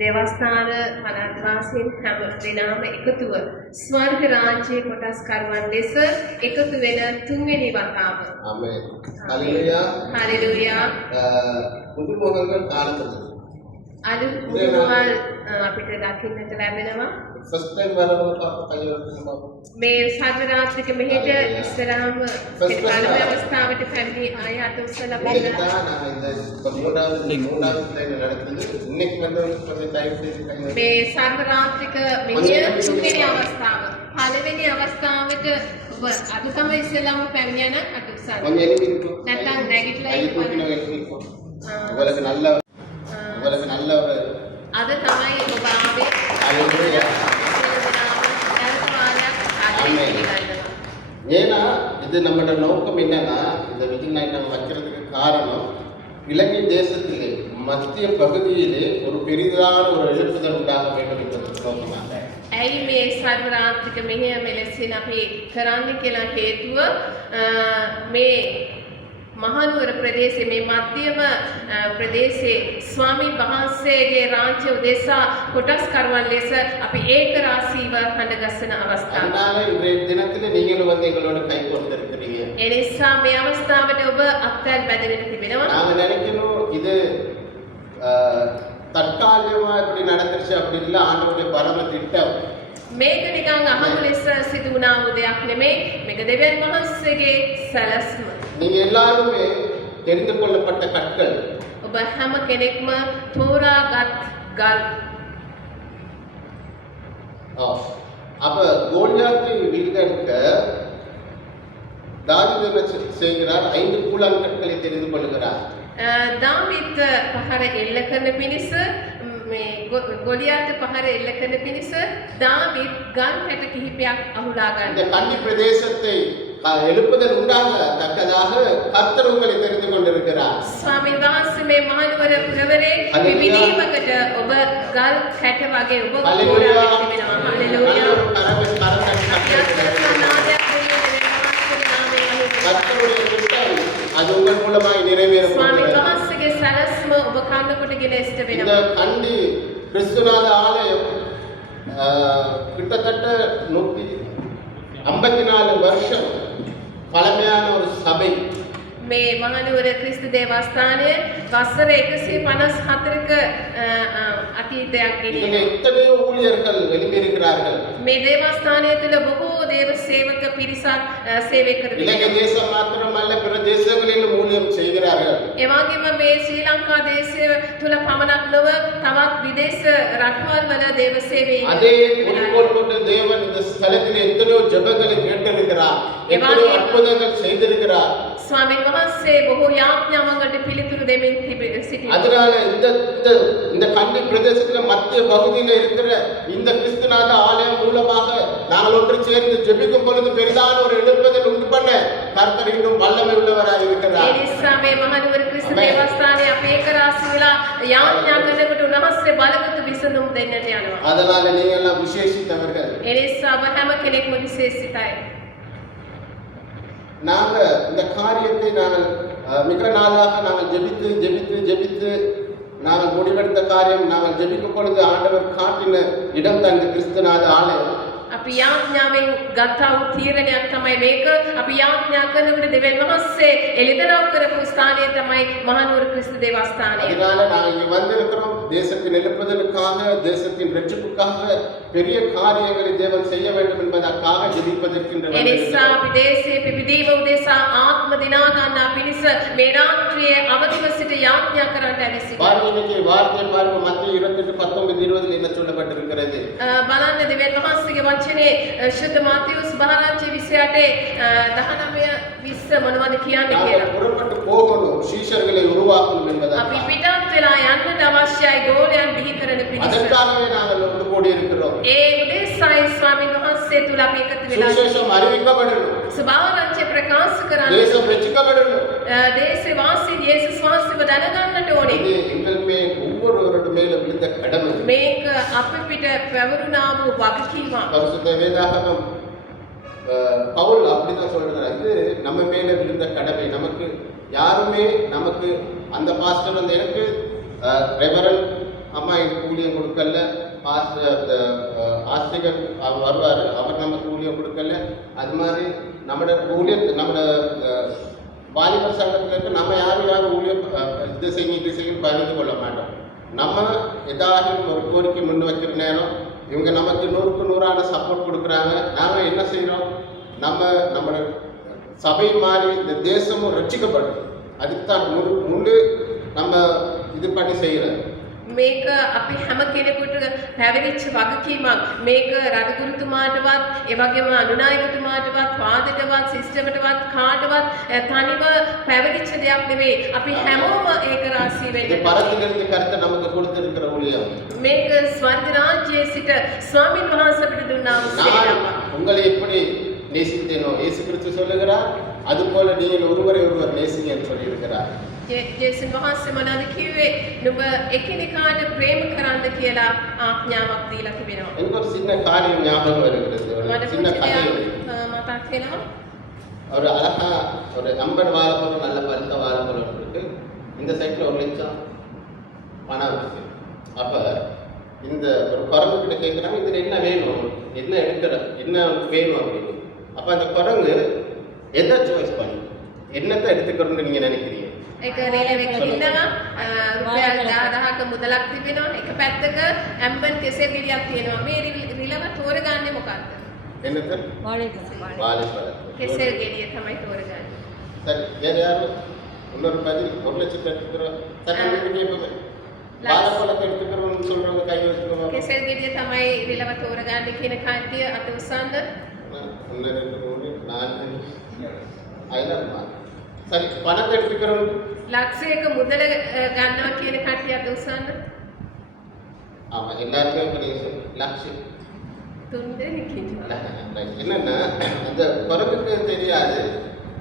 දේවස්ථාන පළාත්වාසීන් හැම දෙනාම එකතුව ස්වර්ග රාජ්‍යයේ කොටස්කරුවන් ලෙස එකතු වෙන තුන්වෙනි වතාව. ආමේන්. හalleluya. හalleluya. පුදුමෝහங்கள் කාලකද. අලුත් මුදල් අපිට දකින්නට ලැබෙනවා. first time වරකට කලියවන්න මේ සාධනාත්මක මෙහෙට ඉස්සරහම පළවෙනි අවස්ථාවට පැමිණි ආය අත උස්සලා බලනවා. මේ සාධනාත්මක මෙහෙය තුන්වෙනි අවස්ථාව. පළවෙනි අවස්ථාවට ඔබ අද තමයි ඉස්සෙල්ලාම පැමිණියා නම් අත උස්සලා. නැත්නම් නැගිටලා உங்களுக்கு நல்ல අද තමයි ඔබ ආවේ. ஹalleluya. ஏன்னா இது நம்மளோட நோக்கம் என்னன்னா இந்த மீட்டிங் நைட் நம்ம வைக்கிறதுக்கு காரணம் இலங்கை தேசத்திலே மத்திய பகுதியிலே ஒரு பெரிதான ஒரு எழுப்புதல் உண்டாக வேண்டும் என்பது நோக்கமாக. ඇයි මේ සර්වරාත්‍රික මෙහෙය මෙලෙසින් අපි කරන්න කියලා හේතුව මේ මහනුවර ප්‍රදේශයේ මේ මධ්‍යම ප්‍රදේශයේ ස්වාමීන් වහන්සේගේ රාජ්‍ය උදෙසා කොටස්කරුවන් ලෙස අපි ඒක රාශීව හඬගස්සන අවස්ථාව. அதனால இன்றைய தினத்திலே நீங்களும் வந்து எங்களோட கை கோர்த்திருக்கிறீங்க. ඒ නිසා මේ අවස්ථාවට ඔබ අත්වැල් බැඳගෙන තිබෙනවා. நாங்க நினைக்கணும் இது தற்காலிகமா இப்படி நடந்துருச்சு அப்படி இல்லை ஆண்டவருடைய பரம திட்டம். මේක නිකන් අහමු ලෙස සිදු වුණා වූ දෙයක් නෙමෙයි. මේක දෙවියන් වහන්සේගේ සැලැස්ම. நீங்க எல்லாருமே தெரிந்து கொள்ளப்பட்ட கற்கள். ඔබ හැම කෙනෙක්ම තෝරාගත් ගල්. அப்ப கோலியாத்தை வீழ்த்தெடுக்க தாவீது என்ன செய்கிறார்? 5 கூழாங்கற்களை கற்களை தெரிந்து கொள்கிறார். දාවිත් පහර එල්ල කරන පිණිස මේ ගොලියාත් පහර එල්ල කරන පිණිස දාවිත් ගල් කැට කිහිපයක් අහුලා ගන්නවා. இந்த கன்னி பிரதேசத்தை எழுப்புதல் உண்டாக தக்கதாக கர்த்தர் உங்களை தெரிந்து கொண்டிருக்கிறார். ස්වාමීන් වහන්සේ මේ මහනුවර ප්‍රවරේ විවිධීමකට ඔබ ගල් කැට වගේ ඔබ තෝරාගෙන තිබෙනවා. හalleluya. கர்த்தருடைய திட்டம் அது உங்கள் மூலமாய் நிறைவேறும். ස්වාමීන් වහන්සේගේ සැලැස්ම ඔබ කන්න කොටගෙන ඉෂ්ට இந்த වෙනවා. கண்டி கிறிஸ்துநாத ஆலயம் கிட்டத்தட்ட 154 வருஷம் பழமையான ஒரு சபை. මේ මහනුවර ක්‍රිස්තු දේවස්ථානය වසර 154ක අතීතයක් இதில் ගෙනියන. எத்தனையோ ஊழியர்கள் வெளியிருக்கிறார்கள். මේ දේවස්ථානය තුළ බොහෝ දේව සේවක පිරිසක් සේවය කරමින් இலங்கை தேசம் மாத்திரமல்ல பிற தேசங்களிலும் ஊழியம் செய்கிறார்கள். ඒ වගේම මේ ශ්‍රී ලංකා දේශය තුළ පමණක් නොව තවත් විදේශ රටවල් වල දේව සේවය அதே குறிக்கோள் கொண்டு தேவன் இந்த ஸ்தலத்தில் எத்தனையோ ஜெபங்களை கேட்டிருக்கிறார். எத்தனையோ அற்புதங்கள் செய்திருக்கிறார். ස්වාමීන් වහන්සේ බොහෝ යාඥාවන්ට පිළිතුරු දෙමින් සිටිනවා. அதனால இந்த கண்டி பிரதேசத்துல மத்திய பகுதியில் இருக்கிற இந்த கிறிஸ்துநாத ஆலயம் மூலமாக நாங்கள் ஒன்று சேர்ந்து ஜெபிக்கும் பொழுது பெரிதான ஒரு எழுப்புதல் உண்டு பண்ண கர்த்தர் இன்னும் வல்லமை உள்ளவராக இருக்கிறார். ඒ නිසා මේ මහනුවර ක්‍රිස්තු දේවස්ථානයේ අපි ඒක රාශි වෙලා යාඥා කරනකොට උන්වහන්සේ බලගත් විසඳුම් දෙන්නට යනවා. அதனால நீங்க எல்லாம் விசேஷித்தவர்கள். ඒ නිසා ඔබ හැම කෙනෙක්ම විශේෂිතයි. நாங்க இந்த காரியத்தை நாங்கள் மிக நாளாக நாங்கள் ஜெபித்து நாங்கள் முடிவெடுத்த காரியம் நாங்கள் ஜெபிக்கும் பொழுது ஆண்டவர் காட்டின இடம் தான் இந்த கிறிஸ்துநாத ஆலயம். අපි යාඥාවෙන් ගත්තා වූ තීරණයක් තමයි මේක. අපි යාඥා කරනකොට දෙවියන් වහන්සේ එළිදරව් කරපු ස්ථානය තමයි මහනුවර ක්‍රිස්තු දේවස්ථානය. அதனால நாங்கள் இங்கே வந்திருக்கிறோம் தேசத்தின் எழுப்புதலுக்காக தேசத்தின் ரட்சிப்புக்காக பெரிய காரியங்களை தேவன் செய்ய வேண்டும் என்பதற்காக ஜெபிப்பதற்கின்ற ඒ නිසා අපි දේශයේ පිබිදීම උදෙසා ආත්ම දිනා ගන්නා පිණිස මේ රාත්‍රියේ අවදිව සිට යාඥා කරන්නට ඇවිසින්. வார்த்தைக்கு வார்த்தை பாருங்க மத்திய 28:19-20 என்ன சொல்லப்பட்டிருக்கிறது. බලන්න දෙවියන් වහන්සේගේ වචනේ ශුද්ධ මාතියුස් මහරජා 28:19-20 මොනවද කියන්නේ කියලා. புறப்பட்டு போகணும் சீஷர்களை உருவாக்கணும் என்பதாக. අපි පිටත් වෙලා යන්නට අවශ්‍යයි ගෝලයන් බිහි කරන පිණිස. அதற்காகவே நாங்கள் ஒன்று கூடி இருக்கிறோம். ඒ උදෙසායි ස්වාමීන් වහන්සේ තුල අපි එකතු වෙලා சுவிசேஷம் அறிவிக்கப்படணும். සබාවරංච ප්‍රකාශ කරන්න. தேசம் ரட்சிக்கப்படணும். දේශේ වාසී යේසුස් වහන්සේව දැනගන්නට ඕනේ. இது எங்கள் மேல் ஒவ்வொருவருடைய மேல விழுந்த கடமை. මේක අපි පිට පැවරුණා වූ වගකීමක්. பரிசுத்த வேதாகமம் பவுல் அப்படிதான் சொல்றாரு. இது நம்ம மேல விழுந்த கடமை. நமக்கு யாருமே நமக்கு அந்த பாஸ்டர் வந்து எனக்கு ரெவரல் அம்மா எனக்கு ஊழியம் கொடுக்கல, ஆசிரியர் அவர் வருவார், அவர் நமக்கு ஊழியம் கொடுக்கல. அது மாதிரி நம்மளோட வாலிபர் சங்கத்தில் இருக்க நம்ம யாரும் ஊழியம் இது செய்யும் பகிர்ந்து கொள்ள மாட்டோம். நம்ம ஏதாவது ஒரு கோரிக்கை முன் வைக்கிற நேரம் இவங்க நமக்கு 100க்கு 100 சப்போர்ட் கொடுக்குறாங்க. நாங்கள் என்ன செய்கிறோம், நம்ம சபை மாதிரி இந்த தேசமும் ரட்சிக்கப்படும். அதுக்கு தான் முழு நம்ம இது பண்ணி செய்கிறோம். මේක අපි හැම කෙනෙකුට පැවරිච්ච වගකීමක්. මේක රදගුරුතුමාටවත් ඒ වගේම අනුනායකතුමාටවත් වාදයටවත් සිස්ටමටවත් කාටවත් තනිව පැවරිච්ච දෙයක් නෙවෙයි. අපි හැමෝම ඒක රාශී වෙන්න. இது பரத்திலிருந்து கர்த்தர் நமக்கு கொடுத்திருக்கிற ஊழியம். මේක ස්වර්ග රාජ්‍යයේ සිට ස්වාමීන් වහන්සේ අපිට දුන්නා වූ உங்களை எப்படி நேசித்தேனோ இயேசு கிறிஸ்து சொல்லுகிறார், அதுபோல நீங்கள் ஒருவரை ஒருவர் நேசிங்க என்று சொல்லியிருக்கிறார். ජේසුස් වහන්සේ මොනවද කිව්වේ? නුඹ එකිනෙකාට ප්‍රේම කරන්න කියලා ආඥාවක් දීලා තිබෙනවා. எனக்கு ஒரு சின்ன காரியம் ஞாபகம் வருகிறது. ஒரு சின்ன கதை මතක් වෙනවා. ஒரு அழகா ஒரு 50 வாழைப்பழம், நல்ல பழுத்த வாழைப்பழம் இருக்கு. இந்த சைட்ல 1 லட்சம் பணம் இருக்கு. அப்ப இந்த ஒரு குரங்கு கிட்ட கேட்குறாங்க, இதுல என்ன வேணும், என்ன எடுக்கிற, என்ன வேணும் அப்படின்னு. அப்ப அந்த குரங்கு எதை சாய்ஸ் பண்ணி என்னத்தை எடுத்துக்கணும்னு நீங்க நினைக்கிறீங்க? ඒක රේලවෙක ඉන්නවා රුපියල් 10,000ක මුදලක් තිබෙනවා. එක පැත්තක ඇම්බන් කෙසෙල් ගෙඩියක් තියෙනවා. මේ රිලව තෝරගන්නේ මොකක්ද? என்னத்தை? வாழைப்பழம். කෙසෙල් ගෙඩිය තමයි තෝරගන්නේ. சரி, வேற யாரும் இன்னொரு பதில் 1 லட்சம் எடுத்துக்கிறோம். சரி, உங்களுக்கு கேட்போமே, வாழைப்பழத்தை எடுத்துக்கிறோம்னு சொல்றவங்க கை வச்சுக்கோங்க. කෙසෙල් ගෙඩිය තමයි රිලව තෝරගන්නේ කියන කට්ටිය අත උස්සන්න. 1 2 3 4 5 சரி, பணத்தை எடுத்துக்கிறோம். ලක්ෂයක මුදල ගන්නවා කියන කට්ටිය අත උස්සන්න. ஆமா, எல்லாருக்கும் பெரிய லட்சம். 3 දෙනෙක් ඉන්නවා. என்னன்னா அந்த குரங்குக்கு தெரியாது,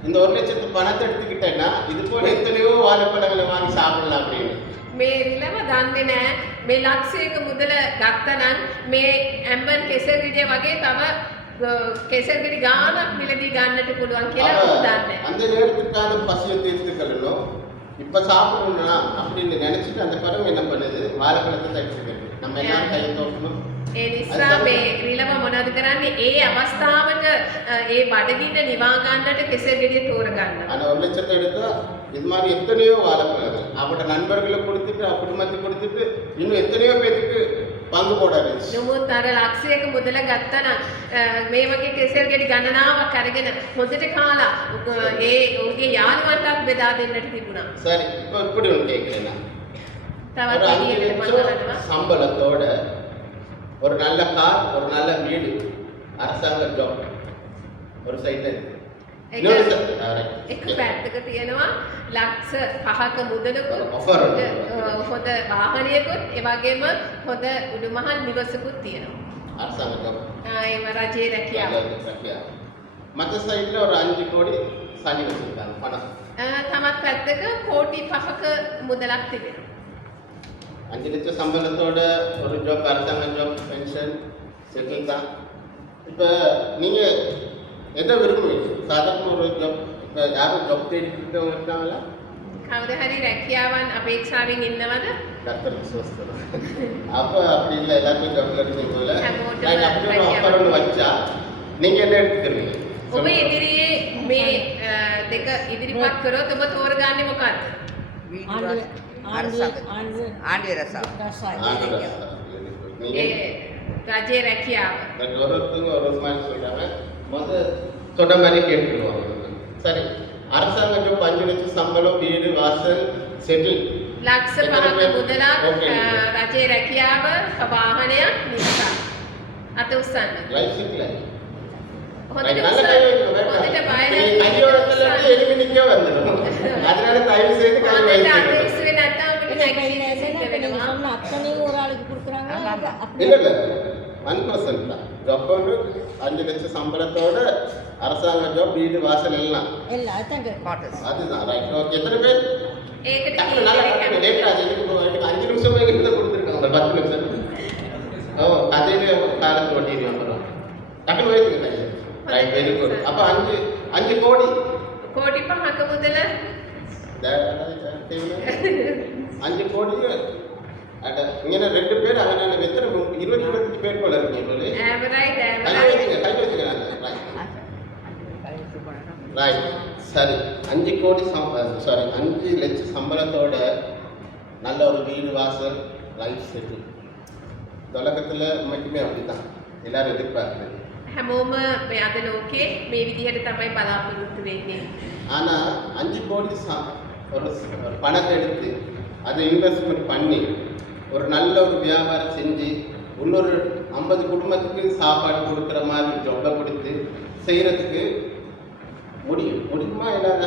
இந்த 1 லட்சத்து பணத்தை எடுத்துக்கிட்டேன்னா இது போல எத்தனையோ வாழைப்பழங்களை வாங்கி சாப்பிடலாம் அப்படின்னு. මේ රිලව දන්නේ නැහැ මේ ලක්ෂයක මුදල ගත්තනම් මේ ඇම්බන් කෙසෙල් ගෙඩිය වගේ තව කෙසෙල් ගෙඩි ගානක් මිලදී ගන්නට පුළුවන් කියලා ඔහු දන්නේ. அந்த நேரத்துக்கான பசியை தீர்த்துக்கணும், இப்ப சாப்பிடணும்னா அப்படின்னு நினைச்சிட்டு அந்த குரங்கு என்ன பண்ணுது, வாழைப்பழத்தை தடுத்துக்கிறது. நம்ம எல்லாம் கை தோக்கணும். ඒ නිසා මේ රිලව මොනවද කරන්නේ? ඒ අවස්ථාවට ඒ බඩගින්න නිවා ගන්නට කෙසෙල් ගෙඩිය තෝරගන්නවා. அந்த 1 லட்சத்தை எடுத்தா இது மாதிரி எத்தனையோ வாழைப்பழங்கள் அவட நண்பர்களுக்கு கொடுத்துட்டு குடும்பத்துக்கு கொடுத்துட்டு இன்னும் எத்தனையோ பேருக்கு பங்கு போட இருந்துச்சு. නමුත් අර ලක්ෂයක මුදල ගත්තනම් මේ වගේ කෙසෙල් ගෙඩි ගණනාවක් අරගෙන හොඳට කාලා ඒ උන්ගේ යාළුවන්ටත් බෙදා දෙන්නට තිබුණා. சரி, இப்போ இப்படி ஒன்று கேட்குறேன்னா, තවත් ஒரு 5 එළියට லட்சம் බලනවා. சம்பளத்தோட ஒரு நல்ல கார், ஒரு நல்ல வீடு, அரசாங்க ஜாப் ஒரு சைட்ல இருக்கு. එක පැත්තක තියෙනවා ලක්ෂ 5ක මුදලකුත් Offer. හොඳ වාහනයකුත් ඒ වගේම හොඳ උඩුමහල් නිවසකුත් තියෙනවා. அரசாங்க ஜாப் ඒව රජයේ රැකියාව. மற்ற சைட்ல ஒரு 5 கோடி சனி வச்சிருக்காங்க பணம். තමත් පැත්තක කෝටි 5ක මුදලක් තිබෙනවා. 5 லட்சம் சம்பளத்தோட ஒரு ஜாப், அரசாங்க ஜாப், பென்ஷன் செட்டில் தான். இப்போ நீங்க எதை விரும்புவீங்க? சாதாரண ஒரு ஜாப், இப்போ யாரும் ஜாப் தேடிட்டு இருக்கவங்க இருக்காங்களா? කවුද හරි රැකියාවන් අපේක්ෂාවෙන් ඉන්නවද? கர்த்தருக்கு ஸ்தோத்திரம். அப்போ அப்படி இல்லை, எல்லாருக்கும் ஜாப்ல இருக்கீங்க போல. හැමෝටම நான் அப்படி ஒரு ஆஃபர் ஒன்று வச்சா நீங்க என்ன எடுத்துக்கிறீங்க? ඔබ ඉදිරියේ මේ දෙක ඉදිරිපත් කරොත් ඔබ තෝරගන්නේ මොකක්ද? ආණ්ඩුවේ රසාව. நீங்க රජයේ රැකියාව. ஒருத்தவங்க ஒரு மாதிரி சொல்றாங்க. முதல் சொன்ன மாதிரி கேட்டுருவாங்க. சரி, அரசாங்க ஜாப் 5 லட்சம் சம்பளம், வீடு, வாசல், செட்டில். ලක්ෂ 5ක මුදලක්, රජයේ රැකියාව, වාහනයක්, නිවසක්. අත උස්සන්න. Life settle. හොඳට நல்ல උස්සන්න. கையை வைங்க. හොඳට බය கையோரத்துல இருந்து எலிமினிக்கே வந்துடும். அதனால தயவு செய்து கை හොඳට අත வைங்க. උස්සුවේ නැත්නම් අපිට නැගිටින්න සිද්ධ වෙනවා. அத்தனையும் ஒரு ஆளுக்கு கொடுக்குறாங்க. இல்ல இல்ல 1% தான். ஜாப் 5 லட்சம் சம்பளத்தோட அரசாங்க ஜாப், வீடு, வாசல் எல்லாம். அதுதான் ரைட். ஓகே, எத்தனை பேர்? ඒකට நல்லா கரெக்ட். லேட்டா எனக்கு 5 நிமிஷம் கிட்ட கொடுத்துருக்காங்க, 10 நிமிஷம். ஓ, கதையில காலத்து ஓட்டிடுவோம் அப்புறம். டக்குனு வைத்துங்க. Right, very good. அப்போ 5 கோடி කෝටි 5ක මුදල 5 கோடி அட இங்கே 2 பேர் அங்கே எத்தனை 20-25 பேர் போல இருக்கீங்களே. ඇවරයි கை வச்சுங்க ரைட். சரி 5 கோடி 5 லட்சம் சம்பளத்தோட நல்ல ஒரு வீடு வாசல் லைஃப் செட்டில் உலகத்தில் மட்டுமே அப்படிதான் எல்லாரும் எதிர்பார்க்குறது. හැමෝම මේ අද ලෝකේ මේ විදිහට තමයි බලාපොරොත්තු වෙන්නේ. ஆனால் 5 கோடி ஒரு பணத்தை எடுத்து அதை இன்வெஸ்ட்மெண்ட் பண்ணி ஒரு நல்ல ஒரு வியாபாரம் செஞ்சு இன்னொரு 50 குடும்பத்துக்கு சாப்பாடு கொடுக்குற மாதிரி ஜொப்பை கொடுத்து செய்கிறதுக்கு முடியுமா இல்லாத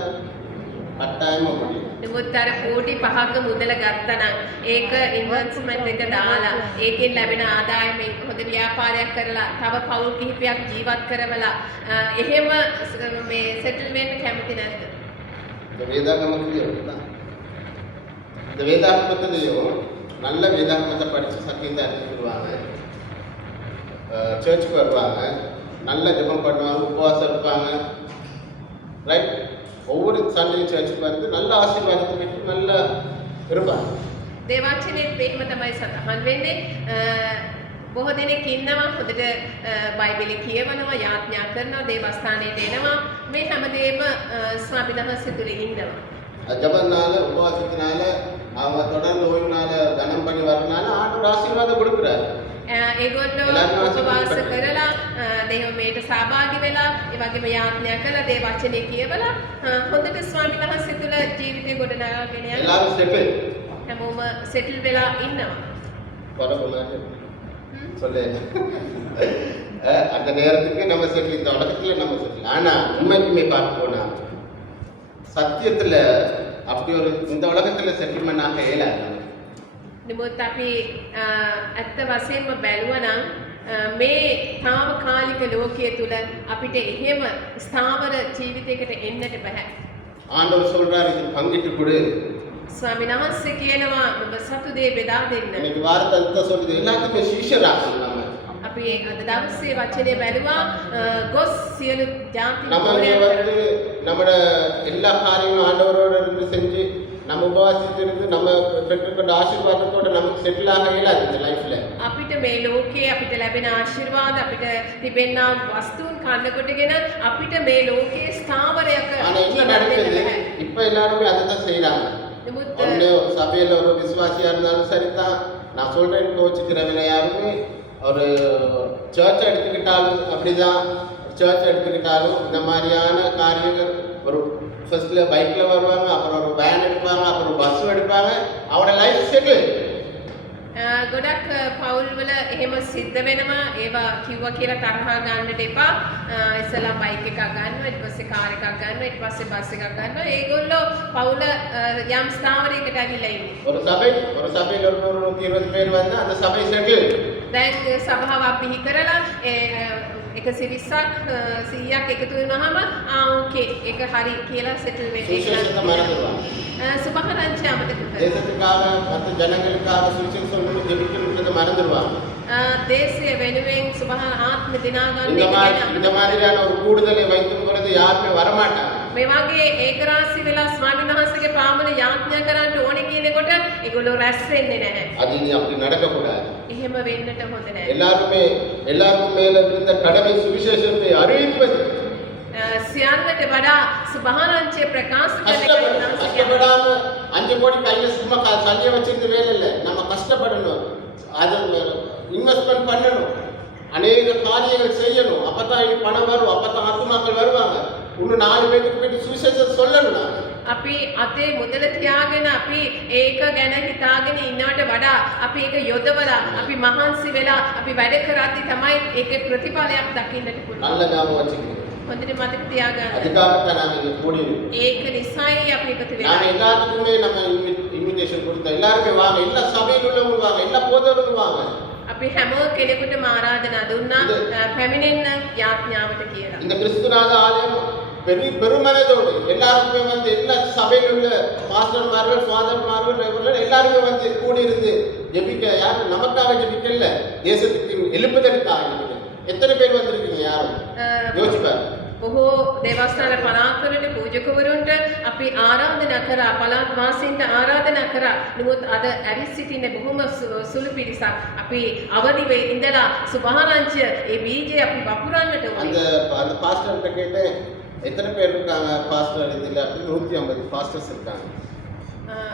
கட்டாயமாக முடியும். නමුත් අර කෝටි 5ක මුදල ගත්තනම් ඒක ඉන්වෙස්ට්මන්ට් එක දාලා ඒකෙන් ලැබෙන ආදායමෙන් හොඳ ව්‍යාපාරයක් කරලා තව පවුල් කිහිපයක් ජීවත් කරවලා එහෙම මේ සෙටල් වෙන්න කැමති නැද්ද? இந்த வேதாகமத்திலையும் அப்படிதான். இந்த வேதாகமத்திலையும் நல்ல வேதாகமத்தை படித்து சத்தியத்தை அறிஞ்சுக்குவாங்க, சர்ச்சுக்கு வருவாங்க, நல்ல ஜெபம் பண்ணுவாங்க, உபவாசம் இருப்பாங்க, ரைட். ஒவ்வொரு சண்டையும் சர்ச்சுக்கு வந்து நல்ல ஆசீர்வாதத்தை பெற்று நல்ல இருப்பாங்க. දේවාචනයේ මේකම තමයි සඳහන් වෙන්නේ. බොහෝ දෙනෙක් ඉන්නවා හොඳට බයිබලෙ කියවනවා, යාඥා කරනවා, දේවස්ථානයට එනවා. මේ හැමදේම ස්වාමීන් වහන්සේ තුල ඉන්නවා. ஜபத்தினால உபவாசத்தினால அவங்க தொடர்ந்து ஓய்வுனால கனம் பண்ணி வரனால ஆண்டவர் ஆசீர்வாதம் கொடுக்குறாரு. ඒගොල්ලෝ උපවාස කරලා දේවමයට සහභාගී වෙලා ඒ වගේම යාඥා කරලා දේ වචනේ කියවලා හොඳට ස්වාමීන් වහන්සේ තුල ජීවිතේ ගොඩනගාගෙන යනවා. எல்லாரும் செட்டில் හැමෝම සෙටල් වෙලා ඉන්නවා. பரவாயில்ல சொல்லு. அந்த நேரத்துக்கு நம்ம செட்டில், இந்த உலகத்தில் நம்ம செட்டில். ஆனால் உண்மைக்குமே பார்க்க போனால் சத்தியத்தில் அப்படி ஒரு இந்த உலகத்தில் செட்டில்மெண்ட் ஆக இயலாது. නමුත් අපි ඇත්ත වශයෙන්ම බැලුවා නම් මේ తాවකාලික ලෝකයේ තුල අපිට එහෙම ස්ථාවර ජීවිතයකට එන්නට බෑ. ஆண்டவர் சொல்றாரு இது பங்கிட்டு கொடு. ස්වාමීන් වහන්සේ කියනවා ඔබ සතු දේ බෙදා දෙන්න. இன்னைக்கு வார்த்தை அதுதான் சொல்லுது, எல்லாத்துக்குமே சீஷராகணும் நம்ம. අපි අද දවසේ වචනේ බැලුවා ගොස් සියලු ජාති நம்ம வந்து நம்மளோட எல்லா காரியங்களும் ஆண்டவரோட இருந்து செஞ்சு நம்ம உபவாசித்து இருந்து நம்ம பெற்றுக்கொண்ட ஆசீர்வாதத்தோட நமக்கு செட்டில் ஆக இயலாது இந்த லைஃப்ல. අපිට මේ ලෝකයේ අපිට ලැබෙන ආශිර්වාද අපිට තිබෙනා වස්තුන් කන්න කොටගෙන අපිට මේ ලෝකයේ ස්ථාවරයක ஆனா என்ன நடக்குது, இப்ப எல்லாருமே அதை தான் செய்யறாங்க. ஒண்ணு ஒரு சபையில ஒரு விசுவாசியா இருந்தாலும் சரிதான், நான் சொல்றேன் கோச்சிக்கிறவங்க யாருமே ஒரு சர்ச் எடுத்துக்கிட்டாலும் அப்படிதான். சர்ச் எடுத்துக்கிட்டாலும் இந்த மாதிரியான காரியங்கள் ஒரு ஃபர்ஸ்ட்ல பைக்ல வருவாங்க, அப்புறம் ஒரு வேன் எடுப்பாங்க, அப்புறம் பஸ் எடுப்பாங்க, அவனோட லைஃப் செட்டில். ගොඩක් පවුල් වල එහෙම සිද්ධ වෙනවා. ඒවා කිව්වා කියලා තරහා ගන්නට එපා. ඉස්සලා බයික් එකක් ගන්නවා, ඊට පස්සේ කාර් එකක් ගන්නවා, ඊට පස්සේ බස් එකක් ගන්නවා. ඒගොල්ලෝ පවුල යම් ස්ථාවරයකට ඇවිල්ලා ඉන්නේ. ஒரு சபையில் ஒரு 120 பேர் வந்து அந்த சபை செட்டில். දැන් සභාවක් බිහි කරලා 120ක් 100ක් එකතු වෙනවහම ඕකේ ඒක හරි කියලා සෙටල් වෙන්නේ. சுவிசேஷத்தை மறந்துடுவாங்க. සුභාරංචි අමතක කරනවා. தேசத்துக்காக மற்ற ஜனங்களுக்காக சுவிசேஷம் சொல்லணும் ஜெபிக்கணும்ன்றதை மறந்துடுவாங்க. දේශය වෙනුවෙන් සුභාන ආත්ම දිනා இந்த ගන්න மாதிரியான ஒரு கூடுதலை வைக்கும் பொழுது யாருமே வரமாட்டாங்க. මේ වගේ ඒකරාශී වෙලා ස්වාමීන් වහන්සේගේ පාමුල යාඥා කරන්න ඕනේ කියනකොට ඒගොල්ලෝ රැස් වෙන්නේ නැහැ. அது இனி அப்படி நடக்கக்கூடாது. එහෙම වෙන්නට හොඳ නැහැ. எல்லாருக்கும் மேல இருந்த கடமை சுவிசேஷத்தை அறிவிப்பது. සියල්ලට වඩා සුභාරංචිය ප්‍රකාශ කරන එක கஷ்டப்படாம 5 கோடி கையில சும்மா சல்லிய வச்சிருந்து வேலை இல்லை. நம்ம கஷ்டப்படணும், அது இன்வெஸ்ட்மெண்ட் பண்ணணும், அநேக காரியங்கள் செய்யணும். அப்பதான் இனி பணம் வரும், அப்பதான் ஆத்துமாக்கள் வருவாங்க. இன்னும் 4 பேருக்கு போயிட்டு சுவிசேஷத்தை சொல்லணும். අපි අතේ මුදල තියාගෙන අපි ඒක ගැන හිතාගෙන ඉන්නවට වඩා අපි ඒක යොදවලා අපි මහන්සි වෙලා අපි වැඩ කරද්දි තමයි ඒකේ ප්‍රතිඵලයක් දකින්නට පුළුවන්. நல்ல ஞாபகம் வச்சுக்கோங்க. හොඳට මතක තියාගන්න. அதுக்காகத்தான் நாங்க இங்க கூடியிருக்கோம். ඒක නිසායි අපි එකතු நாங்க වෙලා. எல்லாத்துக்குமே நம்ம இன்விடேஷன் கொடுத்தோம். எல்லாருமே வாங்க, எல்லா சபையில் உள்ளவங்க வாங்க, எல்லா போதவர்களும் வாங்க. අපි හැම කෙනෙකුටම ආරාධනා දුන්නා පැමිණෙන්න යාඥාවට කියලා. இந்த கிறிஸ்துநாத ஆலயம் பெருமனதோடு எல்லாருமே வந்து எல்லா சபையில் உள்ள பாஸ்டர்மார்கள், ஃபாதர்மார்கள், ரெவரண்ட் எல்லாருமே வந்து கூடியிருந்து ஜெபிக்க. யாரும் நமக்காக ஜெபிக்கல, தேசத்துக்கு எழுப்புதலுக்காக ஜெபிக்க. எத்தனை பேர் வந்திருக்கீங்க? யாரும் யோசிப்பாரு. බොහෝ දේවස්ථාන පළාත්වලට පූජකවරුන්ට අපි ආරාධනා කරා පළාත් වාසීන්ට ආරාධනා කරා. නමුත් අද ඇවිත් සිටින බොහොම සුළු පිරිසක් අපි අවදිව ඉඳලා සුභාරංචිය ඒ බීජය අපි වපුරන්නට அந்த ඕනේ. அந்த பாஸ்டர்கிட்ட கேட்டேன் எத்தனை பேர் இருக்காங்க பாஸ்டர் இதில் அப்படி 150 பாஸ்டர்ஸ் இருக்காங்க.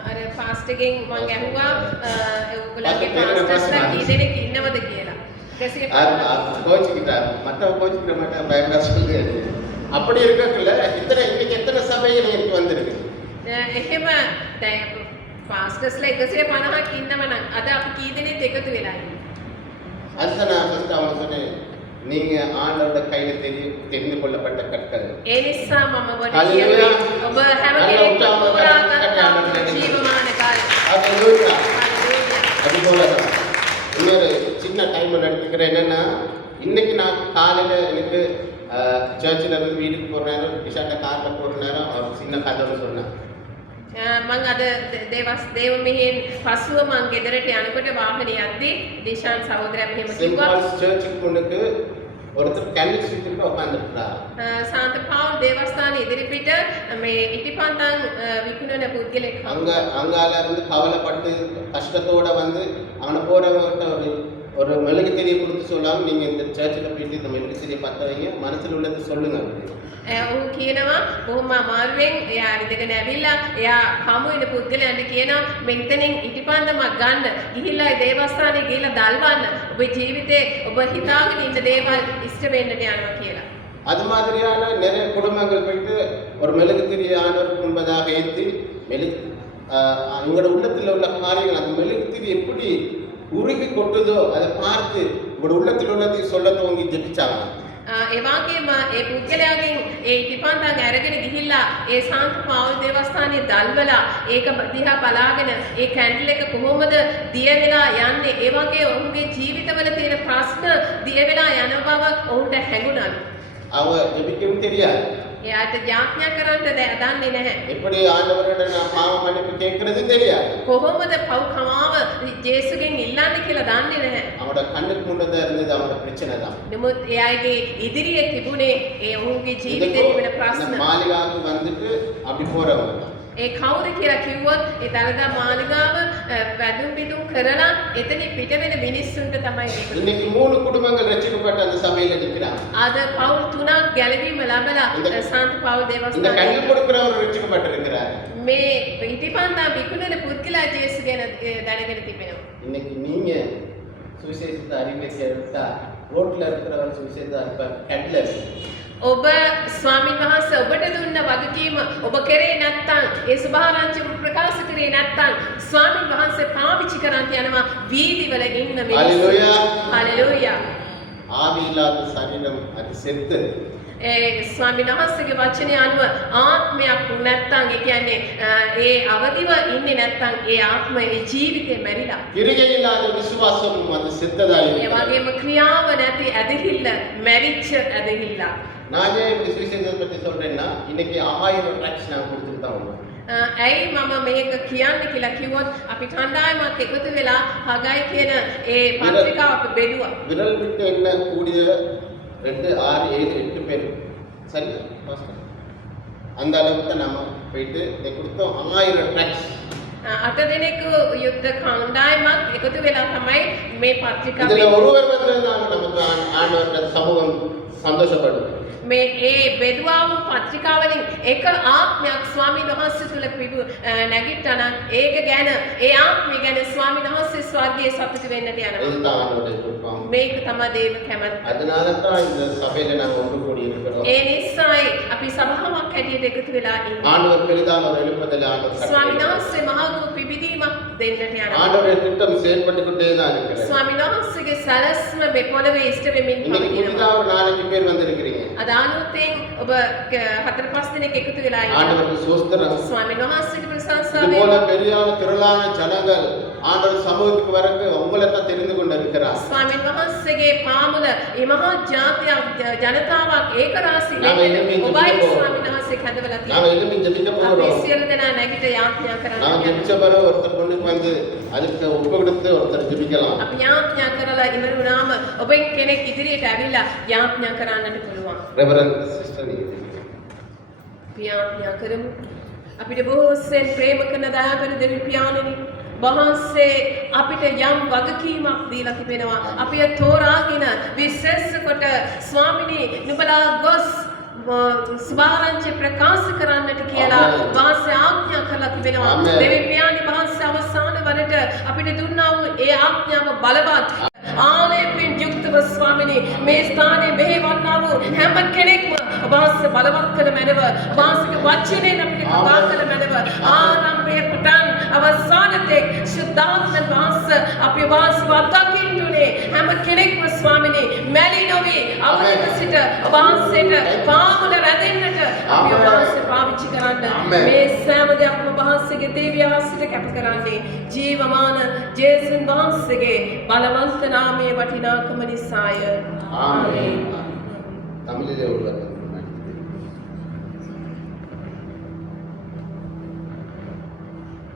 අර පාස්ටර්ගෙන් මම ඇහුවා ඔයගොල්ලන්ගේ පාස්ටර් පාස්ටර්ස්ලා කී දෙනෙක් ඉන්නවද කියලා. ඊපස්සේ கோச்சிக்கிட்டார் மற்ற கோச்சிக்கிற மாட்டேன் பயங்கர சொல்லி அப்படி இருக்கக்குள்ள இத்தனை இன்னைக்கு எத்தனை சபைகள் எனக்கு வந்திருக்கு. එහෙම දැන් පාස්ටර්ස්ලා 150ක් ඉන්නවනම් අද අපි කී දෙනෙක් එකතු වෙලා ඉන්නේ. அதுதான் நான் ஃபர்ஸ்ட் அவங்க சொன்னேன் நீங்க ஆண்டவரோட கையில தெரிந்து கொள்ளப்பட்ட கற்கள். ඒ නිසා මම ඔබට Hallelujah. කියන්නේ ඔබ හැම කෙනෙක්ම හොරාගත්තා ජීවමාන කාලේ. Hallelujah. Hallelujah. அதுபோலதான் இன்னொரு சின்ன டைம் எடுத்துக்கிறேன். என்னன்னா இன்னைக்கு நான் காலையில எனக்கு சர்ச்சில் இருந்து வீட்டுக்கு போகிற நேரம் டிஷார்ட்டை காரில் போகிற நேரம் அவர் சின்ன கதை சொன்னேன். මං අද දේව මෙහෙන් පසුව මං ගෙදරට යනකොට වාහනේ යද්දී දිශාන් සහෝදරයා මෙහෙම කිව්වා. சிம்பால்ஸ் சர்ச்சுக்கு முன்னுக்கு ஒருத்தர் கேண்டில் ஸ்ட்ரீட்டுக்கு உட்காந்துருக்கிறார். සාන්ත පවුල් දේවස්ථානයේ ඉදිරිපිට මේ ඉටිපන්දන් විකුණන පුද්ගලෙක් அங்கால இருந்து கவலைப்பட்டு கஷ்டத்தோட வந்து அவனை போறவங்கிட்ட ஒரு மெழுகு திரியை கொடுத்து சொல்லாமல் நீங்க இந்த சர்ச்சில் போயிட்டு இந்த மெழுகு திரியை பற்ற வைங்க, மனசில் உள்ளது சொல்லுங்க. ඔහු කියනවා බොහොම අමාරුවෙන් එයා ඉඳගෙන ඇවිල්ලා එයා හමු වෙන පුද්ගලයන්ට කියනවා මෙතනින් ඉටිපන්දමක් ගන්න ගිහිල්ලා ඒ දේවස්ථානයේ ගිහිල්ලා දල්වන්න ඔබේ ජීවිතේ ඔබ හිතාගෙන ඉන්න දේවල් ඉෂ්ට වෙන්නට යනවා කියලා. அது மாதிரியான நிறைய குடும்பங்கள் போயிட்டு ஒரு மெழுகு திரியை ஆண்டவருக்கு முன்பதாக ஏற்றி உங்களோட உள்ளத்தில் உள்ள காரியங்கள் அந்த மெழுகு திரி எப்படி உருகி கொட்டுதோ அதை பார்த்து உங்களோட உள்ளத்தில் உள்ளதை சொல்ல துவங்கி ஜெபிச்சாங்க. ඒ වගේම ඒ පුද්ගලයාගෙන් ඒ ඉටිපන්දන් අරගෙන ගිහිල්ලා ඒ සාන්ත පවුල් දේවස්ථානයේ දල්වලා ඒක දිහා බලාගෙන ඒ කැන්ඩල් එක කොහොමද දිය වෙලා යන්නේ ඒ වගේ ඔහුගේ ජීවිතවල තියෙන ප්‍රශ්න දිය වෙලා යන බව ඔහුට හැඟුණා. அவங்க ஜெபிக்கவும் தெரியாது. එයාට යාඥා කරන්න දන්නේ නැහැ. எப்படி ஆண்டவரோட நான் பாவ மன்னிப்பு கேட்கறது தெரியாது. කොහොමද පව් කමාව ජේසුගෙන් ඉල්ලන්නේ කියලා දන්නේ නැහැ. அவனோட கண்ணுக்கு முன்னதா இருந்தது அவனோட பிரச்சனை தான். නමුත් එයාගේ ඉදිරියේ තිබුණේ ඒ ඔහුගේ ජීවිතේ තිබෙන ප්‍රශ්න. மாளிகாவுக்கு வந்துட்டு அப்படி போறவங்க தான். ඒ කවුද කියලා කිව්වොත් ඒ දලදා මාලිගාව වැදුම් පිටුම් කරලා එතනින් පිට වෙන මිනිස්සුන්ට තමයි මේක. இன்னைக்கு 3 குடும்பங்கள் ரட்சிக்கப்பட்ட அந்த சபையில நிற்கிறாங்க. අද පවුල් 3ක් ගැලවීම ලැබලා සාන්ත පවුල් இந்த දේවස්ථානයේ கண்ணில் கொடுக்கிறவர் ரட்சிக்கப்பட்டிருக்கிறார். මේ ඉටිපන්දා විකුණන පුද්ගලයා ජේසු ගැන දැනගෙන තිබෙනවා. இன்னைக்கு நீங்க சுவிசேஷத்தை அறிவிக்கிறதா ரோட்ல இருக்கிறவர் சுவிசேஷத்தை அறிவிப்பார் கண்ணில். ඔබ ස්වාමීන් වහන්සේ ඔබට දුන්න වගකීම ඔබ කරේ නැත්නම් ඒ සුභාරංචි ප්‍රකාශ කරේ නැත්නම් ස්වාමීන් වහන්සේ පාවිච්චි කරන් යනවා වීදිවල ඉන්න මිනිස්සු. ஹalleluya. හලෙලූයා. ஆவி இல்லாத சரீரம் அது செத்தது. ඒ ස්වාමීන් වහන්සේගේ වචනය අනුව ආත්මයක් නැත්නම් ඒ කියන්නේ ඒ අවදිව ඉන්නේ නැත්නම් ඒ ආත්මයේ ජීවිතේ මැරිලා. கிரியை இல்லாத விசுவாசம் அது செத்ததா ඒ இருக்கிறது. වගේම ක්‍රියාව නැති ඇදහිල්ල මැරිච්ච ඇදහිල්ල. நான் ஏன் இப்படி சுவிசேஷத்தை பற்றி சொல்றேன்னா இன்னைக்கு 1000 ட்ராக்ஸ் நான் கொடுத்துட்டு தான் வந்தேன். ඇයි මම මේක කියන්න කියලා කිව්වොත් අපි කණ්ඩායමක් එකතු වෙලා හගයි කියන ඒ පත්‍රිකාව අපි බෙදුවා. விரல் விட்டு என்ன கூடிய 2 6 7 8 பேர் சரி பாஸ்டர் அந்த அளவுக்கு நம்ம போயிட்டு இதை கொடுத்தோம் 1000 ட்ராக்ஸ். 8 දෙනෙකු යුද්ධ කණ්ඩායමක් එකතු වෙලා තමයි මේ පත්‍රිකාව இதுல ஒருவர் வந்ததுனால நமக்கு ஆண்டவருடைய சமூகம் சந்தோஷப்படும். මේ ඒ බෙදුවා වූ පත්‍රිකාවලින් එක ආත්මයක් ස්වාමීන් වහන්සේ තුල නැගිට්ටා නම් ඒක ගැන ඒ ආත්මය ගැන ස්වාමීන් වහන්සේ ස්වර්ගයේ සතුටු වෙන්නට යනවා. இதுதான் ஆண்டவருடைய விருப்பம். මේක තමයි දේව කැමැත්ත. அதனால தான் இந்த சபையில நாங்க ஒன்று கூடி இருக்கிறோம். ඒ නිසායි අපි සභාවක් හැටියට එකතු වෙලා ඉන්නේ. ஆண்டவர் பெரிதான ஒரு எழுப்புதலை ஆண்டவர் ස්වාමීන් கட்டளையிட்டார். වහන්සේ මහා වූ පිබිදීමක් දෙන්නට යනවා. ஆண்டவருடைய திட்டம் செயல்பட்டு கொண்டே தான் இருக்கிறது. ස්වාමීන් වහන්සේගේ සැලැස්ම මේ පොළවේ ඉෂ්ට වෙමින් இன்னைக்கு පවතිනවා. புதிதா ஒரு 4-5 பேர் வந்திருக்கிறீங்க. අද අලුතෙන් ඔබ 4-5 දෙනෙක් එකතු වෙලා ඉන්නවා. ஆண்டவருக்கு ஸ்தோத்திரம். ස්වාමීන් වහන්සේට இது ප්‍රශංසා போல වේවා. பெரியான திரளான ஜனங்கள் ஆண்டவர் சமூகத்துக்கு வரக்கு உங்களை தான் தெரிந்து கொண்டு இருக்கிறார். ස්වාමීන් වහන්සේගේ පාමුල මේ මහා ජාතියක් ජනතාවක් ඒකරාශී நாம වෙන්න ඉන්නේ ඔබයි ජීවිතේ ස්වාමීන් වහන්සේ කැඳවලා நாம තියෙනවා. எதுவுமே ஜெபிக்க අපි போகிறோம். සියලු දෙනා නැගිට යාඥා நான் කරන්න. ஜெபிச்ச பிறகு ஒருத்தர் கொண்டு வந்து அதுக்கு ஒப்பு கொடுத்து ஒருத்தர் ஜெபிக்கலாம். අපි යාඥා කරලා ඉවර වුණාම ඔබෙන් කෙනෙක් ඉදිරියට ඇවිල්ලා යාඥා කරන්නට පුළුවන්. ரெவரண்ட் சிஸ்டர் நீங்க ஜெபிங்க. අපි යාඥා කරමු. අපිට බොහෝසෙන් ප්‍රේම කරන දයා කරන දෙවි පියාණනි වහන්සේ අපිට යම් වගකීමක් දීලා තිබෙනවා. අපි ඒ තෝරාගෙන විශේෂ කොට ස්වාමිනී නුඹලා ගොස් ස්වාරංච ප්‍රකාශ කරන්නට කියලා වාසය ආඥා කරලා තිබෙනවා. දෙවි පියාණනි වහන්සේ අවසාන වරට අපිට දුන්නා වූ ඒ ආඥාව බලවත් ආලේපෙන් යුක්තව ස්වාමිනී මේ ස්ථානයේ මෙහෙවන්නා වූ හැම කෙනෙක්ම වහන්සේ බලවත් කළ මැනව වහන්සේගේ වචනයෙන් අපිට කතා කළ මැනව ආරම්භයේ පටන් අවසානයේ සුද්ධාත්ම වහන්සේ අපි වහන්සේ වදකින්ුනේ හැම කෙනෙක්ම ස්වාමිනී මැලි නොවි අවදික සිට වහන්සේට පාමුල රැඳෙන්නට අපි වහන්සේ පාවිච්චි කරන්න මේ සෑම දෙයක්ම වහන්සේගේ දිව්‍ය ආශිර්වාද කැප කරන්නේ ජීවමාන ජේසුස් වහන්සේගේ බලවන්ත නාමයේ වටිනාකම නිසාය. ஆமென். தமிழிலே உள்ளது.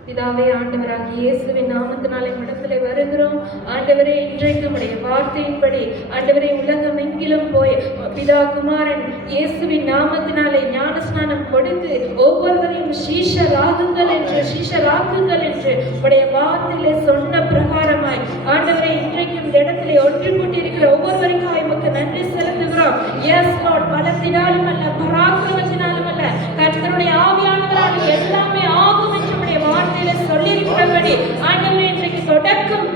பிதாவே, ஆண்டவராகிய இயேசுவின் நாமத்தினாலே இடத்திலே வருகிறோம். ஆண்டவரே, இன்றைக்கு உம்முடைய வார்த்தையின்படி ஆண்டவரே உலகம் எங்கிலும் போய் பிதா குமாரன் இயேசுவின் நாமத்தினாலே ஞானஸ்நானம் கொடுத்து ஒவ்வொருவரையும் சீஷராகுங்கள் என்று உடைய வார்த்தையிலே சொன்ன பிரகாரமாய் ஆண்டவரே இன்றைக்கு இந்த இடத்திலே ஒன்று கூட்டியிருக்கிற ஒவ்வொருவருக்காக உமக்கு நன்றி செலுத்துகிறோம். எஸ் லார்ட், பலத்தினாலும் அல்ல, பராக்கிரமத்தினாலும் அல்ல, கர்த்தருடைய ஆவியானவரால் எல்லாமே ஆகும் என்று உடைய வார்த்தையில சொல்லியிருக்கிறபடி ஆண்டவரே இன்றைக்கு தொடக்கம்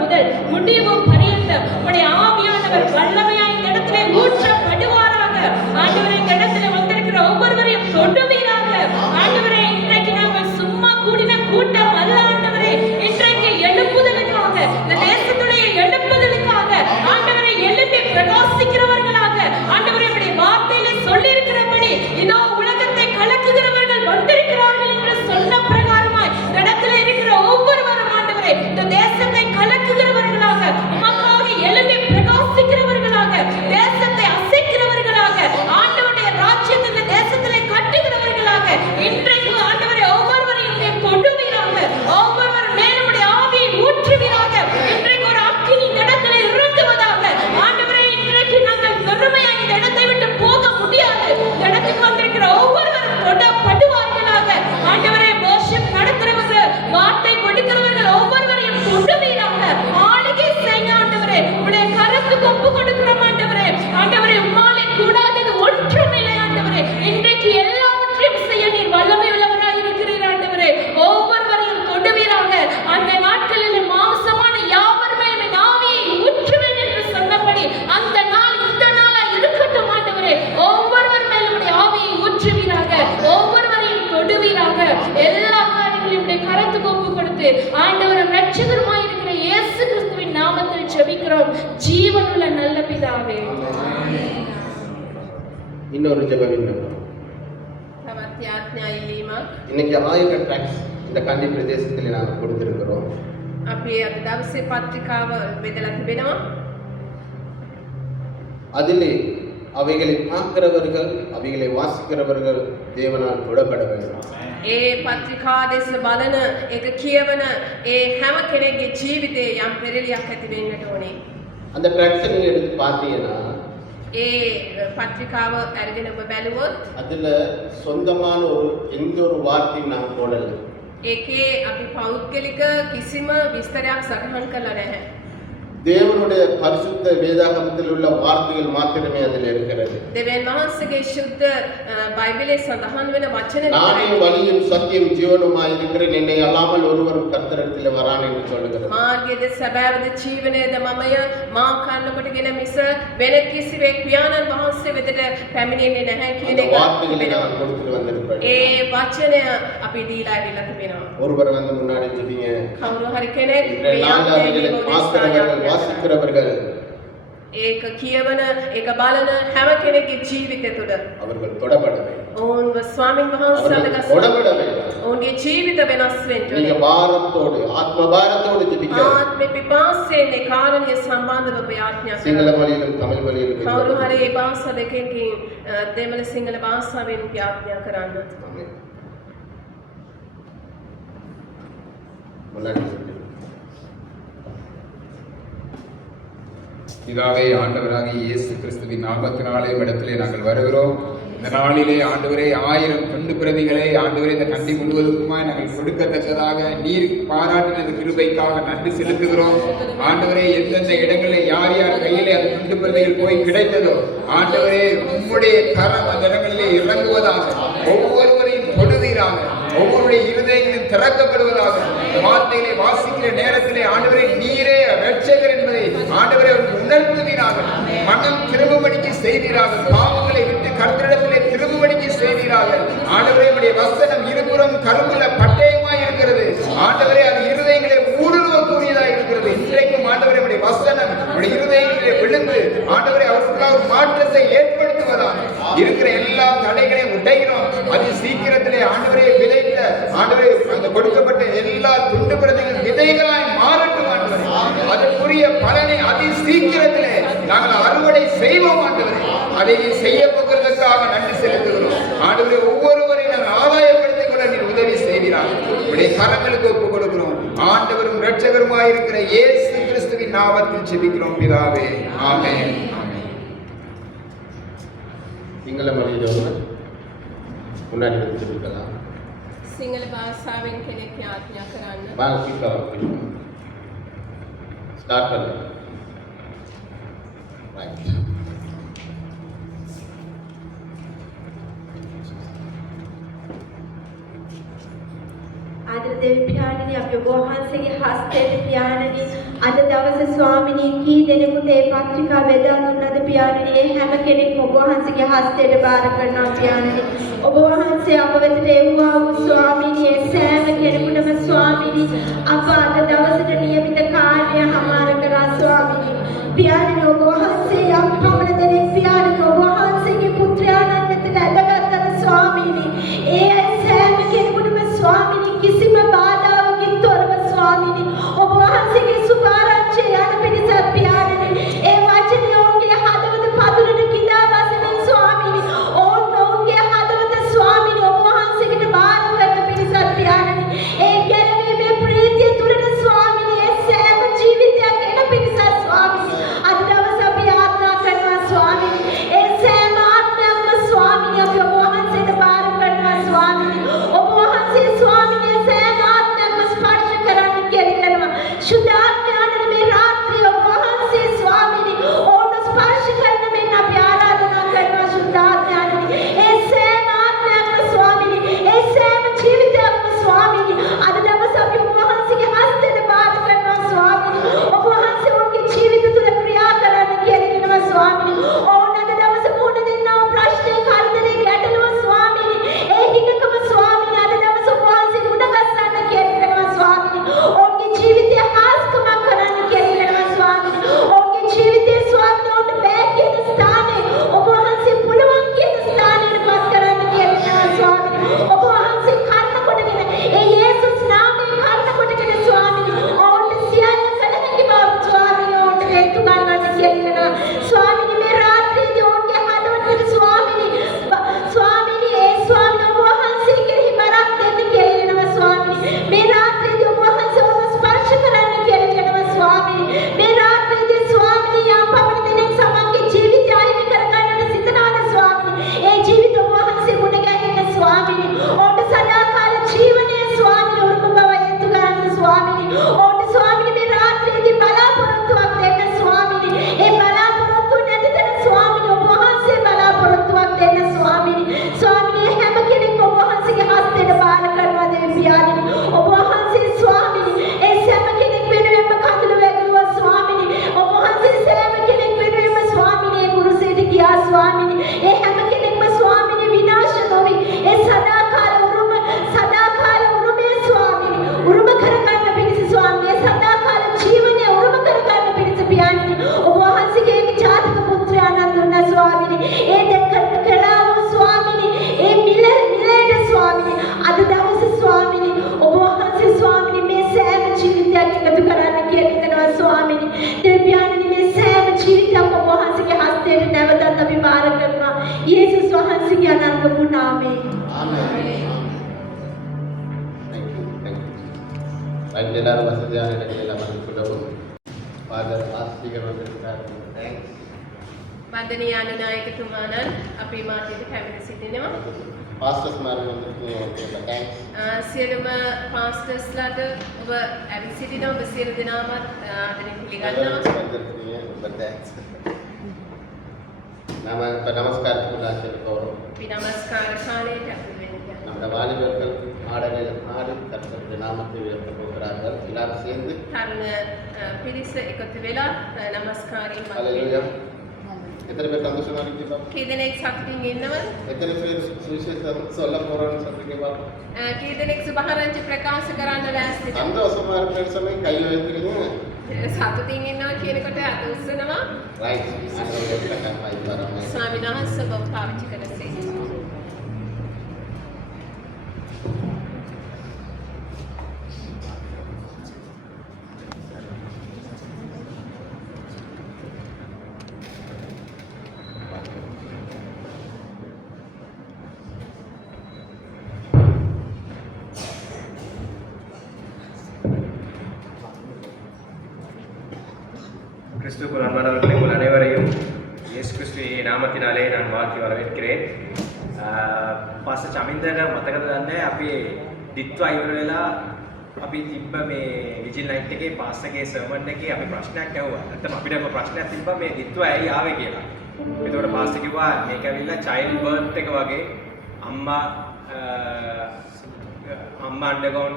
முதல் முடிவு பரியந்தம் உடைய ஆவியானவர் வல்லமையாய் இந்த இடத்திலே ஊற்றப்படுவாராக. ஆண்டவரே, இந்த இடத்திலே வந்திருக்கிற ஒவ்வொருவரையும் தொடுவீராக. ஆண்டவரே, இன்றைக்கு நாங்கள் சும்மா கூடின கூட்டம் அல்ல. ஆண்டவரே, இன்றைக்கு எழுப்புதலுக்காக, இந்த தேசத்துடைய எழுப்புதலுக்காக ஆண்டவரை எழுப்பி பிரகாசிக்கிறவர்களாக ஆண்டவரை உடைய வார்த்தையிலே சொல்லியிருக்கிறபடி இதோ உலகத்தை கலக்குகிறவர்கள் வந்திருக்கிறார்கள் என்று சொன்ன பிரகாரமாய் இந்த இடத்துல இருக்கிற ஒவ்வொருவரும் ஆண்டவரே இந்த தேசத்தை கலக்குகிறவர்களாக, உமக்காக எழுப்பி பிரகாசிக்கிறவர்களாக, தேசத்தை அசைக்கிறவர்களாக, ஆண்டவருடைய ராஜ்யத்தை இந்த தேசத்திலே கட்டுகிறவர்களாக இன்றைக்கு ஆண்டவரை ஒவ்வொருவரையும் நீர் தொடுவீராக. ஒவ்வொருவர் மேலும் உடைய ஆவியை ஊற்றுவீராக. இன்றைக்கு ஒரு அக்கினி இந்த இடத்திலே இறங்குவதாக. ஆண்டவரே, இன்றைக்கு நாங்கள் வெறுமையாக இந்த இடத்தை விட்டு போக முடியாது. இந்த இடத்துக்கு வந்திருக்கிற ஒவ்வொருவரும் தொடப்படுவார்களாக. ஆண்டவரே, worship நடத்துறவர்கள், வார்த்தை கொடுக்கிறவர்கள் ஒவ்வொருவரையும் தொடுவீராக. ஆளுகை செய்ய ஆண்டவரே, உடைய கரத்துக்கு ஒப்பு கொடுக்கிறோம் ஆண்டவரே. ஆண்டவரே, உம்மாலே கூடாதது ஒன்றுமில்லை ஆண்டவரே. இன்றைக்கு எல்லாவற்றையும் செய்ய நீர் வல்லமை உள்ளவராய் இருக்கிறீர் ஆண்டவரே. ஒவ்வொருவரையும் தொடுவீராக. அந்த நாட்களில் மாம்சமான யாவர் மேலும் ஆவியை ஊற்றுவேன் என்று சொன்னபடி அந்த நாள் இந்த நாளாய் இருக்கட்டும் ஆண்டவரே. ஒவ்வொருவர் மேலும் உடைய ஆவியை ஊற்றுவீராக. ஒவ்வொருவரையும் தொடுவீராக. எல்லா காரியங்களையும் உடைய கரத்துக்கு ஒப்பு கொடுத்து ஆண்டவரும் இரட்சகருமாய் இருக்கிற இயேசு கிறிஸ்துவின் நாமத்தில் ஜெபிக்கிறோம் ஜீவனுள்ள நல்ல பிதாவே. இன்னொரு ஜெப விண்ணப்பம். තවත් යාඥා ඉල්ලීමක්. இன்னைக்கு 1000 ட்ராக்ஸ் இந்த கண்டி பிரதேசத்தில் நாங்கள் கொடுத்திருக்கிறோம். අපි අද දවසේ පත්‍රිකාව බෙදලා තිබෙනවා. அதிலே அவைகளை பார்க்கிறவர்கள், அவைகளை வாசிக்கிறவர்கள் தேவனால் விடப்பட வேண்டும். ඒ පත්‍රිකා දෙස බලන ඒක කියවන ඒ හැම කෙනෙක්ගේ ජීවිතේ යම් පෙරලියක් ඇති වෙන්නට ඕනේ. அந்த ட்ராக்ஸை நீங்க எடுத்து பார்த்தீங்கன்னா ඒ පත්‍රිකාව අරගෙන ඔබ බැලුවොත් அதுல சொந்தமான எந்த ஒரு வார்த்தையும் நான் போடல. ඒකේ අපි පෞද්ගලික කිසිම විස්තරයක් සටහන් කරලා නැහැ. தேவனுடைய பரிசுத்த வேதாகமத்தில் உள்ள வார்த்தைகள் மாத்திரமே அதில் இருக்கிறது. දෙවියන් වහන්සේගේ ශුද්ධ බයිබලයේ සඳහන් වෙන වචන நானே வழியும் சத்தியம் ஜீவனுமாய் இருக்கிறேன், என்னை அல்லாமல் ஒருவரும் கர்த்தரிடத்தில் வரான் என்று சொல்லுகிறது. මාර්ගයේද සැබෑවද ජීවනයේද මමය මා කන්න කොටගෙන මිස වෙන කිසිවෙක් පියාණන් වහන්සේ වෙතට පැමිණෙන්නේ නැහැ කියන அந்த එක வார்த்தைகளை நான் கொடுத்துட்டு வந்திருக்கிறேன். ඒ වචනය අපි දීලා ඉවිල්ලා තිබෙනවා. ஒருவர் வந்து முன்னாடி சொல்லுங்க, කවුරු හරි කෙනෙක් இன்றைய நாள் அவைகளை பார்க்கிறவர்கள் வாசிக்கிறவர்கள் ඒක කියවන ඒක බලන හැම කෙනෙකුගේ ජීවිතය තුළ அவர்கள் தொடப்பட வேண்டும். ඔවුන්ව ස්වාමින් වහන්සේට அவர்கள் தொடப்பட வேண்டும். ඔවුන්ගේ ජීවිත වෙනස් වෙන්න நீங்க ඕනේ. பாரத்தோடு ஆத்ம பாரத்தோடு ஜெபிக்க. ආත්මේ පිපාසයෙන් ඒ කාරණිය සම්බන්ධව ඔබ යාඥා சிங்கள කරනවා. மொழியிலும் தமிழ் மொழியிலும் කවුරු හරි මේ භාෂා දෙකකින් දෙමළ සිංහල භාෂාවෙන් යාඥා කරන්න. ஆமென். முன்னாடி சொல்லு. பிதாவே, ஆண்டவராகிய இயேசு கிறிஸ்துவின் நாமத்தினாலே இடத்திலே நாங்கள் வருகிறோம். இந்த நாளிலே ஆண்டவரே 1000 துண்டு பிரதிகளை ஆண்டவரே இந்த கண்டி முழுவதுக்குமாய் நாங்கள் கொடுக்கத்தக்கதாக நீர் பாராட்டினது கிருபைக்காக நன்றி செலுத்துகிறோம். ஆண்டவரே, எந்தெந்த இடங்களில் யார் யார் கையிலே அந்த துண்டு பிரதிகள் போய் கிடைத்ததோ ஆண்டவரே, உம்முடைய கரம் அந்த இடங்களிலே இறங்குவதாக, ஒவ்வொருவரையும் தொடுவீராக, ஒவ்வொருடைய இருதயங்களும் திறக்கப்படுவதாக. வார்த்தைகளை வாசிக்கிற நேரத்திலே ஆண்டவரே, நீரே இரட்சகர் என்பதை ஆண்டவரே உணர்த்துவீராக. மனம் திரும்பும்படிக்கு செய்வீராக. பாவங்களை விட்டு கர்த்தரிடத்திலே திரும்பும்படிக்கு செய்வீராக. ஆண்டவரே, உம்முடைய வசனம் இருபுறம் கருங்குல பட்டயமாய் இருக்கிறது. ஆண்டவரே, அது இருதயங்களை ஊடுருவக்கூடியதாக இருக்கிறது. இன்றைக்கும் ஆண்டவரே, உம்முடைய வசனம் உம்முடைய இருதயங்களிலே விழுந்து ஆண்டவரே அவர்களுக்காக ஒரு மாற்றத்தை ஏற்படுத்துவதாக. இருக்கிற எல்லா தடைகளையும் உடைகிறோம். அது சீக்கிரத்திலே ஆண்டவரே விதைத்த ஆண்டவரே அந்த கொடுக்கப்பட்ட எல்லா துண்டு பிரதிகள் விதைகளாய் மாறட்டும் ஆண்டவரே. அதற்குரிய பலனை அதி சீக்கிரத்திலே நாங்கள் அறுவடை செய்வோம் ஆண்டவரே. அதை செய்ய போகிறதற்காக நன்றி செலுத்துகிறோம் ஆண்டவரே. ஒவ்வொருவரையும் நாங்கள் ஆதாயப்படுத்திக் கொள்ள நீர் உதவி செய்கிறார். உடைய கரங்களுக்கு ஒப்புக் கொடுக்கிறோம். ஆண்டவரும் இரட்சகருமாய் இருக்கிற இயேசு கிறிஸ்துவின் நாமத்தில் ஜெபிக்கிறோம் பிதாவே. ஆமென். சிங்கள மொழியில முன்னாடி வந்து ஜெபிக்கலாம். සිංහල භාෂාවෙන් කෙනෙක් යාඥා කරන්න. வாங்க சீக்கிரம் ஸ்டார்ட் பண்ணுங்க. ரைட். ආදර දෙවි පියාණනි, අපි ඔබ වහන්සේගේ හස්තයට පියාණනි අද දවසේ ස්වාමිනී කී දෙනෙකුට මේ පත්‍රිකා බෙදා දුන්නද පියාණනි, ඒ හැම කෙනෙක්ම ඔබ වහන්සේගේ හස්තයට බාර කරනවා පියාණනි. ඔබ වහන්සේ අප වෙතට එවුවා වූ ස්වාමිනී, ඒ සෑම කෙනෙකුටම ස්වාමිනී අප අද දවසට නියමිත කාර්යය හමාර කරා ස්වාමිනී. පියාණනි, ඔබ වහන්සේ යම් පමණ දෙනෙක් පියාණනි ඔබ වහන්සේගේ පුත්‍රයාණන් වෙතට ඇදගත්තද ස්වාමිනී, ඒ සෑම කෙනෙකුටම ස්වාමිනී කිසිම බාධාවකින් තොරව ස්වාමිනී ඔබ වහන්සේගේ සුභාරංචිය යන පිණිස පියාණනි ඒ වචනය ඔවුන්ගේ හදවත පතුලට කිඳා බසිමින් ස්වාමිනී ඔවුන්ගේ හදවත ස්වාමිනී ඔබ වහන්සේකට බාර කරන පිණිස පියාණනි ඒ ගැලවීමේ ප්‍රීතිය තුරට ස්වාමිනී ඒ සෑම ජීවිතයක් එන පිණිස ස්වාමිනී අද දෙවියන්නි මේ සෑම ජීවිතයක්ම ඔබ වහන්සේගේ හස්තයට නැවතත් අපි බාර කරනවා. යේසුස් වහන්සේගේ අනර්ගම නාමයෙන්. ஆமென். Thank you. Thank you. Right, எல்லாரும் வசதியான இடங்களில் அமர்ந்து கொள்ளவும். Father, ஆசிரியர் வந்திருக்கிறார். Thanks. වන්දනීය අනුනායකතුමාණන් අපේ මාධ්‍යට පැමිණ සිටිනවා. Pastors මාරු වந்திருக்கீங்க. Thanks. සියලුම පාස්ටර්ස්ලාට ඔබ ඇවිත් සිටිනවා. ඔබ සියලු දෙනාමත් ආදරෙන් පිළිගන්නවා. வந்திருக்கீங்க. ரொம்ப thanks. நாம இப்ப நமஸ்காரத்துக்குள்ள செல்லுவோம். අපි නමස්කාර කාලයට අපි වෙන්නේ. நம்முடைய வாலிபர்கள் ஆடலில் ஆடி கர்த்தருடைய நாமத்தை உயர்த்த போகிறார்கள். எல்லாரும் சேர்ந்து තරුණ පිරිස එකතු වෙලා නමස්කාරයෙන් ஹalleluya. எத்தனை பேர் சந்தோஷமா இருக்கீங்க? කී දෙනෙක් සතුටින් ඉන්නවද? எத்தனை பேர் சுவிசேஷம் சொல்ல போறோம்னு சொல்றீங்க பாப்போம். කී දෙනෙක් සුභාරංචි ප්‍රකාශ කරන්න ලෑස්තිද? சந்தோஷமா இருக்கிற சமயம் கை வைக்கிறீங்க. සතුටින් ඉන්නවා කියනකොට අත උස්සනවා. ரைட். சீக்கிரம் கம்மாய் வராம. ස්වාමීන් වහන්සේ ඔබ පාවිච්චි කරසේ. கிறிஸ்துவுக்குள் அன்பானவர்களே, உங்கள் அனைவரையும் இயேசு கிறிஸ்துவின் நாமத்தினாலே நான் வாழ்த்தி வரவேற்கிறேன். පාස්ටර් චමින්දට මතකද දන්නේ අපි දිත්වා ඉවර වෙලා අපි තිබ්බ මේ විජිල් නයිට් එකේ පාස්ටර්ගේ සර්මන් එකේ අපි ප්‍රශ්නයක් ඇහුවා. නැත්නම් අපිට ප්‍රශ්නයක් තිබ්බා මේ දිත්වා ඇයි ආවේ කියලා. ඒතකොට පාස්ටර් කිව්වා මේක ඇවිල්ලා චයිල්ඩ් බර්ත් එක වගේ අම්මා අන්ඩර්ගෝන්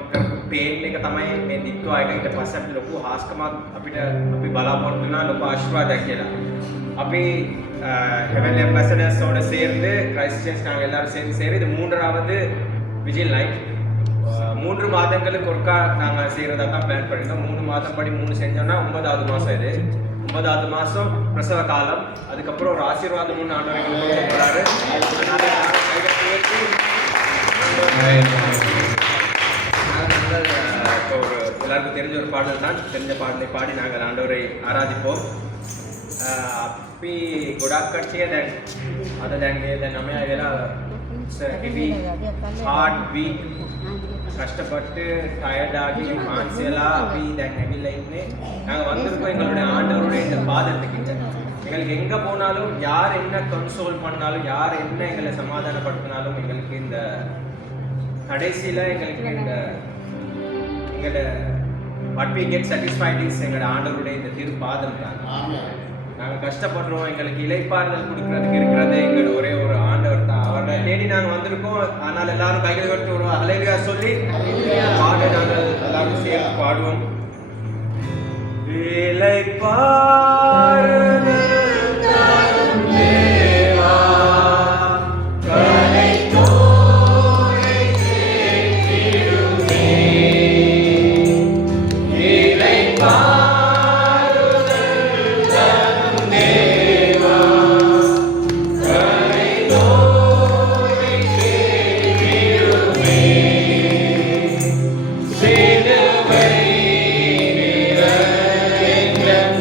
පේන් එක තමයි මේ දිත්වා එක. ඊට පස්සේ අපි ලොකු හාස්කමක් අපිට අපි බලාපොරොත්තු වෙනා ලොකු ආශිර්වාදයක් කියලා. අපි ஹெவன்லி அம்பாசடர்ஸோட சேர்ந்து கிரைஸ்ட் சர்ச் நாங்கள் எல்லாரும் சேர்ந்து இது 3வது விஜில் நைட். 3 மாதங்களுக்கு ஒருக்கா நாங்கள் செய்கிறதா தான் பிளான் பண்ணியிருந்தோம். 3 மாதம் படி 3 செஞ்சோம்னா 9வது மாதம். இது 9வது மாதம் பிரசவ காலம். அதுக்கப்புறம் ஒரு ஆசீர்வாதம் ஒன்று ஆண்டவர் எங்களுக்கு கொடுக்க போகிறாரு. இப்போ ஒரு எல்லாருக்கும் தெரிஞ்ச ஒரு பாடல் தான். தெரிஞ்ச பாடலை பாடி நாங்கள் ஆண்டவரை ஆராதிப்போம். අපි ගොඩක් කට්ටිය දැන් අද දැන් මේ දැන් 9 වෙලා heavy hard week கஷ்டப்பட்டு டயர்ட் ஆகி மான்சியலா අපි දැන් ඇවිල්ලා ඉන්නේ. நாங்க வந்திருக்கோம் எங்களுடைய ஆண்டவருடைய இந்த பாதத்துக்கிட்ட. எங்களுக்கு எங்க போனாலும் யார் என்ன கன்சோல் பண்ணாலும் யார் என்ன எங்களை சமாதானப்படுத்தினாலும் எங்களுக்கு இந்த கடைசியில எங்களுக்கு இந்த எங்களோட what we get satisfied is எங்களோட ஆண்டவருடைய இந்த திருப்பாதம் தான். ஆமென். நாங்கள் கஷ்டப்படுறோம். எங்களுக்கு இலைப்பாறுதல் கொடுக்கறதுக்கு இருக்கிறது எங்களோட ஒரே ஒரு ஆண்டவர் தான். அவரை தேடி நாங்கள் வந்திருக்கோம். ஆனால் எல்லாரும் கைகள் எடுத்து ஒரு ஹல்லேலூயா சொல்லி பாட நாங்கள் எல்லாரும் சேர்ந்து பாடுவோம். இலைப்பாறுதல் தரும் தேவா, கலைத்தோரை சேர்த்திடுமே. சிலுவை நிழல் எங்கள்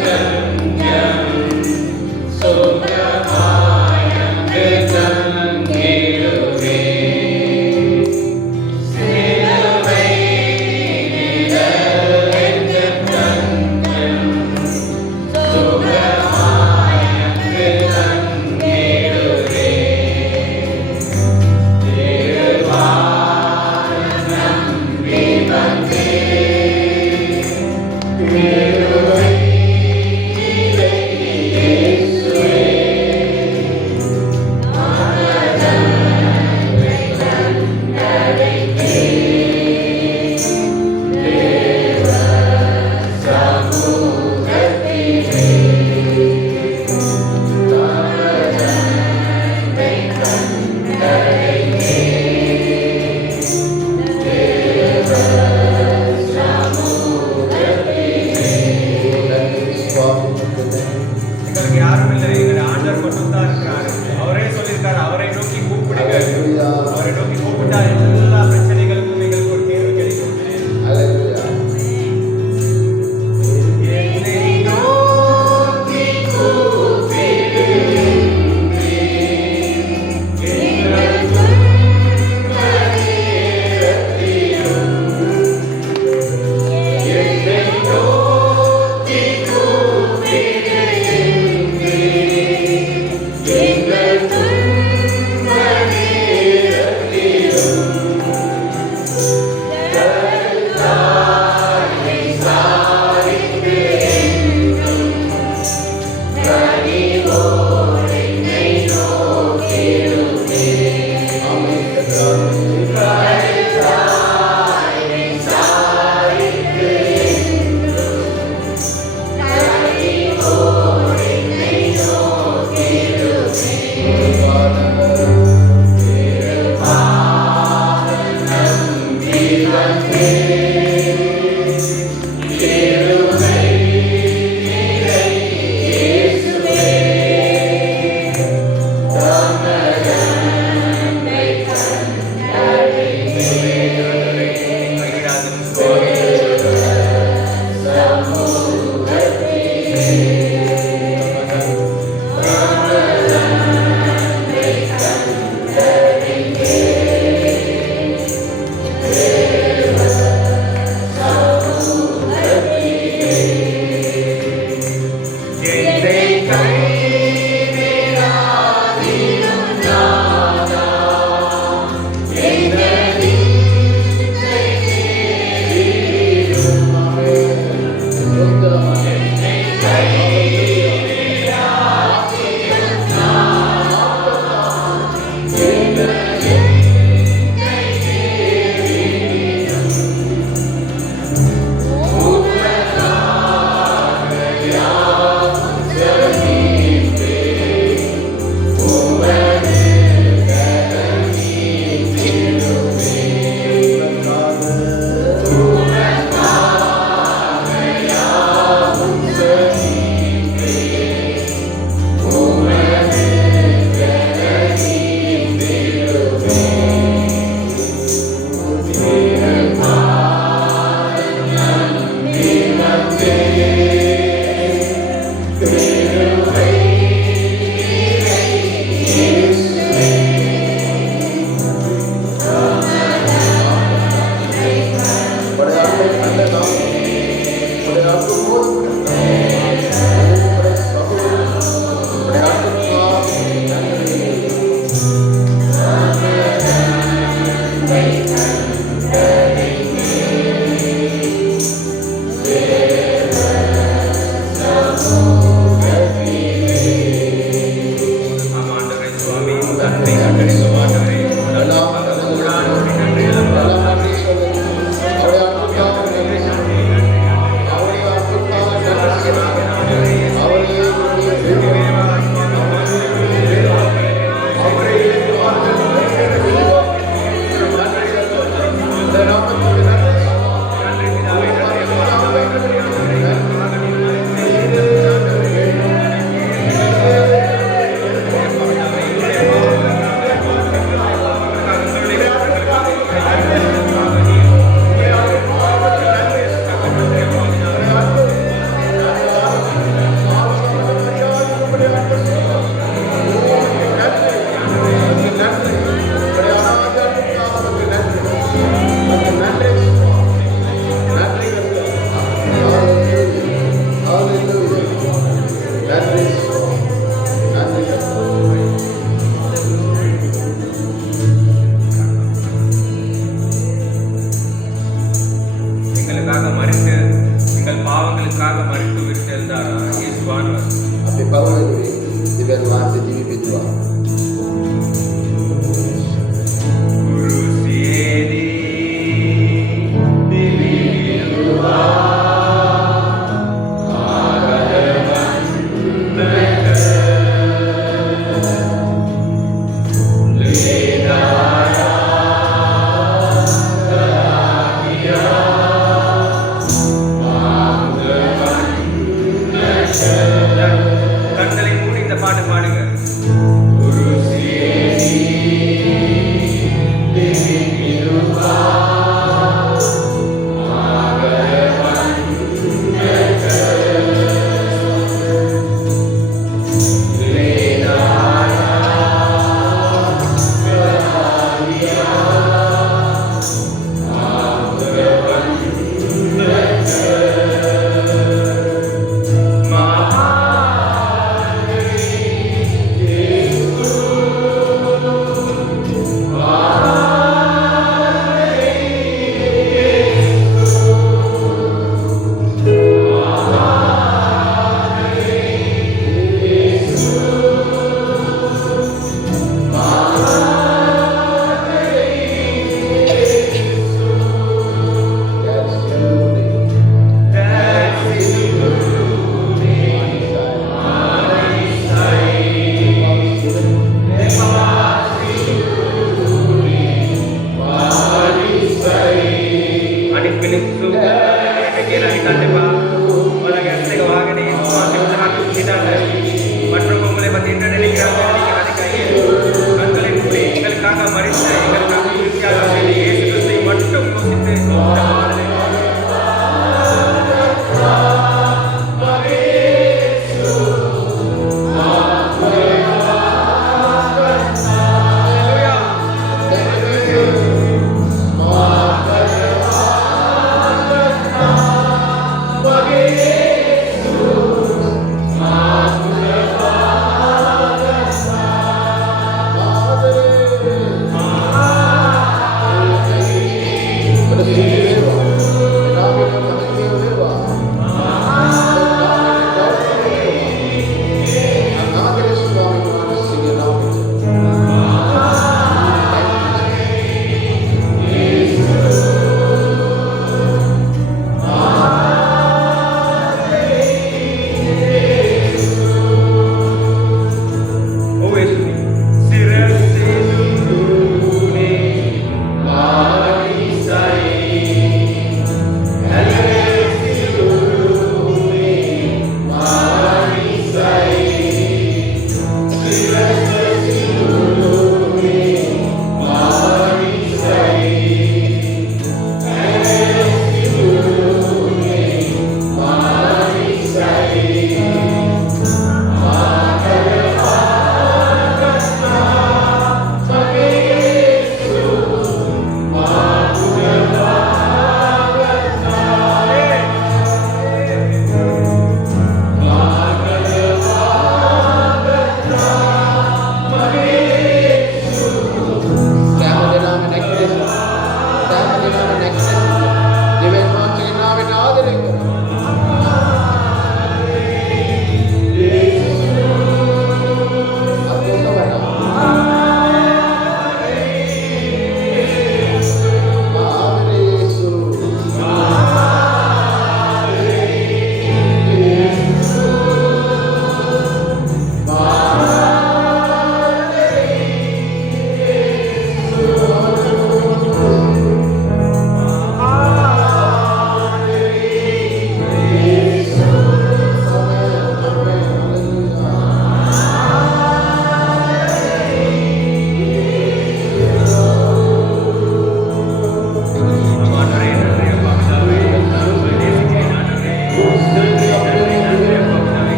Maha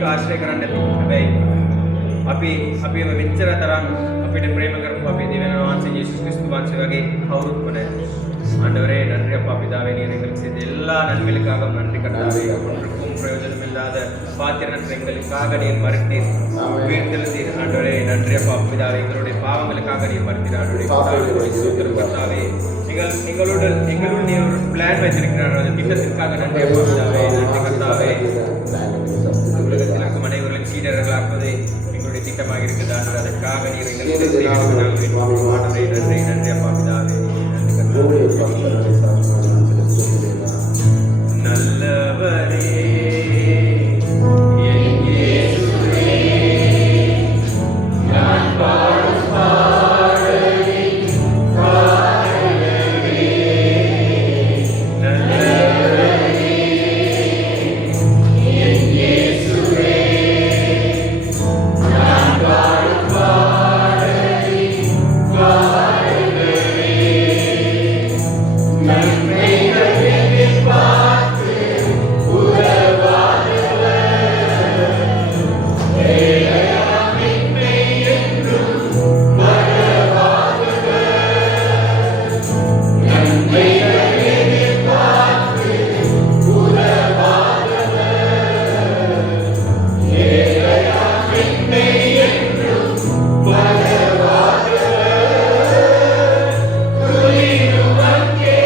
එක්ක ආශ්‍රය කරන්න නැති. හැබැයි අපි මෙච්චර තරම් අපිට ප්‍රේම කරපු අපේ දෙවියන් වහන්සේ යේසුස් ක්‍රිස්තු වහන්සේ වගේ කවුරුත් නැහැ. ஆண்டவரே நன்றி அப்பா பிதாவே நீர் எங்களுக்கு செய்த எல்லா நன்மைகளுக்காக நன்றி கர்த்தாவே ஒன்றுக்கும் பிரயோஜனம் இல்லாத பாத்திரங்கள் எங்களுக்காக நீர் மறுத்தீர் உயிர்த்தெழுந்தீர் ஆண்டவரே நன்றி அப்பா பிதாவே எங்களுடைய பாவங்களுக்காக நீர் மறுத்தீர் ஆண்டவரே சூத்திரம் கர்த்தாவே எங்களுடன் நீர் ஒரு பிளான் வச்சிருக்கிறார் அந்த திட்டத்திற்காக நன்றி அப்பா பிதாவே நன்றி கர்த்தாவே உலகத்திற்கு அனைவர்களும் சீடர்களாக்குவதே எங்களுடைய திட்டமாக இருக்கிறது அதற்காக நீர் எங்களுக்கு ஆண்டவரே நன்றி நன்றி அப்பா பிதாவே நல்லவரே என் இயேசுவே நான் பாடும் பாடலின் காரணமே நல்லவரே என் இயேசுவே நான் பாடும் பாடலின் காரணமே நன்மைகள் எதிர்பார்த்து உறவாடுவர் ஏழையாமின்மை என்றும் மறவாடுவர் நன்மைகள் எதிர்பார்த்து உறவாடுவர் ஏழையாமின்மை என்றும் மறவாடுவர் துயிலுமக்கே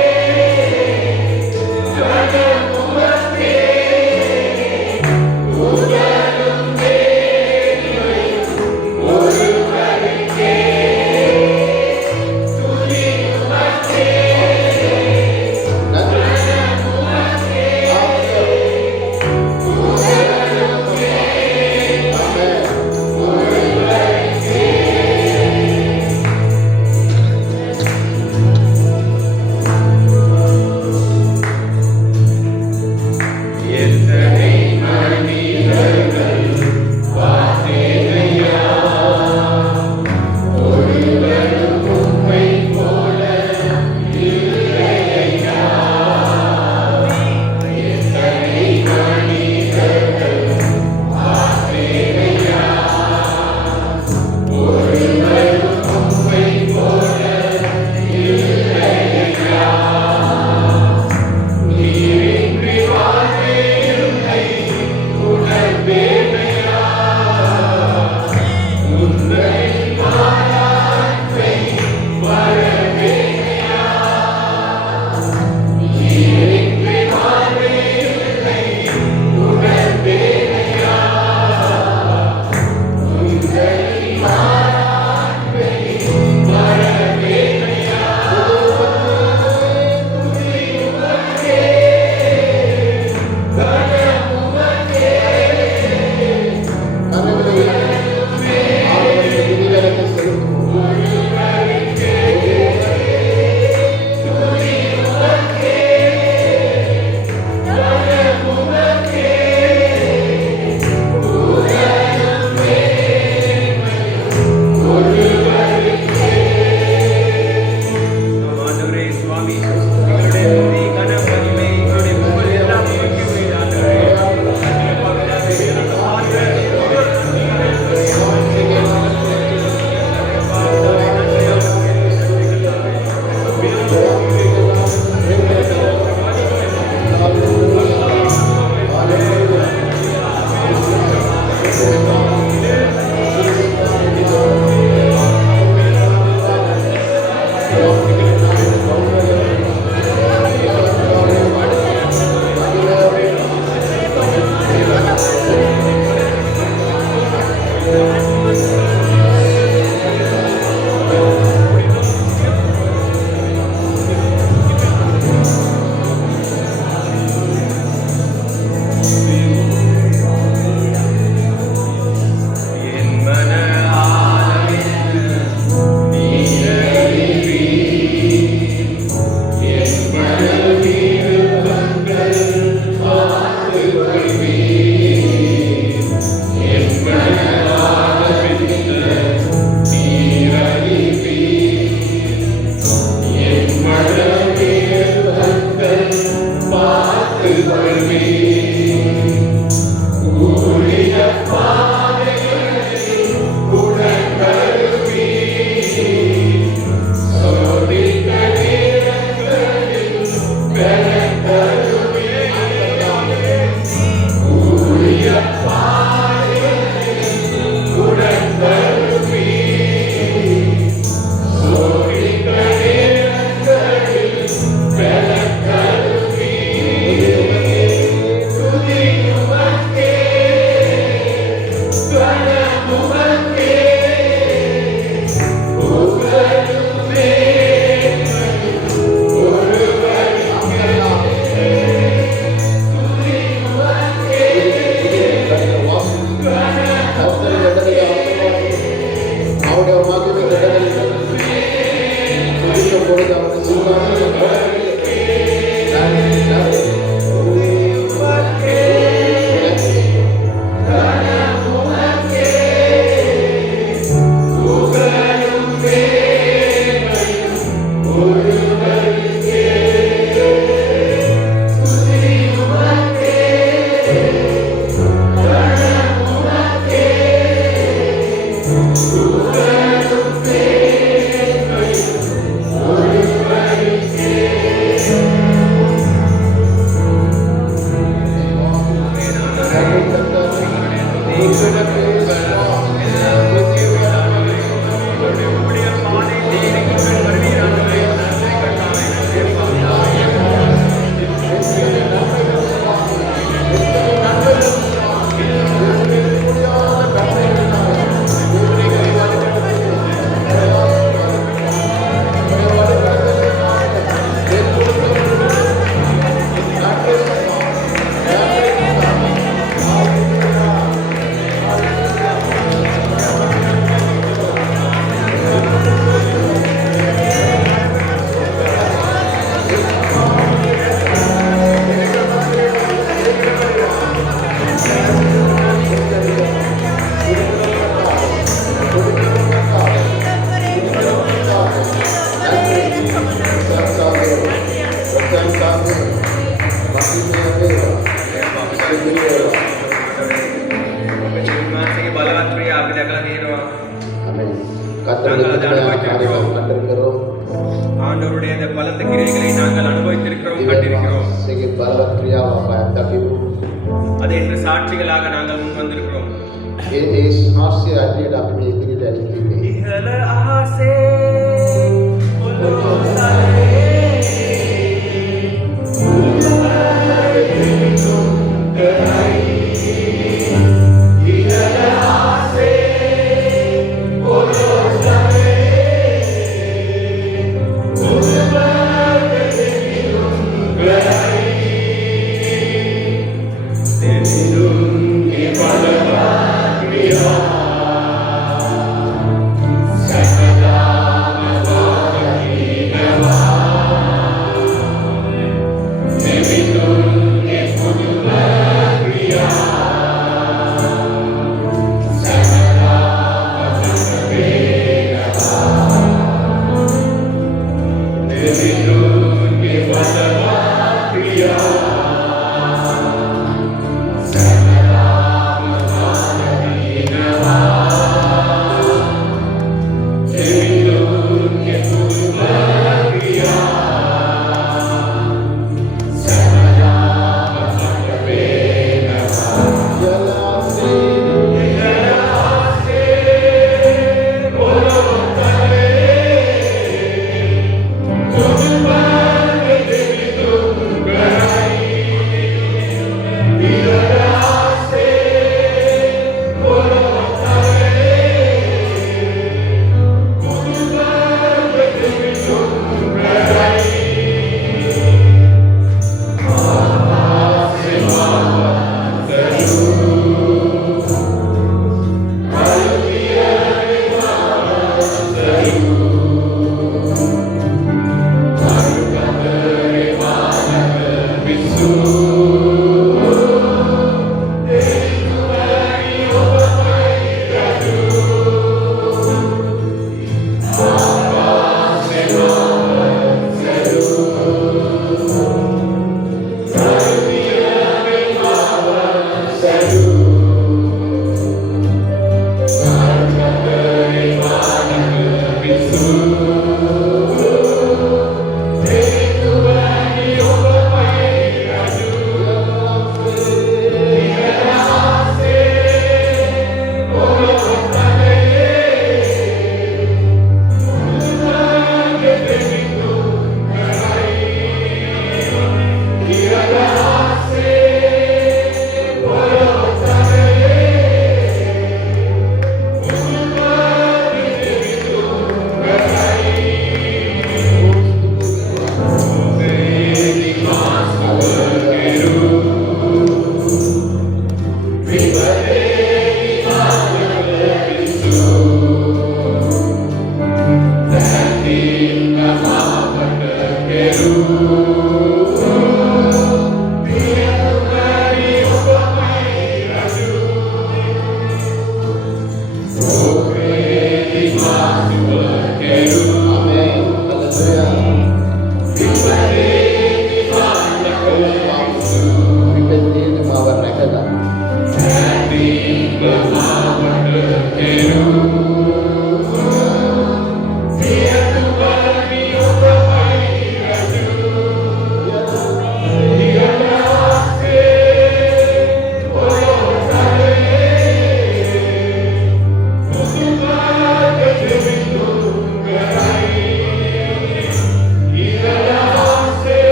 Gloria උන්වහන්සේගේ බලවත් ක්‍රියා අපි දැකලා තියෙනවා. ஆமென். கர்த்தருடைய காரியங்களை கண்டிருக்கிறோம். ஆண்டவருடைய அந்த பலத்த கிரியைகளை நாங்கள் அனுபவித்திருக்கிறோம், கண்டிருக்கிறோம். தேவனுடைய பலவத் கிரியாவை தப்பிவு. அதை இன்று சாட்சிகளாக நாங்கள் முன் வந்திருக்கிறோம். ඒ සාක්ෂි අධ්‍යයන අපි මේ ඉදිරියට ඇවිත් ඉහළ අහසේ පොළොවේ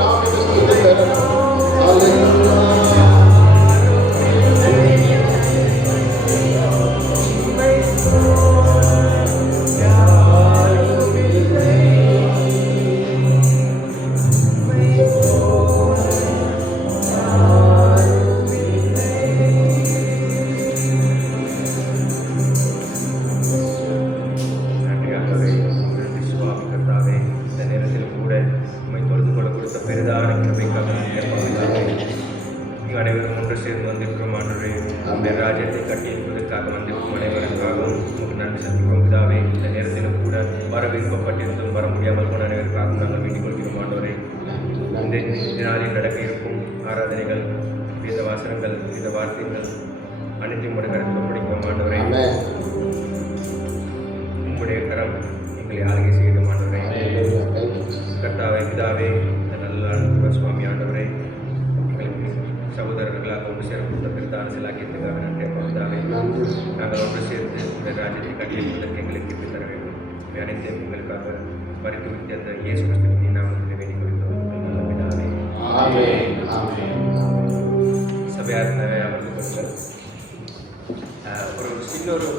நாமத்தை ஸ்துதி பெறலாம். ஹalleluya. நன்றி ஆண்டவரே, நன்றி சுவாமி கர்த்தாவே, இந்த நேரத்தில் கூட உம்மை தொழுது கொள்ள கொடுத்த பெரிதான கிருபைக்காக நன்றி அப்பா பிதாவே. இங்கு அனைவரும் ஒன்று சேர்ந்து வந்திருக்கிறோம் ஆண்டவரே, உம்முடைய ராஜ்யத்தை கட்டியெழுப்பதற்காக வந்திருக்கும் அனைவருக்காகவும் உமக்கு நன்றி செலுத்துகிறோம் பிதாவே. இந்த நேரத்தில் கூட வர விருப்பப்பட்டிருந்தும் வர முடியாமல் போன அனைவருக்காகவும் நாங்கள் வேண்டிக் கொள்கிறோம் ஆண்டவரே. இந்த நாளில் நடக்க இருக்கும் ஆராதனைகள், வேத வாசனங்கள், வேத வார்த்தைகள் அனைத்தையும் ஒரு கருத்தில் பிடிக்கும் ஆண்டவரே. ஆமென். உம்முடைய கரம் எங்களை ஆளுகை செய்து ஆண்டவரே. ஹalleluya. Thank you. கர்த்தாவே பிதாவே, இந்த நல்ல அன்பு சுவாமி ஆண்டவரே, எங்களுக்கு சகோதரர்களாக ஒன்று சேர கொடுத்த பெருதான சிலாக்கியத்துக்காக நன்றி அப்பா பிதாவே. நன்றி. நாங்கள் ஒன்று சேர்ந்து இந்த ராஜ்யத்தை கட்டியெழுப்பதற்கு எங்களுக்கு கிருபை தர வேண்டும். இவை அனைத்தையும் எங்களுக்காக மறித்து விட்டு அந்த இயேசு கிறிஸ்துவின் நாமத்தில் வேண்டிக் கொள்கிறோம் நல்ல பிதாவே. ஆமென். ஆமென். சபையார் அமர்ந்து கொள்ளுங்கள்.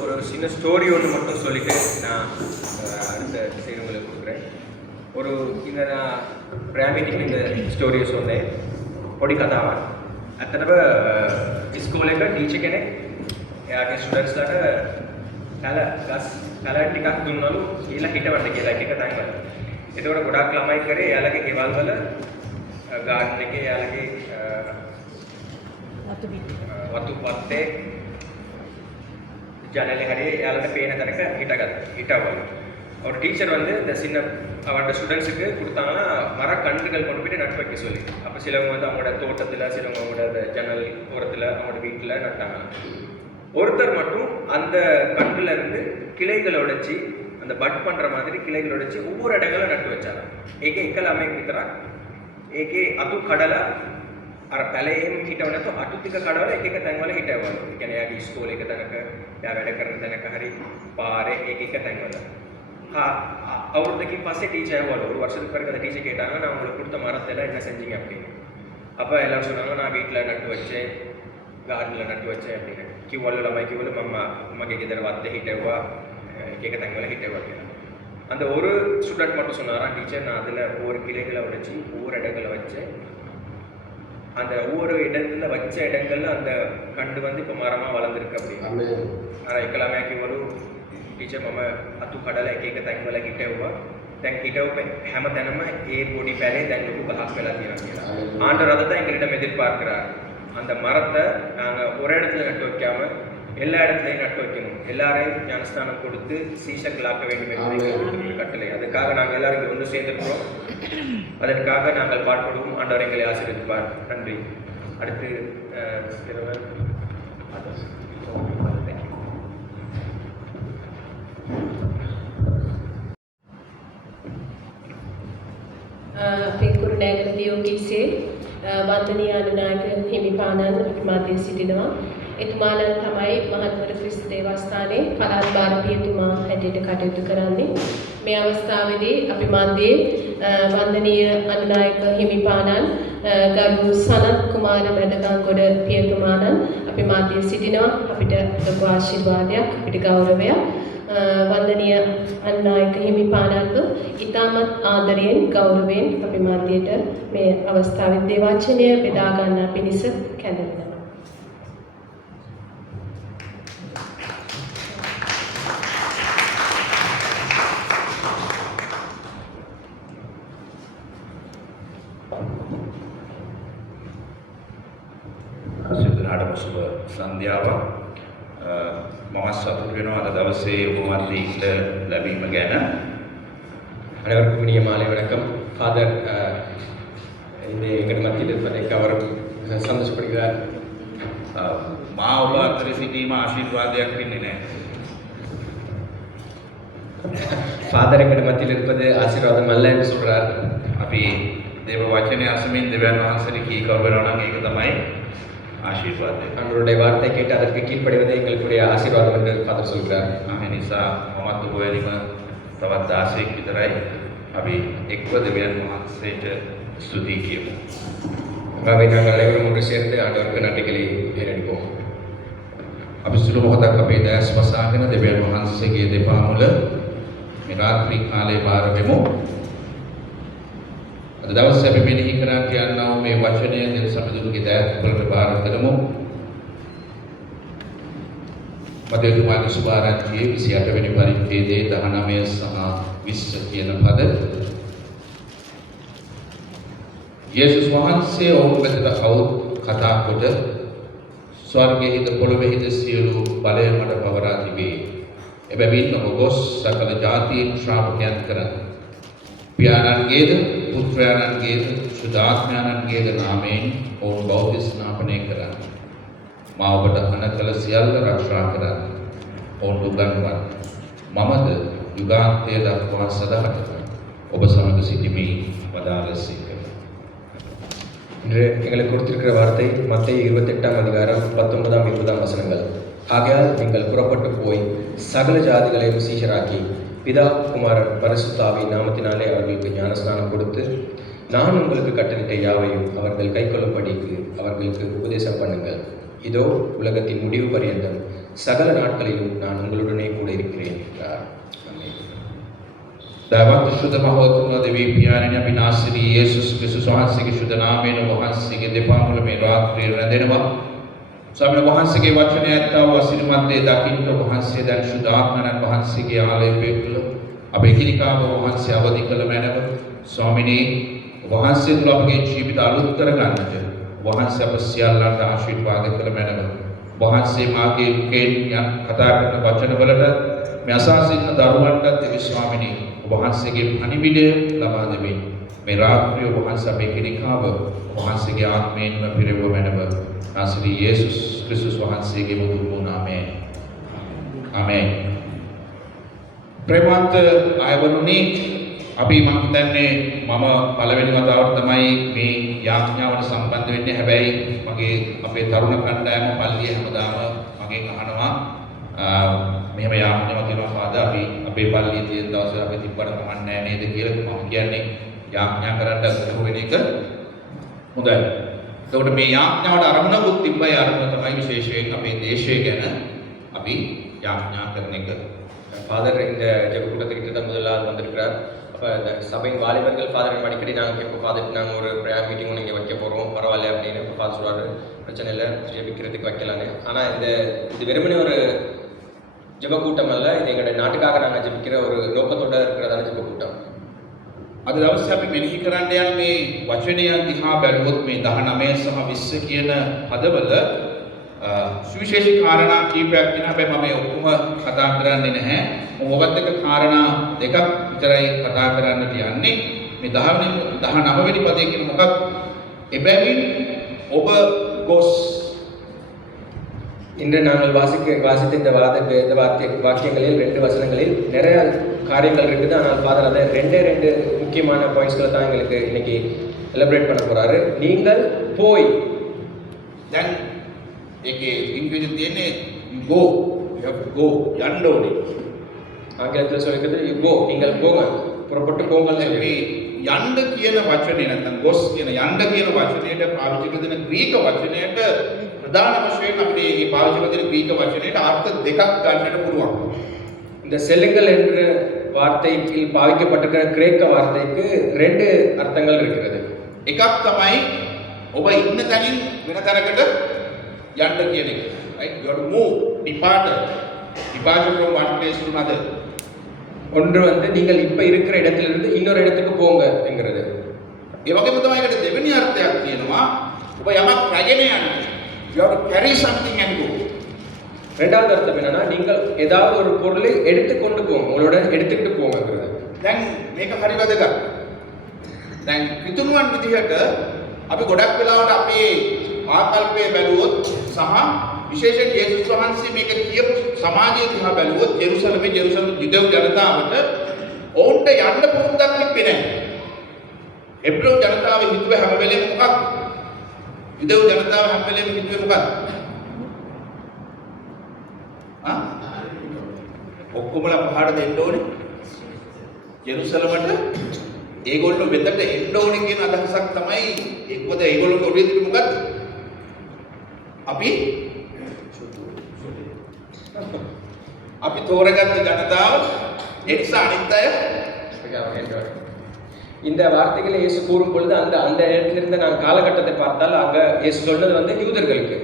ஒரு சின்ன ஸ்டோரி ஒன்று மட்டும் சொல்லிட்டு நான் அடுத்த செய்திகளுக்கு கொடுக்குறேன். இந்த நான் ප්‍රෑමීටින් இந்த ස්ටෝරිය சொன்னேன். පොඩි කතාවක්. ඇත්තටම ඉස්කෝලේ එක ටීචර් කෙනෙක් එයාගේ ස්ටුඩන්ට්ස්ලාට කලර් ටිකක් දුන්නලු ඊළඟ හිටවන්න කියලා එක තැන්වල. ඒතකොට ගොඩාක් ළමයි කරේ එයාලගේ ගෙවල් වල ගාඩන් එකේ එයාලගේ වතු පත්තේ ஜன்னல் ஹரி யாரோட பேனை தனக்கு ஹிட்டாகும். ஒரு டீச்சர் வந்து இந்த சின்ன அவனோட ஸ்டூடெண்ட்ஸுக்கு கொடுத்தாங்கன்னா மரக்கன்றுகள் கொண்டு போய்ட்டு நட்டு வைக்க சொல்லி. அப்போ சிலவங்க வந்து அவங்களோட தோட்டத்தில், சிலவங்க அவங்களோட ஜன்னல் ஓரத்தில், அவங்களோட வீட்டில் நட்டாங்க. ஒருத்தர் மட்டும் அந்த கன்றுல இருந்து கிளைகளை உடைச்சி, அந்த பட் பண்ணுற மாதிரி கிளைகளை உடைச்சி ஒவ்வொரு இடங்களும் நட்டு வச்சாங்க. ஏகே இக்கலாமே கிட்டரா ஏகே அது கடலை අර පැලේම හිටව නැතු අටුතික කඩවල එක එක තැන්වල හිටවවලු. ඒ කියන්නේ යාගේ ඉස්කෝලේ එක තැනක, යා වැඩ කරන තැනක හරි පාරේ එක එක තැන්වල. අවුරුද්දකින් පස්සේ ටීචර් වල ஒரு வருஷத்துக்கு பிறகு அந்த டீச்சர் கேட்டாங்க, நான் உங்களுக்கு கொடுத்த மரத்தெல்லாம் என்ன செஞ்சீங்க அப்படின்னு. அப்போ எல்லாரும் சொன்னாங்க, நான் வீட்டில் நட்டு வச்சேன், கார்டனில் நட்டு வச்சேன் அப்படின்னு. කිව්වලු ළමයි කිව්වලු මම මගේ ගෙදර වත්තේ හිටවුවා, එක එක තැන්වල හිටවුවා කියලා. அந்த ஒரு ஸ்டூடெண்ட் மட்டும் சொன்னாராம், டீச்சர் நான் அதில் ஒவ்வொரு கிளைகளை உடைச்சி ஒவ்வொரு இடங்களை வச்சேன், அந்த ஒவ்வொரு இடத்துல வச்ச இடங்கள்ல அந்த கண்டு வந்து இப்போ மரமாக வளர்ந்துருக்கு அப்படின்னு. ஆனால் එකලාමයා කිව්වලු ටීචර් මම අතු කඩලා එක එක තැන්වල හිටවුවා, දැන් හිටවපු හැම තැනම ඒ පොඩි පැලේ දැන් ලොකු ගහක් වෙලා තියෙනවා කියලා. ஆண்டவர் அதை தான் எங்களிடம் எதிர்பார்க்கிறார். அந்த மரத்தை நாங்கள் ஒரு இடத்துல நட்டு வைக்காம எல்லா இடத்துலையும் நட்டு வைக்கணும், எல்லாரையும் ஞானஸ்தானம் கொடுத்து சீஷர்களாக்க வேண்டும் என்பது கட்டளை. அதுக்காக நாங்கள் எல்லாரும் இங்கே ஒன்று சேர்ந்திருக்கிறோம். அதற்காக நாங்கள் பாடுபடுவோம். ஆண்டவர் எங்களை ஆசீர்வதிப்பார். நன்றி. அடுத்து අපේ කුරුණෑගල දියෝගීසේ වන්දනීය අනුනායක හිමිපාණන් මාධ්‍ය සිටිනවා. එතුමාණන් තමයි මහත්වර ක්‍රිස්තු දේවස්ථානයේ පළාත් භාර පියතුමා හැටියට කටයුතු කරන්නේ. මේ අවස්ථාවේදී අපි මාධ්‍යයේ වන්දනීය අනුනායක හිමිපාණන් ගරු සනත් කුමාර වැදගම්ගොඩ පියතුමාණන් අපි මාධ්‍යයේ සිටිනවා. අපිට ලොකු ආශිර්වාදයක්, අපිට ගෞරවයක්. වන්දනීය අනුනායක හිමිපාණන්ව ඉතාමත් ආදරයෙන් ගෞරවයෙන් අපි මාධ්‍යයට මේ අවස්ථාවේ දේවාචනය බෙදා ගන්න පිණිස කැඳවෙනවා. සිදුනාට සුබ සන්ධ්‍යාවක්. මම සතුටු වෙනවා අද දවසේ උපවන්දීට ලැබීම ගැන. அனைவருக்கும் இனிய மாலை வணக்கம். ஃபாதர் இந்த எங்கள் மத்தியில் இருப்பதை அவர் சந்தோஷப்படுகிறார். මා ඔබ අතර සිටීම ආශිර්වාදයක් වෙන්නේ නැහැ. ஃபாதர் எங்கள் மத்தியில் இருப்பது ஆசீர்வாதம் அல்ல என்று சொல்கிறார். අපි දේව වචනය අසමින් දෙවියන් වහන්සේට කීකව වෙනවා නම් ඒක තමයි ආශිර්වාදය. அவருடைய வார்த்தை கேட்டு அதற்கு கீழ்ப்படிவதே எங்களுடைய ஆசீர்வாதம் என்று ஃபாதர் சொல்கிறார். ඒ නිසා මමත් ඔබ වෙලිම තවත් 16ක් විතරයි අපි එක්ව දෙවියන් වහන්සේට ස්තුති කියමු. ஆகவே நாங்கள் அனைவரும் ஒன்று சேர்ந்து ஆண்டவருக்கு நன்றிகளை ஏறெடுப்போம். අපි සුළු මොහොතක් අපේ දැස් වසාගෙන දෙවියන් වහන්සේගේ දෙපා මුල මේ රාත්‍රී කාලේ වාර වෙමු. අද දවසේ අපි මෙනෙහි කරන්න යනවා මේ වචනය දෙල් සමිඳුන්ගේ දෑත් වලට බාර කරමු. මතේතුමාගේ සුභාරංචියේ 28 වෙනි පරිච්ඡේදයේ 19 සහ 20 කියන පද. යේසුස් වහන්සේ ඔවුන් වෙතට අවුත් කතා කොට ස්වර්ගයේද පොළොවේද සියලු බලය මට පවරා තිබේ. එබැවින් ඔබ ගොස් සකල ජාතීන් ශ්‍රාවකයන් කරන්න. පියාණන්ගේද පුත්‍රයාණන්ගේද සුදාත්මයාණන්ගේද නාමයෙන් ඔවුන් බෞද්ධ ස්නාපනය කරන්න. මා ඔබට අන කළ සියල්ල රක්ෂා කරන්න. ඔවුන් උගන්වන්න. මමද යුගාන්තය දක්වා සදාකට ඔබ සමග සිටිමි වදාළසේක. இன்று எங்களுக்கு கொடுத்திருக்கிற வார்த்தை மத்தேயு 28ஆம் அதிகாரம் 19ஆம் 20ஆம் வசனங்கள். ஆகையால் நீங்கள் புறப்பட்டு போய் சகல ஜாதிகளையும் சீஷராக்கி பிதா குமாரன் பரிசுத்த ஆவியின் நாமத்தினாலே அவர்களுக்கு ஞானஸ்நானம் கொடுத்து நான் உங்களுக்கு கட்டளையிட்ட யாவையும் அவர்கள் கைக்கொள்ளும்படிக்கு அவர்களுக்கு உபதேசம் பண்ணுங்கள். இதோ உலகத்தின் முடிவு பரியந்தம் சகல நாட்களிலும் நான் உங்களுடனே கூட இருக்கிறேன் என்றார். දවත් සුද මහෝතුම දෙවී පියාණන් අපි නාසරී යේසුස් ක්‍රිස්තුස් වහන්සේගේ සුද නාමයෙන් වහන්සේගේ දෙපා මුල මේ රාත්‍රියේ රැඳෙනවා. ස්වාමීන් වහන්සේගේ වචනය ඇත්තව වසිරමත් දේ දකින්න වහන්සේ දැන් සුදාත්මයන් වහන්සේගේ ආලය තුළ අපේ කිරිකාව වහන්සේ අවදි කළ මැනව. ස්වාමිනේ වහන්සේ තුළ අපගේ ජීවිත අලුත් කරගන්නට වහන්සේ අප සියල්ලන්ට ආශිර්වාද කළ මැනව. වහන්සේ මාගේ කේන්යන් කතා කරන වචන වලට මේ අසාසින්න දරුවන්ටත් දෙවි ස්වාමිනේ වහන්සේගේ පණිවිඩය ලබා දෙමින් මේ රාත්‍රිය වහන්සේ අපේ කෙනෙක්ව වහන්සේගේ ආත්මයෙන් පිරෙව මැනව. නාසරී යේසුස් ක්‍රිස්තුස් වහන්සේගේ මුතු නාමයෙන් ආමේන්. ප්‍රේමවන්ත අයවරුනි අපි මම හිතන්නේ මම පළවෙනි වතාවට තමයි මේ යාඥාවට සම්බන්ධ වෙන්නේ. හැබැයි මගේ අපේ තරුණ කණ්ඩායම පල්ලිය හැමදාම මගෙන් අහනවා මෙහෙම යාඥාවක් කරනවා පාද අපි අපේ පල්ලියේ තියෙන දවසේ අපි තිබ්බට කමන්නේ නේද කියලා මම කියන්නේ යාඥා කරන්න වෙන එක හොඳයි. ඒකට මේ යාඥාවට අරමුණකුත් තිබ්බයි. අරමුණ තමයි විශේෂයෙන් අපේ දේශය ගැන අපි යාඥා කරන එක. ஃபாதர் இந்த ஜெபக்கூட்டத்துக்கு தான் முதலாவது வந்திருக்கிறார். அப்போ இந்த சபையின் வாலிபர்கள் ஃபாதர் அடிக்கடி நாங்கள் கேட்போம், ஃபாதர் நாங்கள் ஒரு ப்ரேயர் மீட்டிங் ஒன்று இங்கே வைக்க போகிறோம் பரவாயில்ல அப்படின்னு. இப்போ ஃபாதர் சொல்லுவார் பிரச்சனை இல்லை ஜெபிக்கிறதுக்கு வைக்கலான்னு. ஆனால் இது வெறுமனே ஒரு ஜெபக்கூட்டம் அல்ல, இது எங்களுடைய நாட்டுக்காக நாங்கள் ஜெபிக்கிற ஒரு நோக்கத்தோடு இருக்கிறதான ஜெபக்கூட்டம். අද දවසේ අපි මෙනෙහි කරන්න යන මේ වචනයන් දිහා බැලුවොත් මේ 19 සහ 20 කියන පදවල සුවිශේෂී කාරණා කීපයක් තියෙනවා. හැබැයි මම මේ ඔක්කොම කතා කරන්නේ නැහැ. මම ඔබත් එක්ක කාරණා දෙකක් විතරයි කතා කරන්නට යන්නේ. මේ 19 වෙනි පදයේ කියන මොකක්ද? එබැවින් ඔබ ගොස්. இன்று நாங்கள் வாசித்த இந்த வேத வாக்கியங்களில் 2 வசனங்களில் நிறைய காரியங்கள் இருக்குது. ஆனால் ஃபாதர் அதை 2 முக்கியமான பாயிண்ட்ஸ்களை தான் எங்களுக்கு இன்னைக்கு எலபரேட் பண்ண போறாரு. நீங்கள் போய் දැන් ඒකේ ඉංග්‍රීසි තියෙන්නේ go, you have to go යන්න ඕනේ. ஆங்கிலத்தில் சொல்லிக்கிறது you go, நீங்கள் போங்க, புறப்பட்டு போங்கள். මේ යන්න කියන වචනේ නැත්නම් ගොස් කියන යන්න කියන වචනයට පාවිච්චි කරන ග්‍රීක වචනයට ප්‍රධාන වශයෙන් අපිට මේ පාවිච්චි කරන ග්‍රීක වචනයට අර්ථ දෙකක් ගන්නට පුළුවන්. இந்த செல்லுங்கள் என்ற வார்த்தைக்கு பாவிக்கப்பட்டிருக்கிற கிரேக்க வார்த்தைக்கு 2 அர்த்தங்கள் இருக்கிறது. එකක් තමයි ඔබ ඉන්න තැනින් වෙන තැනකට යන්න කියන එක. right, you have to move, departure from one place to another. ஒன்று நீங்கள் இப்ப இருக்கிற இடத்திலிருந்து இன்னொரு இடத்துக்கு போங்க என்கிறது. ඒ වගේම තමයි ඒකට දෙවෙනි අර්ථයක් තියෙනවා. ඔබ යමක් රැගෙන යන්න. you have to carry something and go. இரண்டாவது அர்த்தம் என்னன்னா நீங்கள் ஏதாவது ஒரு பொருளை எடுத்துக்கொண்டு போங்க, உங்களோட எடுத்துக்கிட்டு போங்கங்கிறது. දැන් මේක හරි වැදගත්. දැන් පිටුනුවන් විදිහට අපි ගොඩක් වෙලාවට අපේ ආකල්පය බැලුවොත් සහ විශේෂයෙන් යේසුස් වහන්සේ මේක කියපු සමාජය දිහා බැලුවොත් ජෙරුසලම යුදෙව් ජනතාවට ඔවුන්ට යන්න පුරුද්දක් තිබ්බේ නැහැ. එබ්‍රෝ ජනතාව හිතුවේ හැම වෙලේම මොකක්ද? යුදෙව් ජනතාව හැම වෙලේම හිතුවේ මොකක්ද? ඔක්කොමලා පහට දෙන්න ඕනේ. ජෙරුසලමට ඒගොල්ලෝ වෙතට එන්න ඕනේ කියන අදහසක් තමයි එක්වද ඒගොල්ලෝ ඔරියන්ට් මොකද්ද? අපි තෝරගත්ත ජනතාව එක්සා අනිත් අය இந்த வார்த்தைகளை இயேசு கூறும் பொழுது அந்த இடத்துல இருந்த நான் காலகட்டத்தை பார்த்தால் அங்க இயேசு சொன்னது வந்து யூதர்களுக்கு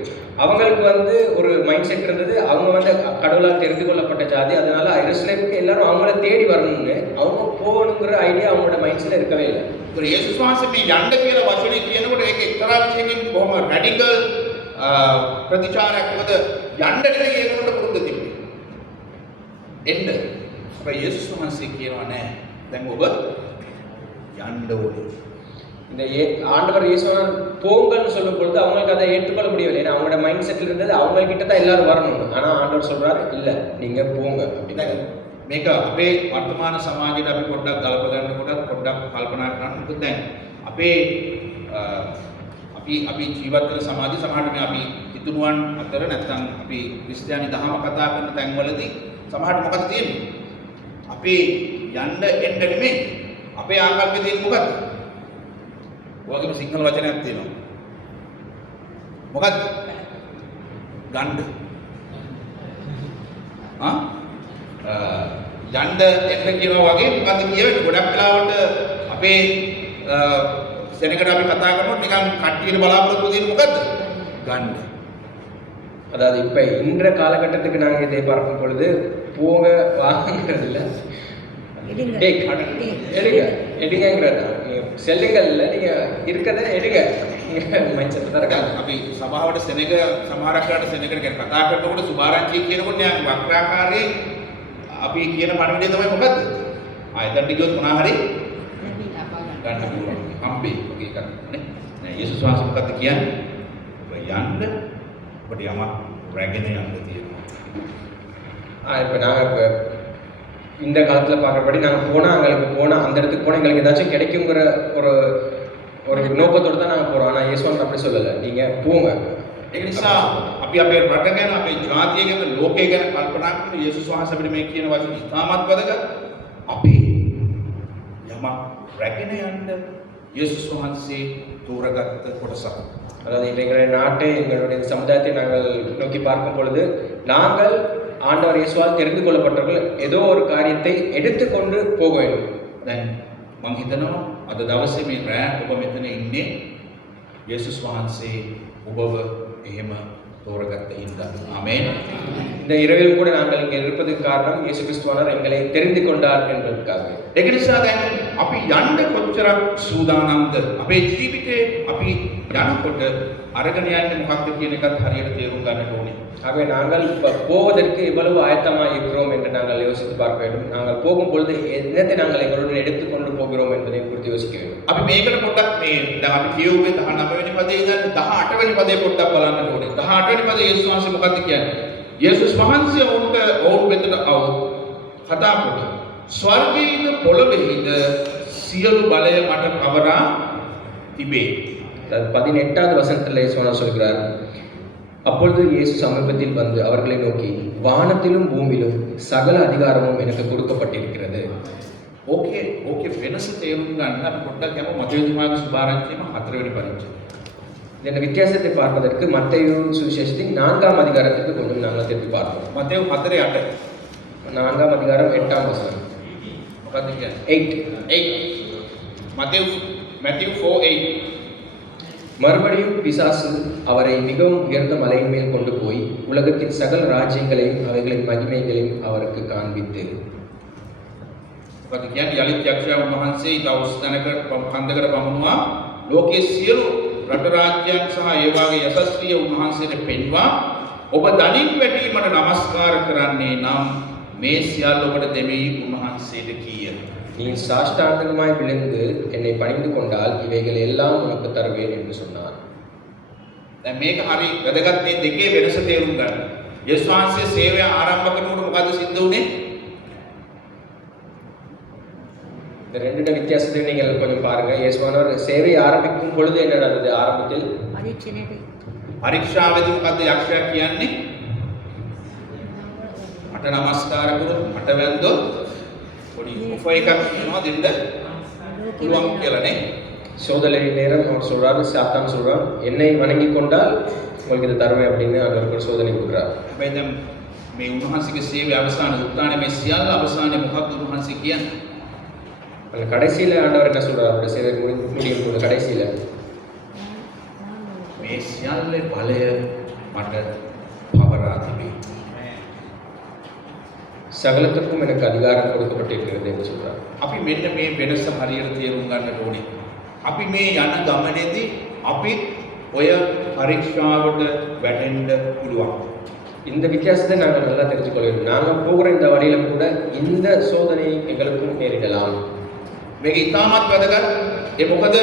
அவங்களுக்கு வந்து ஒரு மைண்ட் செட் இருந்தது. அவங்க வந்து கடவுளால் தெரிந்து கொள்ளப்பட்ட ஜாதி, அதனால எருசலேமுக்கு எல்லாரும் அவங்கள தேடி வரணும்னு அவங்க போகணுங்கிற ஐடியா அவங்களோட மைண்ட்ஸ்ல இருக்கவே இல்லை. ඒතර යේසුස් වහන්සේ මේ යන්න කියලා වචනේ කියනකොට ඒක එක්තරා විදිහකින් කොහොම රැඩිකල් ප්‍රතිචාරයක් මොකද යන්න නෙවෙයි ඒකට පුරුදු තිබ්බේ. එන්න. අපේ යේසුස් වහන්සේ කියනවා නෑ. දැන් ඔබ යන්න ඕනේ. இந்த ஆண்டவர் இயேசுவான் போங்கன்னு சொல்லும் பொழுது அவங்களுக்கு அதை ஏற்றுக்கொள்ள முடியவில்லை. ஏன்னா அவங்களோட மைண்ட் செட்டில் இருந்தது அவங்க கிட்ட தான் எல்லாரும் வரணும். ஆனா ஆண்டவர் சொல்றாரு இல்ல நீங்க போங்க அப்படின்னு. මේක අපේ වර්තමාන සමාජයට අපි පොඩ්ඩක් ගලප ගන්නකොට පොඩ්ඩක් කල්පනා කරන්න. මොකද දැන් අපි ජීවත් වෙන සමාජය සමහරට මේ අපි හිතනුවන් අතර නැත්නම් අපි ක්‍රිස්තියානි දහම කතා කරන තැන්වලදී සමහරට මොකද තියෙන්නේ? අපි යන්න එන්න නෙමෙයි. අපේ ආකල්පය තියෙන්නේ මොකද්ද? ඔයගොල්ලෝ සිංහල වචනයක් තියෙනවා. මොකද්ද? ගන්න. යන්න එන්න කියනවා වගේ මොකද්ද කියවෙන්නේ? ගොඩක් වෙලාවට අපේ සෙනඟට අපි කතා කරනකොට නිකන් කට්ටියට බලාපොරොත්තු වෙන්නේ මොකද්ද? ගන්න. அதாவது இப்ப இன்ற காலகட்டத்துக்கு நாங்க இதை பார்க்கும் பொழுது போங்க வாங்கிறது இல்ல, எடுங்கிறதா செல்லுங்கள் இல்லை, நீங்க இருக்கிறத எடுங்க மைண்ட் செட் தான் இருக்காங்க. අපි සභාවට සෙනඟ සමහරක් කරලා සෙනඟට කතා කරනකොට සුභාරංචි කියනකොට න්යාය වක්‍රාකාරයේ අපි කියන පණිවිඩය තමයි මොකද්ද? ආයතන ටිකත් මොනවා හරි ගන්න පුළුවන්. හම්බේ වගේ එකක් නේ. නෑ යේසුස් වහන්සේ මොකද්ද කියන්නේ? ඔබ යන්න ඔබට යමක් රැගෙන යන්න තියෙනවා. இப்போ நாங்கள் இப்போ இந்த காலத்தில் பார்க்குறபடி நாங்கள் போனால் அந்த இடத்துக்கு போனால் எங்களுக்கு ஏதாச்சும் கிடைக்குங்கிற ஒரு ஒரு நோக்கத்தோடு தான் நாங்கள் போகிறோம். ஆனால் இயேசுவான் அப்படி சொல்லலை, நீங்கள் போங்க. ඒ නිසා අපි අපේ රට ගැන අපේ ජාතිය ගැන ලෝකය ගැන කල්පනා කරන යේසුස් වහන්සේ අපිට මේ කියන වචන ඉතාමත් වැදගත්. අපි යමක් රැගෙන යන්න යේසුස් වහන්සේ තෝරගත්ත කොටසක්. அதாவது எங்களுடைய நாட்டை எங்களுடைய சமுதாயத்தை நாங்கள் நோக்கி பார்க்கும் பொழுது நாங்கள் ஆண்டவர் இயேசுவால் தெரிந்து கொள்ளப்பட்டவர்கள் ஏதோ ஒரு காரியத்தை எடுத்துக்கொண்டு போக வேண்டும். දැන් මම හිතනවා අද දවසේ මේ රෑ ඔබ මෙතන ඉන්නේ යේසුස් වහන්සේ ඔබව එහෙම තෝරගත්ත හින්දා. ආමේන්. இந்த இரவில் கூட நாங்கள் இங்கே இருப்பதற்கு காரணம் இயேசு கிறிஸ்துவானவர் எங்களை தெரிந்து கொண்டார் என்பதற்காக. ඒක නිසා දැන් අපි යන්න කොච්චරක් සූදානම්ද? අපේ ජීවිතේ අපි යනකොට අරගෙන යන්නේ මොකක්ද කියන එකත් හරියට තේරුම් ගන්නට ඕනේ. ஆகவே நாங்கள் போவதற்கு எவ்வளவு ஆயத்தமாக இருக்கிறோம் என்று நாங்கள் யோசித்து பார்க்க வேண்டும். நாங்கள் போகும் பொழுது என்னத்தை நாங்கள் எங்களுடன் எடுத்துக்கொண்டு போகிறோம் என்பதை குறித்து யோசிக்க வேண்டும். අපි මේකට පොඩ්ඩක් මේ දැන් අපි කියුවේ 19 වෙනි පදේ ඉඳන් 18 වෙනි පදේ පොඩ්ඩක් බලන්න ඕනේ. 18 වෙනි පදේ යේසුස් වහන්සේ මොකක්ද කියන්නේ? යේසුස් වහන්සේ ඔවුන් වෙතට කතා කොට ස්වර්ගයේද පොළොවේද සියලු බලය මට පවරා තිබේ. 18வது வசனத்தில் இயேசுவானவர் சொல்கிறார், அப்பொழுது இயேசு சமீபத்தில் வந்து அவர்களை நோக்கி, வானத்திலும் பூமியிலும் சகல அதிகாரமும் எனக்கு கொடுக்கப்பட்டிருக்கிறது. ඕකේ වෙනස තේරුම් ගන්න අපි පොඩ්ඩක් යමු මතේ තුමාගේ සුභාරංචියම 4 වෙනි පරිච්ඡේදය. இந்த வித்தியாசத்தை பார்ப்பதற்கு மத்தேயு சுவிசேஷத்தின் 4ஆம் அதிகாரத்துக்கு கொஞ்சம் நாங்கள் திருப்பி பார்ப்போம். මතේ 4:8 4ஆம் அதிகாரம் 8ஆம் வசனம். මොකක්ද කියන්නේ? 8 Matthew 4:8 மறுபடியும் பிசாசு அவரை மிகவும் உயர்ந்த மலையின் மேல் கொண்டு போய் உலகத்தின் சகல ராஜ்யங்களையும் அவைகளின் மகிமைகளையும் அவருக்கு காண்பித்து. මොකද කියන්නේ? යලිත් යක්ෂයා වහන්සේ ඊට උස්තනක කන්දකට පමුණුවා ලෝකයේ සියලු රට රාජ්‍යයන් සහ ඒ වාගේ යසස්ත්‍රිය උන්වහන්සේට පෙන්වා ඔබ දණින් වැටීමට නමස්කාර කරන්නේ නම් මේ සියල්ල ඔබට දෙමෙයි උන්වහන්සේට කීය. நீ சாஷ்டாங்கமாய் விழுந்து என்னை பணிந்து கொண்டால் இவைகள் எல்லாம் உனக்கு தருவேன் என்று சொன்னார். දැන් මේක හරි වැදගත් මේ දෙකේ වෙනස තේරුම් ගන්න. යේසුස් වහන්සේ සේවය ආරම්භ කරනකොට මොකද සිද්ධ වුනේ? இந்த ரெண்டு வித்தியாசத்தை நீங்கள் கொஞ்சம் பாருங்க. இயேசுவானவர் சேவை ஆரம்பிக்கும் பொழுது என்ன நடந்தது? ஆரம்பத்தில் පරීක්ෂාවේදී මොකද්ද යක්ෂයා කියන්නේ? මට නමස්කාර කරොත් මට වැන්දොත් පොඩි ඔෆර් එකක් කියනවා දෙන්න පුළුවන් කියලානේ. சோதனை நேரம் அவர் சொல்றாரு, சாத்தான் சொல்றான், என்னை வணங்கி கொண்டால் உங்களுக்கு இது தருவேன் அப்படின்னு அவருக்கு ஒரு சோதனை கொடுக்குறார். හැබැයි දැන් මේ උන්වහන්සේගේ සේවය අවසාන උත්තානේ මේ සියල්ල අවසානයේ මොකක්ද උන්වහන්සේ කියන්නේ? அந்த கடைசியில ஆண்டவர் என்ன சொல்றாரு? அவருடைய சேவை முடியும் போது கடைசியில මේ සියල්ලේ බලය මට පවරා තිබේ. சகலத்துக்கும் எனக்கு அதிகாரம் கொடுக்கப்பட்டிருக்கிறது என்று சொல்றார். අපි මෙන්න මේ වෙනස හරියට තේරුම් ගන්නට ඕනේ. අපි මේ යන ගමනේදී අපි ඔය පරීක්ෂාවට වැටෙන්න පුළුවන්. இந்த வித்தியாசத்தை நாங்கள் நல்லா தெரிஞ்சுக்கொள்ள வேண்டும். நாங்கள் போகிற இந்த வழியில கூட இந்த சோதனை எங்களுக்கும் நேரிடலாம். මේක ඉතාමත් වැදගත්. ඒ මොකද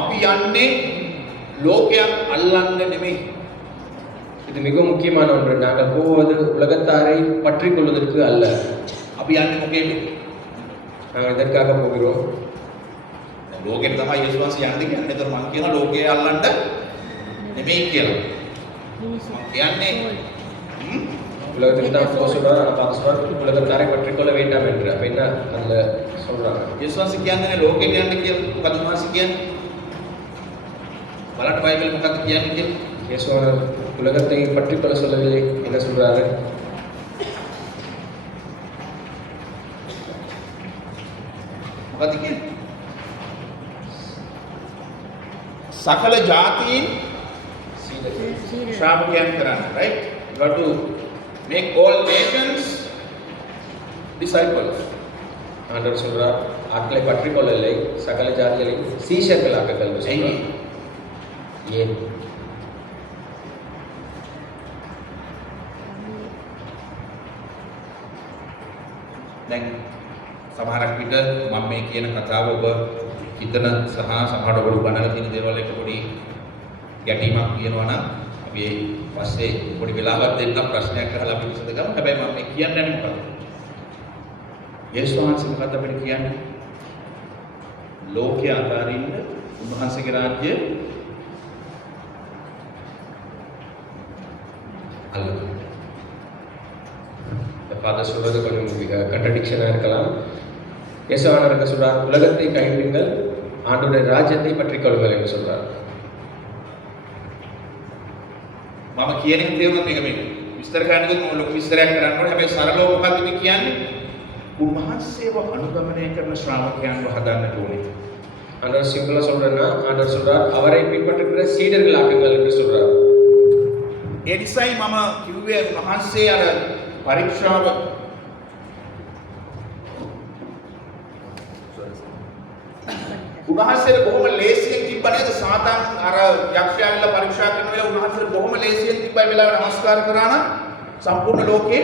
අපි යන්නේ ලෝකයක් අල්ලන්න නෙමෙයි. இது மிக முக்கியமான ஒன்று. நாங்கள் போவது உலகத்தாரை பற்றி கொள்வதற்கு அல்ல. අපි යන්නේ මොකේද? நாங்கள் இதற்காக போகிறோம். ලෝකෙට තමයි යේසුස් වහන්සේ යන්නේ කියන්නේ. ඒතර මම කියන ලෝකයේ අල්ලන්න නෙමෙයි කියලා. මම කියන්නේ உலகத்துக்கு தான் போக சொல்றாரு. ஆனால் பார்த்து சொல்றாரு, உலகத்தாரை பற்றி கொள்ள வேண்டாம் என்று. அப்ப என்ன அதுல சொல்றாங்க? යේසුස් වහන්සේ කියන්නේ ලෝකෙට යන්න කියලා. මොකද උන්වහන්සේ කියන්නේ? බලන්න බයිබල් මොකක්ද කියන්නේ කියලා. இயேசுவானவர் உலகத்தை பற்றி கொள்ள சொல்லவில்லை. என்ன சொல்றாரு? මොකද කියන්නේ? සකල ජාතීන් ශ්‍රාවකයන් කරන්න, right? You got to make all nations disciples. ஆண்டவர் சொல்றார், ஆட்களை பற்றி கொள்ளவில்லை, சகல ஜாதிகளை சீஷர்களாக்குங்கள் சொல்றார். ஏன்? දැන් සමහරක් විට මම මේ කියන කතාව ඔබ හිතන සහ සමහර ඔබ බලන තියෙන දේවල් එක පොඩි ගැටීමක් කියනවා නම් අපි පස්සේ පොඩි වෙලාවක් දෙන්න ප්‍රශ්නයක් අහලා අපි විසඳගමු. හැබැයි මම මේ කියන්නේ මොකක්ද? යේසුස් වහන්සේ මොකක්ද අපිට කියන්නේ? ලෝකයේ අතරින් උන්වහන්සේගේ රාජ්‍ය අල්ලගන්න. ஃபாதர் சொல்றது கொஞ்சம் கன்ட்ரடிக்ஷனாக இருக்கலாம். இயேசுவானவர் என்ன சொல்றார்? உலகத்தை கைவிடுங்கள், ஆண்டவருடைய ராஜ்யத்தை பற்றிக் கொள்ளுங்கள் என்று சொல்றார். මම කියන එක තේරුම් මේක මේ විස්තර කරන්නකොත් මම ලොකු විස්තරයක් කරන්න ඕනේ. හැබැයි සරලව මොකක්ද මේ කියන්නේ? උන්වහන්සේව අනුගමනය කරන ශ්‍රාවකයන්ව හදන්නට ඕනේ. ஆண்டவர் சிம்பிளா சொல்றேன்னா, ஆண்டவர் சொல்றார், அவரை பின்பற்றுகிற சீடர்கள் ஆக்குங்கள் என்று சொல்றார். ඒ නිසායි මම කිව්වේ උන්වහන්සේ අර පරීක්ෂාව උන්වහන්සේට බොහොම ලේසියෙන් තිබ්බ නේද? සාතන් අර යක්ෂයාවිලා පරීක්ෂා කරන වෙලාව උන්වහන්සේට බොහොම ලේසියෙන් තිබ්බයි වෙලාවට නමස්කාර කරා නම් සම්පූර්ණ ලෝකේ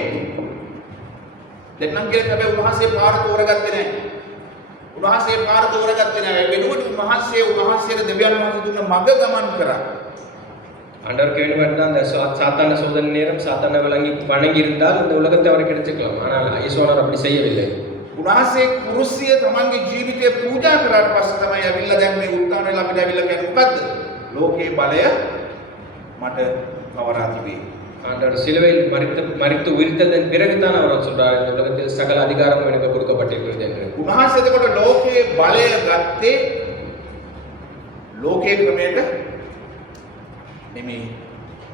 දෙන්නම් කියලා. හැබැයි උන්වහන්සේ පාර තෝරගත්තේ නැහැ. උන්වහන්සේ පාර තෝරගත්තේ නැහැ. වෙනුවට උන්වහන්සේට දෙවියන් වහන්සේ දුන්න මඟ ගමන් කරා. ஆண்டவருக்கு வேண்டுமென்றால் அந்த சாத்தான சோதனை நேரம் சாத்தான வணங்கி இருந்தால் இந்த உலகத்தை அவருக்கு கிடைச்சிக்கலாம். ஆனால் இயேசுவானவர் அப்படி செய்யவில்லை. උන්වහන්සේ කුරුසිය තමන්ගේ ජීවිතේ පූජා කරාට පස්සේ තමයි ඇවිල්ලා දැන් මේ උත්තානවල අපිට ඇවිල්ලා කියන්නේ මොකද්ද? ලෝකේ බලය මට පවරා තිබේ. ஆண்டவர் சிலுவையில் மரித்து உயிர்த்ததன் பிறகுதான் அவர் சொல்றார், இந்த உலகத்தில் சகல அதிகாரமும் எனக்கு கொடுக்கப்பட்டிருக்கிறது என்று. උන්වහන්සේ එතකොට ලෝකේ බලය ගත්තේ ලෝකේ ක්‍රමයට නෙමෙයි,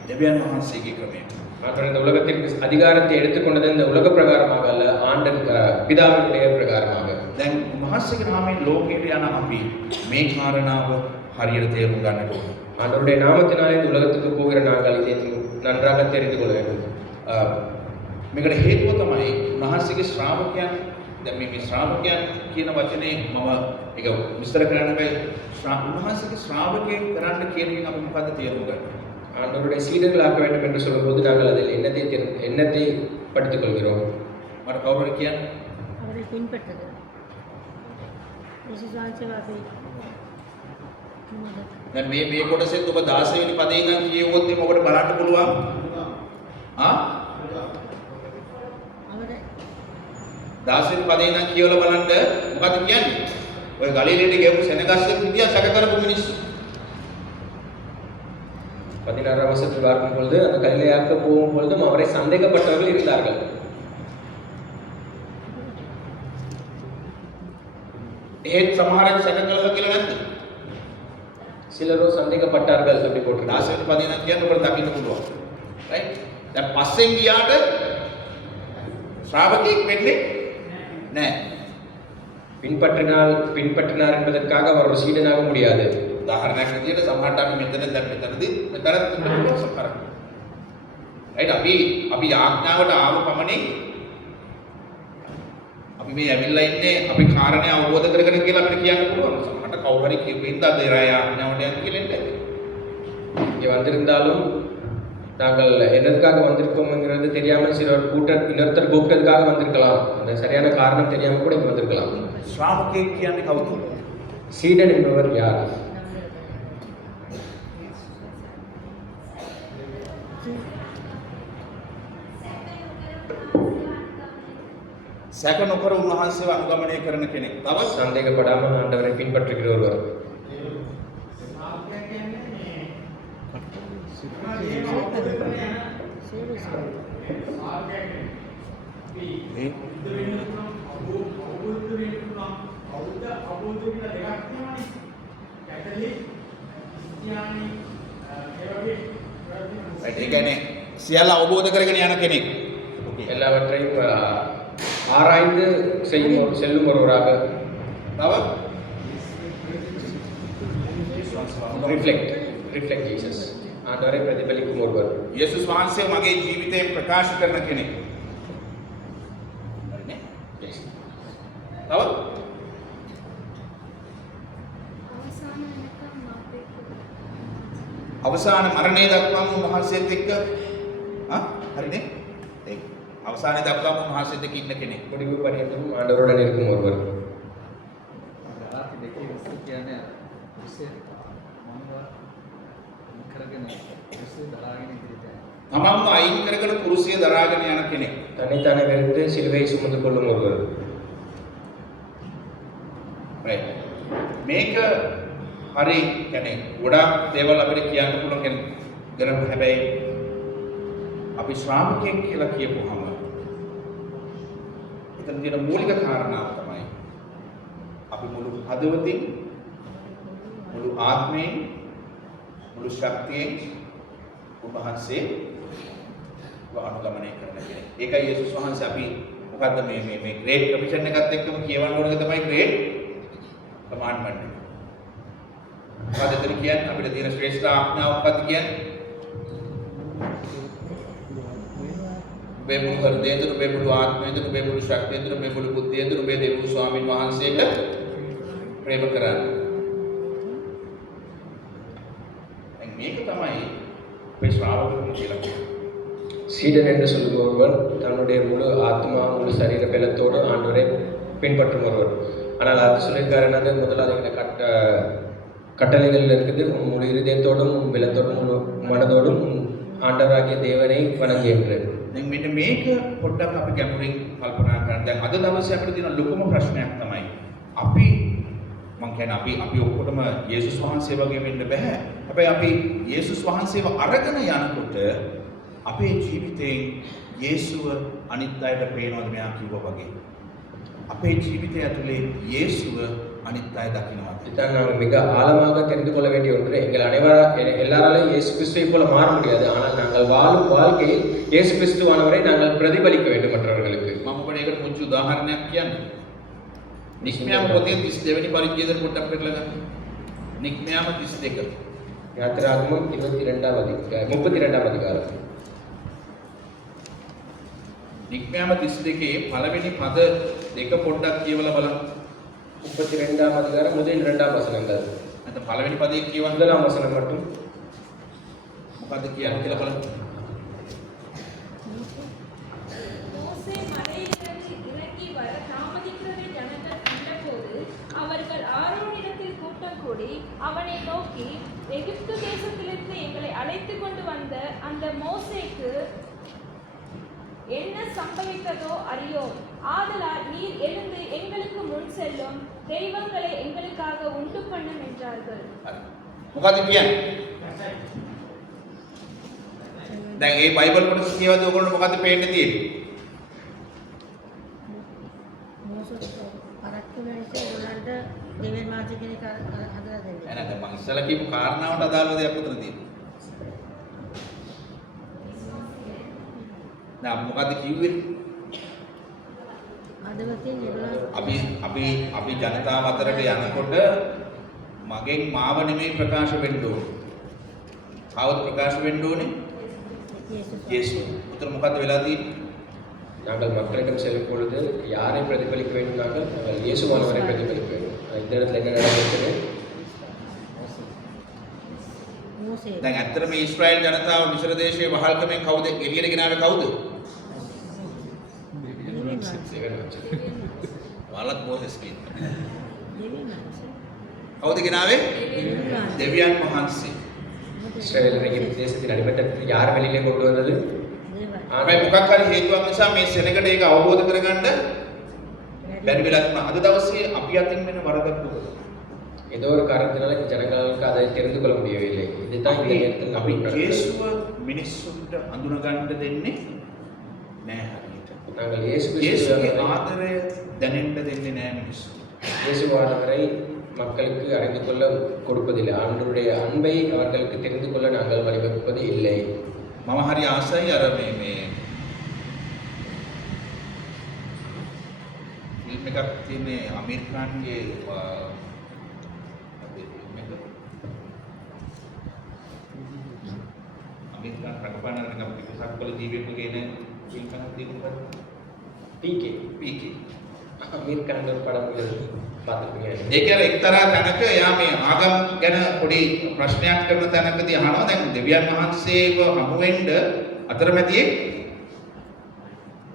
දෙවියන් වහන්සේගේ ක්‍රමයට. ஆண்டவர் இந்த உலகத்திற்கு அதிகாரத்தை எடுத்துக்கொண்டது இந்த உலக பிரகாரமாக அல்ல, பிதாவினுடைய பிரகாரமாக. දැන් උන්වහන්සේගේ නාමයෙන් ලෝකයට යන අපි මේ කාරණාව හරියට තේරුම් ගන්නට ඕනේ. ஆண்டவருடைய நாமத்தினாலே இந்த உலகத்துக்கு போகிற நாங்கள் இதை நன்றாக தெரிந்து கொள்ள வேண்டும். මේකට හේතුව තමයි උන්වහන්සේගේ ශ්‍රාවකයන්. දැන් මේ ශ්‍රාවකයන් කියන වචනේ මම ඒක විස්තර කරන්න බෑ. උන්වහන්සේගේ ශ්‍රාවකයෙක් කරන්න කියන එක අපි මොකද්ද තේරුම් ගන්න. ஆண்டவருடைய சீடர்கள் ஆக்க வேண்டும் என்று சொல்லும்போது நாங்கள் அதில் என்னத்தை படித்துக் கொள்கிறோம்? මට කවුරුද කියන්නේ? அவரை பின்பற்றுகிறது. දැන් මේ කොටසෙත් ඔබ 16 වෙනි පදේ ඉඳන් කියවුවොත් එimhe ඔබට බලන්න පුළුවන්. ආ? 16 වෙනි පදේ ඉඳන් කියවලා බලන්න මොකද්ද කියන්නේ? ඔය ගලිලේට ගියපු සෙනගස්සෙක් විදිය සැක කරපු මිනිස්සු. 16ஆம் வசனத்தில் பார்க்கும் பொழுது அந்த கலிலேயாக்க போகும் பொழுதும் அவரை சந்தேகப்பட்டவர்கள் இருந்தார்கள். එහෙත් සමහරක් සැකකලහ කියලා නැද්ද? சிலரோ சந்தேகப்பட்டார்கள் அப்படி போட்டிருக்காங்க. 16 වෙනි පදේ නම් කියන්න ඔබට දකින්න පුළුවන්. right? දැන් පස්සෙන් ගියාට ශ්‍රාවකෙක් වෙන්නේ නැහැ. பின்பற்றினார் என்பதற்காக அவர் ஒரு சீடனாக முடியாது. උදාහරණයක් විදියට සමහරට අපි මෙතනදී මෙතනත් පුළුවන් සමහරක්. right? අපි ආඥාවට ආව පමණින් අපි මේ ඇවිල්ලා ඉන්නේ අපි කාරණේ අවබෝධ කරගෙන කියලා අපිට කියන්න පුළුවන්. සමහරට කවුරු හරි කියුවින්ද අද රාය ආඥාවට යන්න කියලා ඉන්නේ. இங்கே வந்திருந்தாலும் நாங்கள் என்னதுக்காக வந்திருக்கோம்ங்கிறது தெரியாமல் சிலர் இன்னொருத்தர் கூப்பிட்டதுக்காக வந்திருக்கலாம். அந்த சரியான காரணம் தெரியாம கூட இங்கே வந்திருக்கலாம். ශ්‍රාවකයෙක් කියන්නේ කවුද? சீடன் என்பவர் யார்? සැක නොකර උන්වහන්සේව අනුගමනය කරන කෙනෙක්. තවත් சந்தேகப்படாமல் ஆண்டவரை பின்பற்றுகிற ஒருவர். ඒ කියන්නේ සියල්ල අවබෝධ කරගෙන යන කෙනෙක්. எல்லாவற்றையும் ஆராய்ந்து செல்லும் ஒருவராக. තවත් ரிஃப்ளெக்ட் ஜீசஸ். ஆண்டவரை பிரதிபலிக்கும் ஒருவர். යේසුස් වහන්සේ මගේ ජීවිතයෙන් ප්‍රකාශ කරන කෙනෙක්. හරිනේ? තවත් අවසාන මරණය දක්වාම උන්වහන්සේත් එක්ක හරිනේ? ඒක අවසානයේ දක්වාම උන්වහන්සේත් එක්ක ඉන්න කෙනෙක්. முடிவு பரியந்தம் ஆண்டவருடன் இருக்கும் ஒருவர். තමන්ව අයින් කරගෙන කුරුසිය දරාගෙන යන කෙනෙක්. தன்னைத்தானே வெறுத்து சிலுவையை சுமந்து கொள்ளும் ஒருவர். right. මේක හරි කියන්නේ ගොඩාක් දේවල් අපිට කියන්න පුළුවන් කෙනෙක් හැබැයි අපි ශ්‍රාවකයෙක් කියලා කියපුවහම එතන තියෙන මූලික කාරණාව තමයි අපි මුළු හදවතින් මුළු ආත්මයෙන් මුළු ශක්තියෙන් උන්වහන්සේ අනුගමනය කරන කෙනෙක්. ඒකයි යේසුස් වහන්සේ අපි මොකද්ද මේ ග්‍රේට් කමිෂන් එකත් එක්කම කියවන්න ඕන එක තමයි ග්‍රේට් කමාන්ඩ්මන්ට් එක. මොකද එතන කියන්නේ අපිට තියෙන ශ්‍රේෂ්ඨ ආඥාව මොකද්ද කියන්නේ? ඔබේ මුළු හෘදයෙන්, ඔබේ මුළු ආත්මයෙන්, ඔබේ මුළු ශක්තියෙන්, ඔබේ මුළු බුද්ධියෙන්, ඔබේ දෙවියන් ස්වාමීන් වහන්සේට ප්‍රේම කරන්න. මේක තමයි අපේ ශ්‍රාවකයන් කියලා කියන්නේ. சீடன் என்று சொல்லும் ஒருவர் தன்னுடைய முழு ஆத்மா முழு சரீர பலத்தோடு ஆண்டவரை பின்பற்றும் ஒருவர். ஆனால் அது சொல்லியிருக்காரு என்னது? முதலாவது கட்டளைகள் இருக்குது. முழு இருதயத்தோடும் பலத்தோடும் முழு மனதோடும் ආණ්ඩවරාගේ දේවනේ වණගිය என்று. දැන් මෙන්න මේක පොඩ්ඩක් අපි ගැඹුරින් කල්පනා කරන්න. දැන් අද දවසේ අපිට තියෙන ලොකුම ප්‍රශ්නයක් තමයි අපි මම කියන්නේ අපි ඔක්කොටම යේසුස් වහන්සේ වගේ වෙන්න බෑ. හැබැයි අපි යේසුස් වහන්සේව අරගෙන යනකොට අපේ ජීවිතේ යේසුව අනිත් අයට පේනවද මෙයා කිව්වා වගේ. අපේ ජීවිතය ඇතුලේ යේසුව අනිත් අය දකින්නවාද? இதான் நாம் மிக ஆழமாக தெரிந்து கொள்ள வேண்டிய ஒன்று. எங்கள் எல்லாராலும் இயேசு கிறிஸ்துவை போல மாற முடியாது. ஆனால் நாங்கள் வாழும் வாழ்க்கையில் இயேசு கிறிஸ்துவானவரை நாங்கள் பிரதிபலிக்க வேண்டும் மற்றவர்களுக்கு. මම ඔබට ඒකට පුංචි උදාහරණයක් කියන්නම්. නික්මයාම පොතේ 32 වෙනි පරිච්ඡේදය පොඩ්ඩක් පෙරලා ගන්න. නික්මයාම 32. யாத்திராகமம் 32வது அதிகாரம். නික්මයාම 32 පළවෙනි පද දෙක පොඩ්ඩක් කියවලා බලන්න. 32வது அதிகாரம் முதல் 2ஆம் வசனங்கள். නැත්නම් පළවෙනි පදේ කියවන්න. முதலாம் வசனம் மட்டும் මොකද්ද කියන්නේ කියලා බලන්න. மோசே மலையிலிருந்து இறங்கி வர தாமதிக்கிறதை ஜனங்கள் கண்டபோது அவர்கள் ஆரோனிடத்தில் கூட்டம் கூடி அவனை நோக்கி, எகிப்து தேசத்திலிருந்து எங்களை அழைத்து கொண்டு வந்த அந்த மோசேக்கு என்ன சம்பவித்ததோ அறியோம். ஆதலால் நீர் எழுந்து எங்களுக்கு முன் செல்லும், தெய்வங்களை எங்களுக்காக உண்டு பண்ணும் என்றார்கள். මොකද්ද කියන්නේ? දැන් මේ බයිබල් කොටස කියවද්දී ඔයගොල්ලෝ මොකද්ද පේන්න තියෙන්නේ? මෝසස් පරක්කු වෙනස ඒගොල්ලන්ට දෙවියන් වහන්සේ කෙනෙක් හදලා දෙන්නේ. එහෙනම් දැන් මම ඉස්සලා කියපු කාරණාවට අදාළ දෙයක් උතන තියෙනවා. දැන් මොකද්ද කිව්වේ? හදවතින් ඒගොල්ලෝ අපි ජනතාව අතරට යනකොට මගෙන් මාව නෙමෙයි ප්‍රකාශ වෙන්න ඕනේ. කවුද ප්‍රකාශ වෙන්න ඕනේ? යේසුස්. උතන මොකද්ද වෙලා තියෙන්නේ? நாங்கள் மக்களிடம் செல்லும் பொழுது யாரை பிரதிபலிக்க வேண்டும் நாங்கள் இயேசுவானவரை பிரதிபலிக்க வேண்டும். இந்த இடத்துல என்ன நடக்குது? මෝසේ දැන් ඇත්තටම ඊශ්‍රායෙල් ජනතාව මිශ්‍ර දේශයේ වහල්කමෙන් කවුද එළියට ගෙනාවේ කවුද? වලත් මොසෙස් කියන්නේ. දෙවියන් වහන්සේ කවුද ගෙනාවේ? දෙවියන් වහන්සේ. இஸ்ரவேலரை தேசத்தின் அடிமட்டத்தில் யார் வெளியிலே கொண்டு வந்தது? හැබැයි මොකක් හරි හේතුවක් නිසා මේ සෙනගට ඒක අවබෝධ කරගන්න බැරි වෙලා තිබුණා. අද දවසේ අපි අතින් වෙන වරදක් දුක. ஏதோ ஒரு காரணத்தினால இந்த ஜனங்களுக்கு அதை தெரிந்து கொள்ள முடியவில்லை. இதுதான் இந்த நேரத்தில் අපි நாம் යේසුව මිනිස්සුන්ට අඳුන ගන්න දෙන්නේ නැහැ හරියට. நாங்கள் இயேசு යේසුගේ கிறிஸ்துவை ආදරය දැනෙන්න දෙන්නේ නැහැ මිනිස්සු. இயேசுவானவரை மக்களுக்கு அறிந்து கொள்ள கொடுப்பதில்லை. ஆண்டவருடைய அன்பை அவர்களுக்கு தெரிந்து கொள்ள நாங்கள் வழிவகுப்பது இல்லை. මම හරි ආසයි අර මේ ෆිල්ම් එකක් තියෙන්නේ අමීර් ඛාන්ගේ අමීර් ඛාන් රඟපාන නම් පිටසක්වල ජීවිතේ කියන ෆිල්ම් එකක් තියෙනවා. PK அமீர் கான் ஒரு படம் பார்த்துருக்கீங்க. ඒ කියන්නේ එක්තරා තැනක එයා මේ ආගම් ගැන පොඩි ප්‍රශ්නයක් කරන තැනකදී අහනවා දැන් දෙවියන් වහන්සේව හමු වෙන්න අතරමැදියේ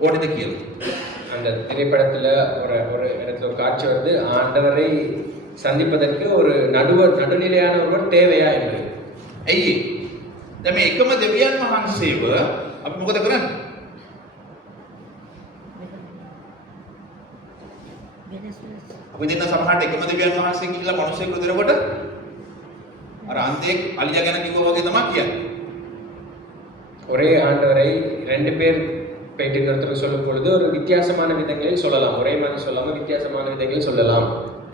ඕනේද කියලා. அந்த திரைப்படத்துல ஒரு இடத்துல ஒரு காட்சி வருது, ஆண்டவரை சந்திப்பதற்கு ஒரு நடுநிலையான ஒருவர் தேவையா என்று. ඇයි දැන් මේ එකම දෙවියන් වහන්සේව අපි මොකද කරන්නේ? අපි දෙන්න සමහරට එකම දෙවියන් වහන්සේ කියලා මිනිස්සෙක් දෙනකොට අර අන්තයේ අලියා ගැන කිව්වා වගේ තමයි කියන්නේ. ஒரே ஆண்டவரை ரெண்டு பேர் போயிட்டு ஒருத்தர் சொல்லும் பொழுது ஒரு வித்தியாசமான விதங்களில் சொல்லலாம். ஒரே மாதிரி சொல்லாம வித்தியாசமான விதங்களில் சொல்லலாம்.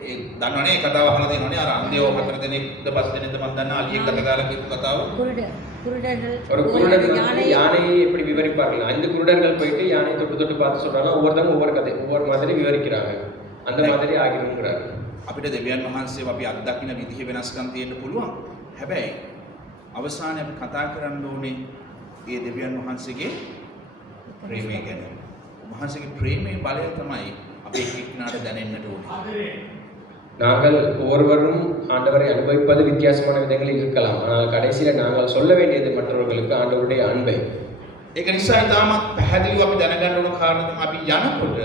ඒ දන්නවනේ ඒ කතාව අහලා තියෙනවනේ අර අන්තයෝ හතර දෙනෙක්ද පස් දෙනෙක්ද මන් දන්නා අලියෙක් කතා කරලා කියපු කතාව. குருடர்கள் ஒரு குருடன் வந்து யானையை எப்படி விவரிப்பார்கள்? 5 குருடர்கள் போயிட்டு யானை தொட்டு தொட்டு பார்த்து சொல்றாங்க. ஒவ்வொருத்தரும் ஒவ்வொரு கதை ஒவ்வொரு மாதிரி விவரிக்கிறாங்க. அந்த மாதிரி ஆகிருங்கிறார். අපිට දෙවියන් වහන්සේව අපි අත්දකින්න විදිහ වෙනස්කම් තියෙන්න පුළුවන්. හැබැයි අවසානයේ අපි කතා කරන්න ඕනේ ඒ දෙවියන් වහන්සේගේ ප්‍රේමය ගැන. වහන්සේගේ ප්‍රේමයේ බලය තමයි අපි එක්කෙනාට දැනෙන්නට ඕනේ. நாங்கள் ஒவ்வொருவரும் ஆண்டவரை அனுபவிப்பது வித்தியாசமான விதங்களில் இருக்கலாம். ஆனால் கடைசியில் நாங்கள் சொல்ல வேண்டியது மற்றவர்களுக்கு ஆண்டவருடைய அன்பை. ඒක නිසා තාමත් පැහැදිලිව අපි දැනගන්න ඕන කාරණා තමයි අපි යනකොට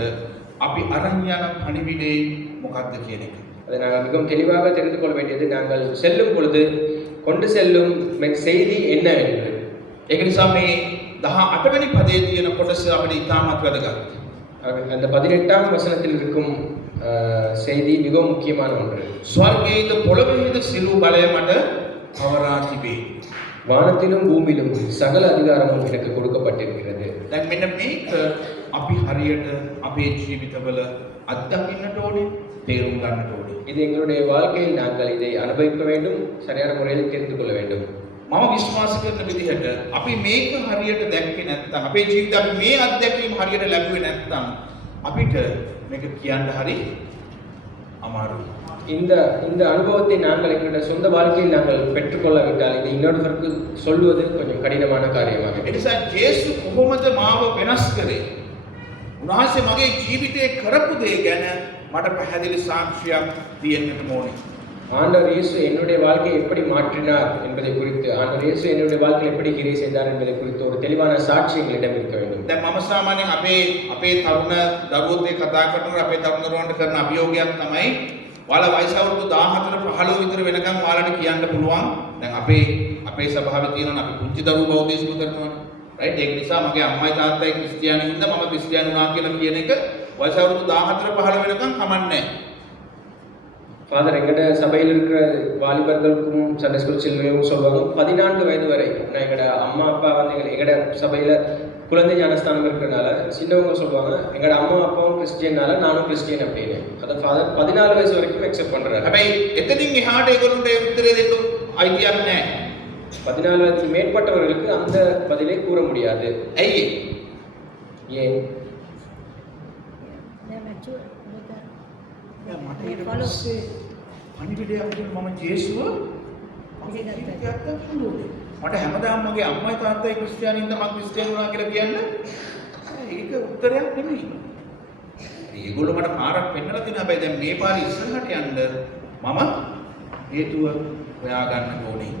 අපි අරන් යන පණිවිඩේ මොකක්ද කියන එක. அதை நாங்கள் மிகவும் தெளிவாக தெரிந்து கொள்ள வேண்டியது நாங்கள் செல்லும் பொழுது கொண்டு செல்லும் செய்தி என்ன என்று. ඒක නිසා මේ 18 වෙනි පදයේ තියෙන කොටස අපිට ඉතාමත් වැදගත්. அந்த 18ஆம் வசனத்தில் இருக்கும் செய்தி மிகவும் முக்கியமான ஒன்று. ස්වර්ගයේද පොළොවේද සිළු බලය මට පවරා තිබේ. வானத்திலும் பூமியிலும் சகல அதிகாரமும் எனக்கு கொடுக்கப்பட்டிருக்கிறது. දැන් මෙන්න මේක අපි හරියට අපේ ජීවිතවල අත්දකින්නට ඕනේ, තේරුම් ගන්නට ඕනේ. இது எங்களுடைய வாழ்க்கையில் நாங்கள் இதை அனுபவிக்க வேண்டும், சரியான முறையில் தெரிந்து கொள்ள வேண்டும். මම විශ්වාස කරන විදිහට අපි මේක හරියට දැක්කේ නැත්නම් අපේ ජීවිතේ අපි මේ අත්දැකීම හරියට ලැබුවේ නැත්නම් අපිට මේක කියන්න හරි අමාරුයි. இந்த அனுபவத்தை நாங்கள் எங்களுடைய சொந்த வாழ்க்கையில் நாங்கள் பெற்றுக்கொள்ளாவிட்டால் இது இன்னொருவருக்கு சொல்வது கொஞ்சம் கடினமான காரியமாக. ඒ නිසා ජේසු කොහොමද මාව වෙනස් කරේ? උන්වහන්සේ මගේ ජීවිතේ කරපු දේ ගැන මට පැහැදිලි සාක්ෂියක් තියෙන්නට ඕනේ. ஆண்டவர் இயேசு என்னுடைய வாழ்க்கையை எப்படி மாற்றினார் என்பதை குறித்து, ஆண்டவர் இயேசு என்னுடைய வாழ்க்கையில் எப்படி கிரியை செய்தார் என்பதை குறித்து ஒரு தெளிவான சாட்சி எங்களிடம் இருக்க வேண்டும். දැන් මම සාමාන්‍යයෙන් අපේ තරුණ දරුවෝත් එක්ක කතා කරනකොට අපේ තරුණ දරුවන්ට කරන අභියෝගයක් තමයි ඔයාලා වයස අවුරුදු 14 15 විතර වෙනකම් ඔයාලට කියන්න පුළුවන්. දැන් අපේ ස්වභාවය තියෙනවා අපි පුංචි දරුවෝ බෞද්ධ ඉස්කෝල කරනවානේ. රයිට්? ඒක නිසා මගේ අම්මයි තාත්තයි ක්‍රිස්තියානි හින්දා මම ක්‍රිස්තියානි වුණා කියලා කියන එක වයස අවුරුදු 14 15 වෙනකම් කමන්නේ නැහැ. ஃபாதர் எங்கட சபையில் இருக்கிற வாலிபர்களுக்கும் சண்டே ஸ்கூல் சில்ட்ரனுக்கும் சொல்லுவாங்க 14 வயது வரை. நான் எங்கட அம்மா அப்பா வந்து எங்கட சபையில் குழந்தை ஞானஸ்தானம் இருக்கிறனால சின்னவங்க சொல்லுவாங்க எங்களோட அம்மா அப்பாவும் கிறிஸ்டியனால நானும் கிறிஸ்டியன் அப்படின்னு அதை ஃபாதர் 14 வயசு வரைக்கும் அக்செப்ட் பண்றாரு. හැබැයි එතනින් එහාට ඒගොල්ලන්ට උත්තරේ දෙන්න අයිතියක් නැහැ. 14 வயதுக்கு மேற்பட்டவர்களுக்கு அந்த பதிலை கூற முடியாது. ඇයි ஏன்? they're mature. ඒ? මට ඊට පස්සේ පණිවිඩයක් දුන්න මම ජේසුව මට හැමදාම මගේ අම්මයි තාත්තයි ක්‍රිස්තියානින්ද මම ක්‍රිස්තියානි වුණා කියලා කියන්න ඒක උත්තරයක් නෙමෙයි. ඒගොල්ලෝ මට පාරක් පෙන්නලා තියෙනවා. හැබැයි දැන් මේ පාරේ ඉස්සරහට යන්න මම හේතුව හොයාගන්න ඕනේ.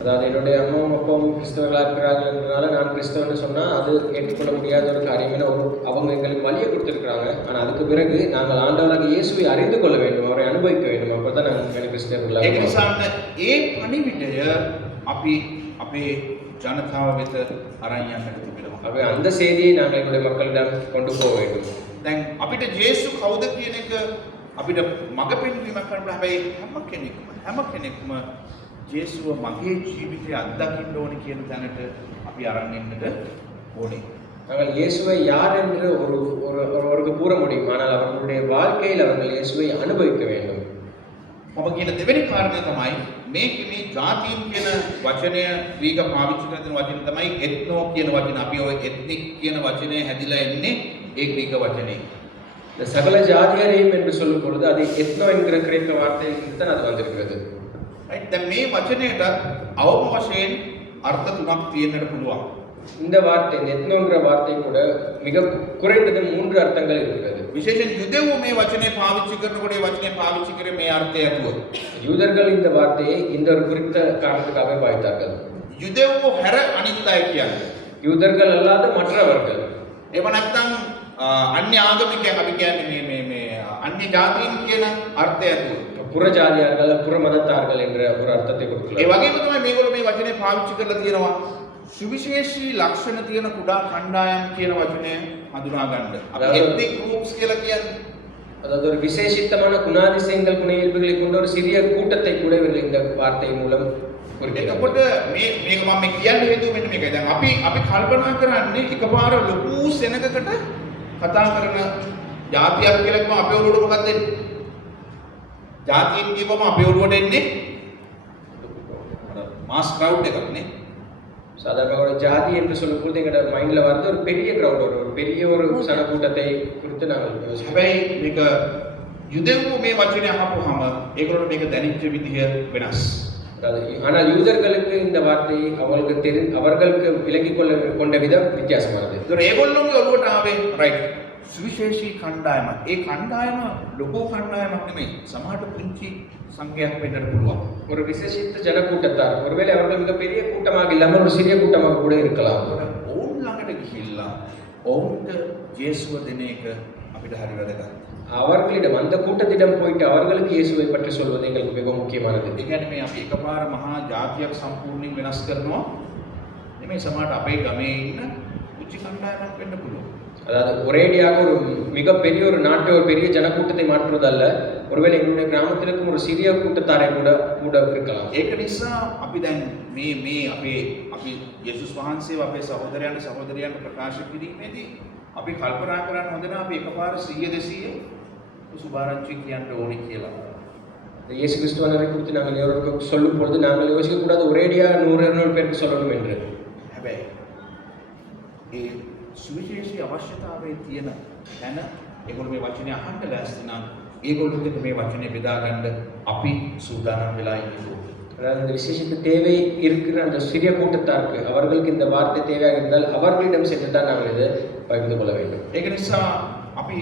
அதாவது என்னுடைய அம்மாவும் அப்பாவும் கிறிஸ்தவர்களாக இருக்கிறாங்கன்றனால நான் கிறிஸ்தவன்னு சொன்னால் அது ஏற்றுக்கொள்ள முடியாத ஒரு காரியம். ஏன்னா அவங்க எங்களுக்கு வழியை கொடுத்துருக்குறாங்க. ஆனால் அதுக்கு பிறகு நாங்கள் ஆண்டவராக இயேசுவை அறிந்து கொள்ள வேண்டும், அவரை அனுபவிக்க வேண்டும். அப்போ தான் நாங்கள் கிறிஸ்தவர்களாக. ඒක නිසා ඒ පණිවිඩය අපි අපේ ජනතාව වෙත අරන් යන්නට තිබෙනවා. அப்போ அந்த செய்தியை நாங்கள் எங்களுடைய மக்களிடம் கொண்டு போக வேண்டும். දැන් අපිට ජේසු කවුද කියන එක අපිට මඟ පෙන්වීමක් කරන්න හැබැයි හැම කෙනෙක්ම ජේසුව මගේ ජීවිතය අත්දකින්න ඕනේ කියන තැනට අපි අරන් එන්නට ඕනේ. நாங்கள் இயேசுவை யார் என்று ஒருவருக்கு கூற முடியும். ஆனால் அவர்களுடைய வாழ்க்கையில் அவர்கள் இயேசுவை அனுபவிக்க வேண்டும். මම කියන දෙවෙනි කාරණය තමයි මේ ජාතීන් කියන වචනය ග්‍රීක පාවිච්චි කරන වචන තමයි එත්නෝ කියන වචන. අපි ඔය එත්නික් කියන වචනේ හැදිලා එන්නේ ඒ ග්‍රීක වචනේ. இந்த சகல ஜாதியரையும் என்று சொல்லும் பொழுது அது எத்னோ என்கிற கிரேக்க வார்த்தையிலிருந்து தான் அது வந்திருக்கிறது. දැන් මේ වචනයට අවම වශයෙන් අර්ථ තුනක් තියෙන්නට පුළුවන්. இந்த வார்த்தை இந்த எத்னோங்கிற வார்த்தை கூட மிக குறைந்தது 3 அர்த்தங்கள் இருக்கிறது. විශේෂයෙන් යුදෙව්වෝ මේ වචනේ පාවිච්චි කරනකොට ඒ වචනේ පාවිච්චි කරේ මේ අර්ථය ඇතුව. யூதர்கள் இந்த வார்த்தையை இந்த ஒரு குறித்த காரணத்துக்காக பாவித்தார்கள். යුදෙව්වෝ හැර අනිත් අය කියන්නේ. யூதர்கள் அல்லாத மற்றவர்கள். එහෙම නැත්නම් අන්‍ය ආගමිකයන් අපි කියන්නේ මේ අන්‍ය ජාතීන් කියන අර්ථය ඇතුව. புற ஜாதியார்கள் புற மதத்தார்கள் என்ற ஒரு அர்த்தத்தை ඒ கொடுக்கிறார். වගේම තමයි මේගොල්ලෝ මේ වචනේ පාවිච්චි කරලා තියෙනවා සුවිශේෂී ලක්ෂණ තියෙන කුඩා කණ්ඩායම් කියන වචනය හඳුනා ගන්න. අපි එත්නික් ගෲප්ස් කියලා කියන්නේ. அதாவது ஒரு விசேஷித்தமான குணாதிசயங்கள் குணயியல்புகளை கொண்ட ஒரு சிறிய கூட்டத்தை கூட இவர்கள் இந்த வார்த்தை மூலம் குறிப்பிட்டார்கள். එතකොට මේක මම කියන්න හේතුව මෙන්න මේකයි. දැන් අපි කල්පනා කරන්නේ එකපාර ලොකු සෙනගකට කතා කරන ජාතියක් කියලා කිව්වම අපේ ඔළුවට මොකක්ද එන්නේ? ජාතීන් කියවම අපේ ඔළුවට එන්නේ මාස් ක්‍රවුඩ් එකක් නේ. சாதாரணமாக ஒரு ஜாதி என்று சொல்லும் பொழுது எங்களோட மைண்ட்ல வந்து ஒரு பெரிய கிரவுட் ஒரு பெரிய ஒரு சன கூட்டத்தை குறித்து நாங்கள் யோசிப்போம். හැබැයි මේක යුදෙව්වෝ මේ වචනේ අහපුවාම ඒගොල්ලෝ මේක දැනෙච්ච විදිහ වෙනස්. ஆனால் யூதர்களுக்கு இந்த வார்த்தை அவர்களுக்கு விளங்கிக் கொண்ட விதம் வித்தியாசமானது. ඒතර ඒගොල්ලෝගේ ඔළුවට ආවේ රයිට් සුවිශේෂී කණ්ඩායමක්. ඒ කණ්ඩායම ලොකු කණ්ඩායමක් නෙමෙයි. සමහරට පුංචි සංඛ්‍යාවක් වෙන්නත් පුළුවන්. ஒரு விசேஷித்த ஜனக்கூட்டத்தார் ஒருவேளை அவர்கள் மிகப்பெரிய கூட்டமாக இல்லாமல் ஒரு சிறிய கூட்டமாக கூட இருக்கலாம். ඔවුන් ළඟට ගිහිල්ලා ඔවුන්ට ජේසුව දෙන එක අපිට හරි වැදගත්. அவர்களிடம் அந்த கூட்டத்திடம் போயிட்டு அவர்களுக்கு இயேசுவை பற்றி சொல்வது எங்களுக்கு மிக முக்கியமானது. ඒ කියන්නේ මේ අපි එකපාර මහා ජාතියක් සම්පූර්ණයෙන් වෙනස් කරනවා නෙමෙයි. සමහරට අපේ ගමේ ඉන්න පුංචි කණ්ඩායමක් වෙන්න පුළුවන්. அதாவது ஒரேடியாக ஒரு மிகப்பெரிய ஒரு நாட்டை ஒரு பெரிய ஜனக்கூட்டத்தை மாற்றுவதல்ல, ஒருவேளை எங்களுடைய கிராமத்தில் இருக்கும் ஒரு சிறிய கூட்டத்தாரை கூட இருக்கலாம். ඒක නිසා අපි දැන් මේ අපි යේසුස් වහන්සේව අපේ සහෝදරයන්ට සහෝදරියන්ට ප්‍රකාශ කිරීමේදී අපි කල්පනා කරන්න හොඳ නැහැ අපි එකපාර 100 200 සුභාරංචි කියන්න ඕනේ කියලා. இயேசு கிறிஸ்துவனை குறித்து நாங்கள் எவருக்கு சொல்லும் பொழுது நாங்கள் யோசிக்க கூடாது ஒரேடியாக 100-200 பேருக்கு சொல்லணும் என்று. හැබැයි ඒ සුවිශේෂී අවශ්‍යතාවයේ තියෙන තැන ඒගොල්ලෝ මේ වචනේ අහන්න ලෑස්ති නම් ඒගොල්ලොත් මේ වචනේ බෙදා ගන්න අපි සූදානම් වෙලා ඉන්නවා. அதாவது இந்த விசேஷித்த தேவை இருக்கிற அந்த சிறிய கூட்டத்தாருக்கு அவர்களுக்கு இந்த வார்த்தை தேவையாக இருந்தால் அவர்களிடம் சென்று தான் நாங்கள் இதை பகிர்ந்து கொள்ள வேண்டும். ඒක නිසා අපි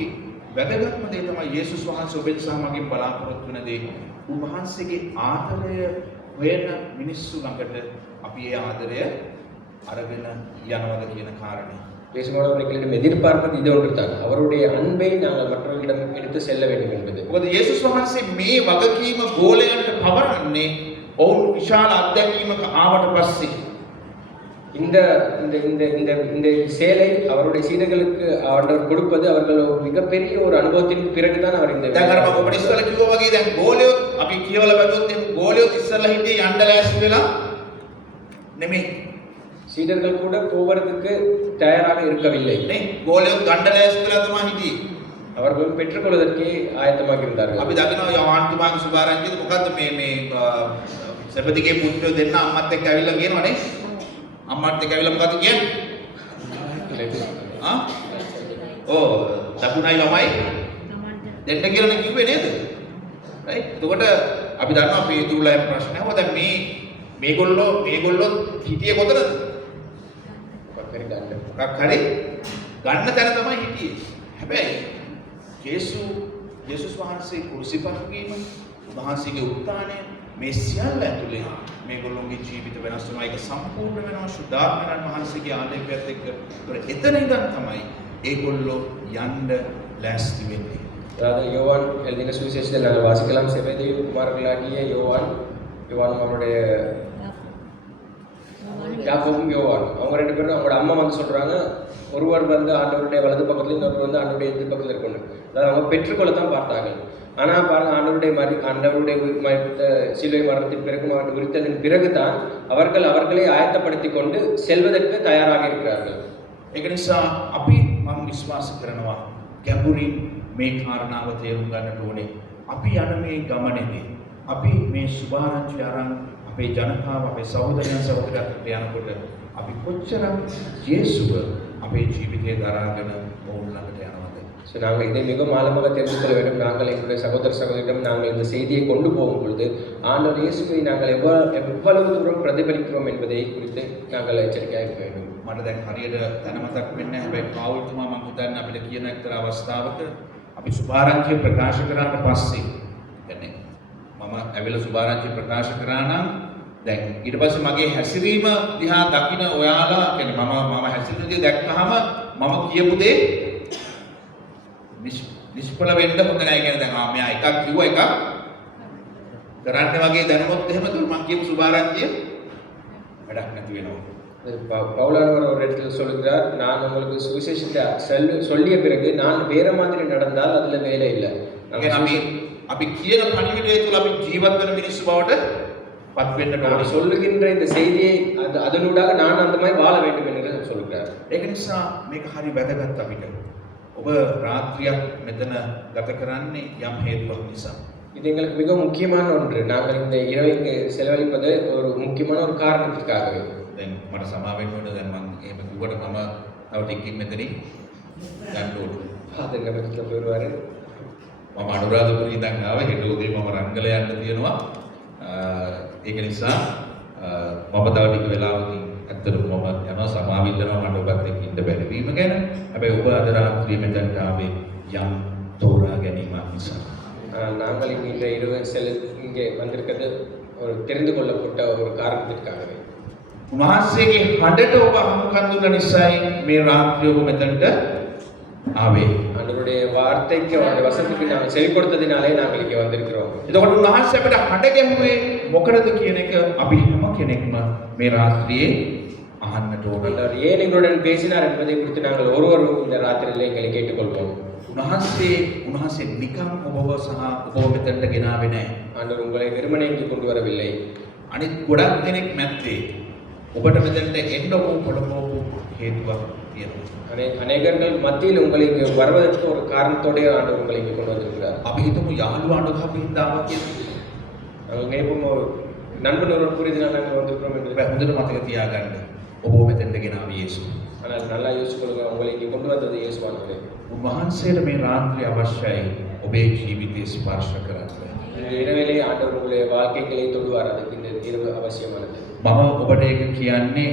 වැදගත්ම දේ තමයි යේසුස් වහන්සේ ඔබෙන් සහ මගෙන් බලාපොරොත්තු වෙන දේ. උන්වහන්සේගේ ආදරය හොයන මිනිස්සු ළඟට අපි ඒ ආදරය අරගෙන යනවාද කියන කාරණේ. இயேசுமானவர்களிடம் எதிர்பார்ப்பது இது ஒன்று தான். அவருடைய அன்பை நாங்கள் மற்றவர்களிடம் எடுத்து செல்ல வேண்டும் என்பது. මොකද යේසුස් වහන්සේ මේ වගකීම ගෝලයන්ට පවරන්නේ ඔවුන් විශාල අත්දැකීමක ආවට පස්සේ. இந்த இந்த இந்த இந்த இந்த சேலை அவருடைய சீடர்களுக்கு ஆண்டவர் கொடுப்பது அவர்கள் மிகப்பெரிய ஒரு அனுபவத்தின் பிறகுதான் அவர் இந்த දැන් අර මම ඔබට ඉස්සෙල්ලා කිව්වා වගේ දැන් ගෝලියොත් අපි කියවලා බැලුවොත් ගෝලියොත් ඉස්සෙල්ලා හිටියේ යන්න ලෑස්ති වෙලා නෙමෙයි. சீடர்கள் கூட போவதற்கு தயாராக இருக்கவில்லை. නේ ගෝලයෝ ගණ්ඩ ලෑස්තිලා තමයි හිටියේ. அவர்கள் பெற்றுக்கொள்வதற்கே ආයத்தமாக இருந்தார்கள். අපි දකිනවා යෝහාන් තුමාගේ සුභාරංචියද මොකද්ද මේ සෙබදිගේ පුත්‍රයෝ දෙන්න අම්මත් එක්ක ඇවිල්ලා කියනවනේ. අම්මත් එක්ක ඇවිල්ලා මොකද්ද කියන්නේ? ආ? ඔව් දකුණයි ළමයි දෙන්න කියලානේ කිව්වේ නේද? රයිට්. එතකොට අපි දන්නවා පේතුරුලා යන ප්‍රශ්නය. දැන් මේගොල්ලෝ හිටියේ කොතනද? මොකක් හරි ගන්න. මොකක් හරි ගන්න තැන තමයි හිටියේ. හැබැයි යේසුස් වහන්සේ කුරුසිපත් වීම, උන්වහන්සේගේ උත්ථානය මේ සියල්ල ඇතුලේ මේගොල්ලෝගේ ජීවිත වෙනස් වෙනවා. ඒක සම්පූර්ණ වෙනවා ශුද්ධාත්මයන් වහන්සේගේ ආලේපයත් එක්ක. ඒතර එතන ඉඳන් තමයි ඒගොල්ලෝ යන්න ලෑස්ති වෙන්නේ. அதாவது யோவான் எழுதின சுவிசேஷத்தில் நாங்கள் வாசிக்கலாம். செபதேயு குமாரர்களாகிய யோவான் அவருடைய யாக்கோபும் யோவான் அவங்க ரெண்டு பேரும் அவங்களோட அம்மா வந்து சொல்றாங்க, ஒருவர் வந்து ஆண்டவருடைய வலது பக்கத்துல, இன்னொருவர் வந்து ஆண்டவருடைய எதிர் பக்கத்தில் இருக்கணும். அதாவது அவங்க பெற்றுக்கொள்ள தான் பார்த்தாங்க. ஆனால் பாருங்க, ஆண்டவருடைய சிலுவை மரணத்தின் பிறகு அவர்கள் உரித்ததின் பிறகுதான் அவர்களை ஆயத்தப்படுத்தி கொண்டு செல்வதற்கு தயாராக இருக்கிறார்கள். ඒක නිසා අපි මම විශ්වාස කරනවා ගැඹුරින් මේ කාරණාව තේරුම් ගන්නට ඕනේ. අපි යන මේ ගමනේදී අපි මේ සුභාරංචි අරන් අපේ ජනතාව, අපේ සහෝදරයන් සහෝදරියන්ට යනකොට අපි කොච්චරක් යේසුව අපේ ජීවිතේ දරාගෙන ඔවුන් ළඟට යනවද? ஸோ நாங்கள் இதை மிகவும் ஆழமாக தெரிந்து கொள்ள வேண்டும். நாங்கள் எங்களுடைய சகோதர சகோதரிடம் நாங்கள் இந்த செய்தியை கொண்டு போகும் பொழுது ஆண்டவர் இயேசுவை நாங்கள் எவ்வளவு தூரம் பிரதிபலிக்கிறோம் என்பதை குறித்து நாங்கள் எச்சரிக்கையாக இருக்க வேண்டும். මට දැන් හරියට දැනමතක් වෙන්නේ නැහැ. හැබැයි පාවුල් තුමා මම හිතන්නේ අපිට කියන එක්තරා අවස්ථාවක අපි සුභාරංචිය ප්‍රකාශ කරාට පස්සේ يعني මම ඇවිල්ලා සුභාරංචිය ප්‍රකාශ කරා නම් දැන් ඊට පස්සේ මගේ හැසිරීම දිහා දකින ඔයාලා يعني මම හැසිරෙන දේ දැක්කහම මම කියපු දේ නිෂ්ඵල වෙන්න හොඳ නැහැ කියන දැන් මෙයා එකක් කිව්වා එකක් කරන්න වගේ දැනුමොත් එහෙම දුර මම කියපු සුභාරංචිය වැඩක් නැති වෙනවා. பவுலானவர் ஒரு இடத்துல சொல்லுகிறார், நான் உங்களுக்கு சுவிசேஷத்தை சொல்லிய பிறகு நான் வேற மாதிரி நடந்தால் அதுல வேலை இல்லை. අපි කියන පණිවිඩය තුළ අපි ජීවත් වෙන මිනිස්සු බවට පත් වෙන්න நான் ඕනේ. சொல்லுகின்ற இந்த செய்தியை அதனூடாக நான் அந்த மாதிரி வாழ வேண்டும் என்று சொல்லுகிறார். ඒක නිසා මේක හරි වැදගත් අපිට. ඔබ රාත්‍රියක් මෙතන ගත කරන්නේ යම් හේතුවක් නිසා. இது எங்களுக்கு மிக முக்கியமான ஒன்று. நாங்கள் இந்த இரவை இங்கு செலவழிப்பது ஒரு முக்கியமான ஒரு காரணத்திற்காகவே. දැන් මට සමා වෙන්න ඕන. දැන් මම එහෙම කිව්වට මම තව ටිකකින් මෙතනින් යන්න ඕන. அது நம்ம போயிடுவாரு. මම අනුරාධපුරේ ඉඳන් ආවේ. හෙට උදේ මම රංගල යන්න තියෙනවා. ඒක නිසා මම තව ටික වෙලාවකින් ඇත්තටම මම යනවා සමාවිල්ලනවා මට ඔබත් එක්ක ඉන්න බැරි වීම ගැන. හැබැයි ඔබ අද රාත්‍රියේ මෙතනට ආවේ යම් තෝරා ගැනීමක් නිසා. நாங்கள் இந்த இரவு இங்கே வந்திருக்கிறது ஒரு தெரிந்து கொள்ளப்பட்ட ஒரு காரணத்திற்காகவே. උන්වහන්සේගේ හඬට ඔබ හමුකන් දුන්න නිසායි මේ රාත්‍රිය ඔබ මෙතනට ආවේ. ஆண்டவருடைய வார்த்தைக்கு, அவருடைய வசனத்துக்கு நாங்கள் செவி கொடுத்ததினாலே நாங்கள் இங்கே வந்திருக்கிறோம். එතකොට උන්වහන්සේ අපිට හඬ ගැහුවේ මොකටද කියන එක අපි හැම කෙනෙක්ම මේ රාත්‍රියේ අහන්නට ඕන. ஆண்டவர் ஏன் எங்களுடன் பேசினார் என்பதை குறித்து நாங்கள் ஒருவரும் இந்த ராத்திரியிலே எங்களை கேட்டுக்கொள்வோம். උන්වහන්සේ නිකම් ඔබව සහ ඔබව මෙතනට ගෙනාවේ නැහැ. ஆண்டவர் உங்களை வெறுமனே இங்கே கொண்டு வரவில்லை. අනිත් ගොඩක් දෙනෙක් මැත්තේ ඔබට මෙතනට එන්න ඕන පොළොමෝපු හේතුවක් තියෙනවා. அநேகர்கள் மத்தியில் உங்களை இங்கே வருவதற்கு ஒரு காரணத்தோடே ஆண்டவர் உங்களை இங்கே கொண்டு வந்திருக்கிறார். අපි හිතමු යාළුවාට අපි හින්දාවා කියලා. நாங்கள் நினைப்போம் ஒரு நண்பன் ஒருவர் புரியுதுனால் நாங்கள் வந்திருக்கிறோம் என்று. හොඳට මතක තියාගන්න. ඔබ මෙතනට ගෙනාවේ යේසුස්. ஆனால் நல்லா யோசிச்சு கொள்ளுங்க, உங்களை இங்கே கொண்டு வந்தது இயேசுவானவரே. උන්වහන්සේට මේ රාත්‍රිය අවශ්‍යයි ඔබේ ජීවිතය ස්පර්ශ කරන්න. இந்த இரவிலே ஆண்டவர் உங்களுடைய வாழ்க்கைகளை தொடுவார். அதுக்கு இந்த இரவு அவசியமானது. මම ඔබට ඒක කියන්නේ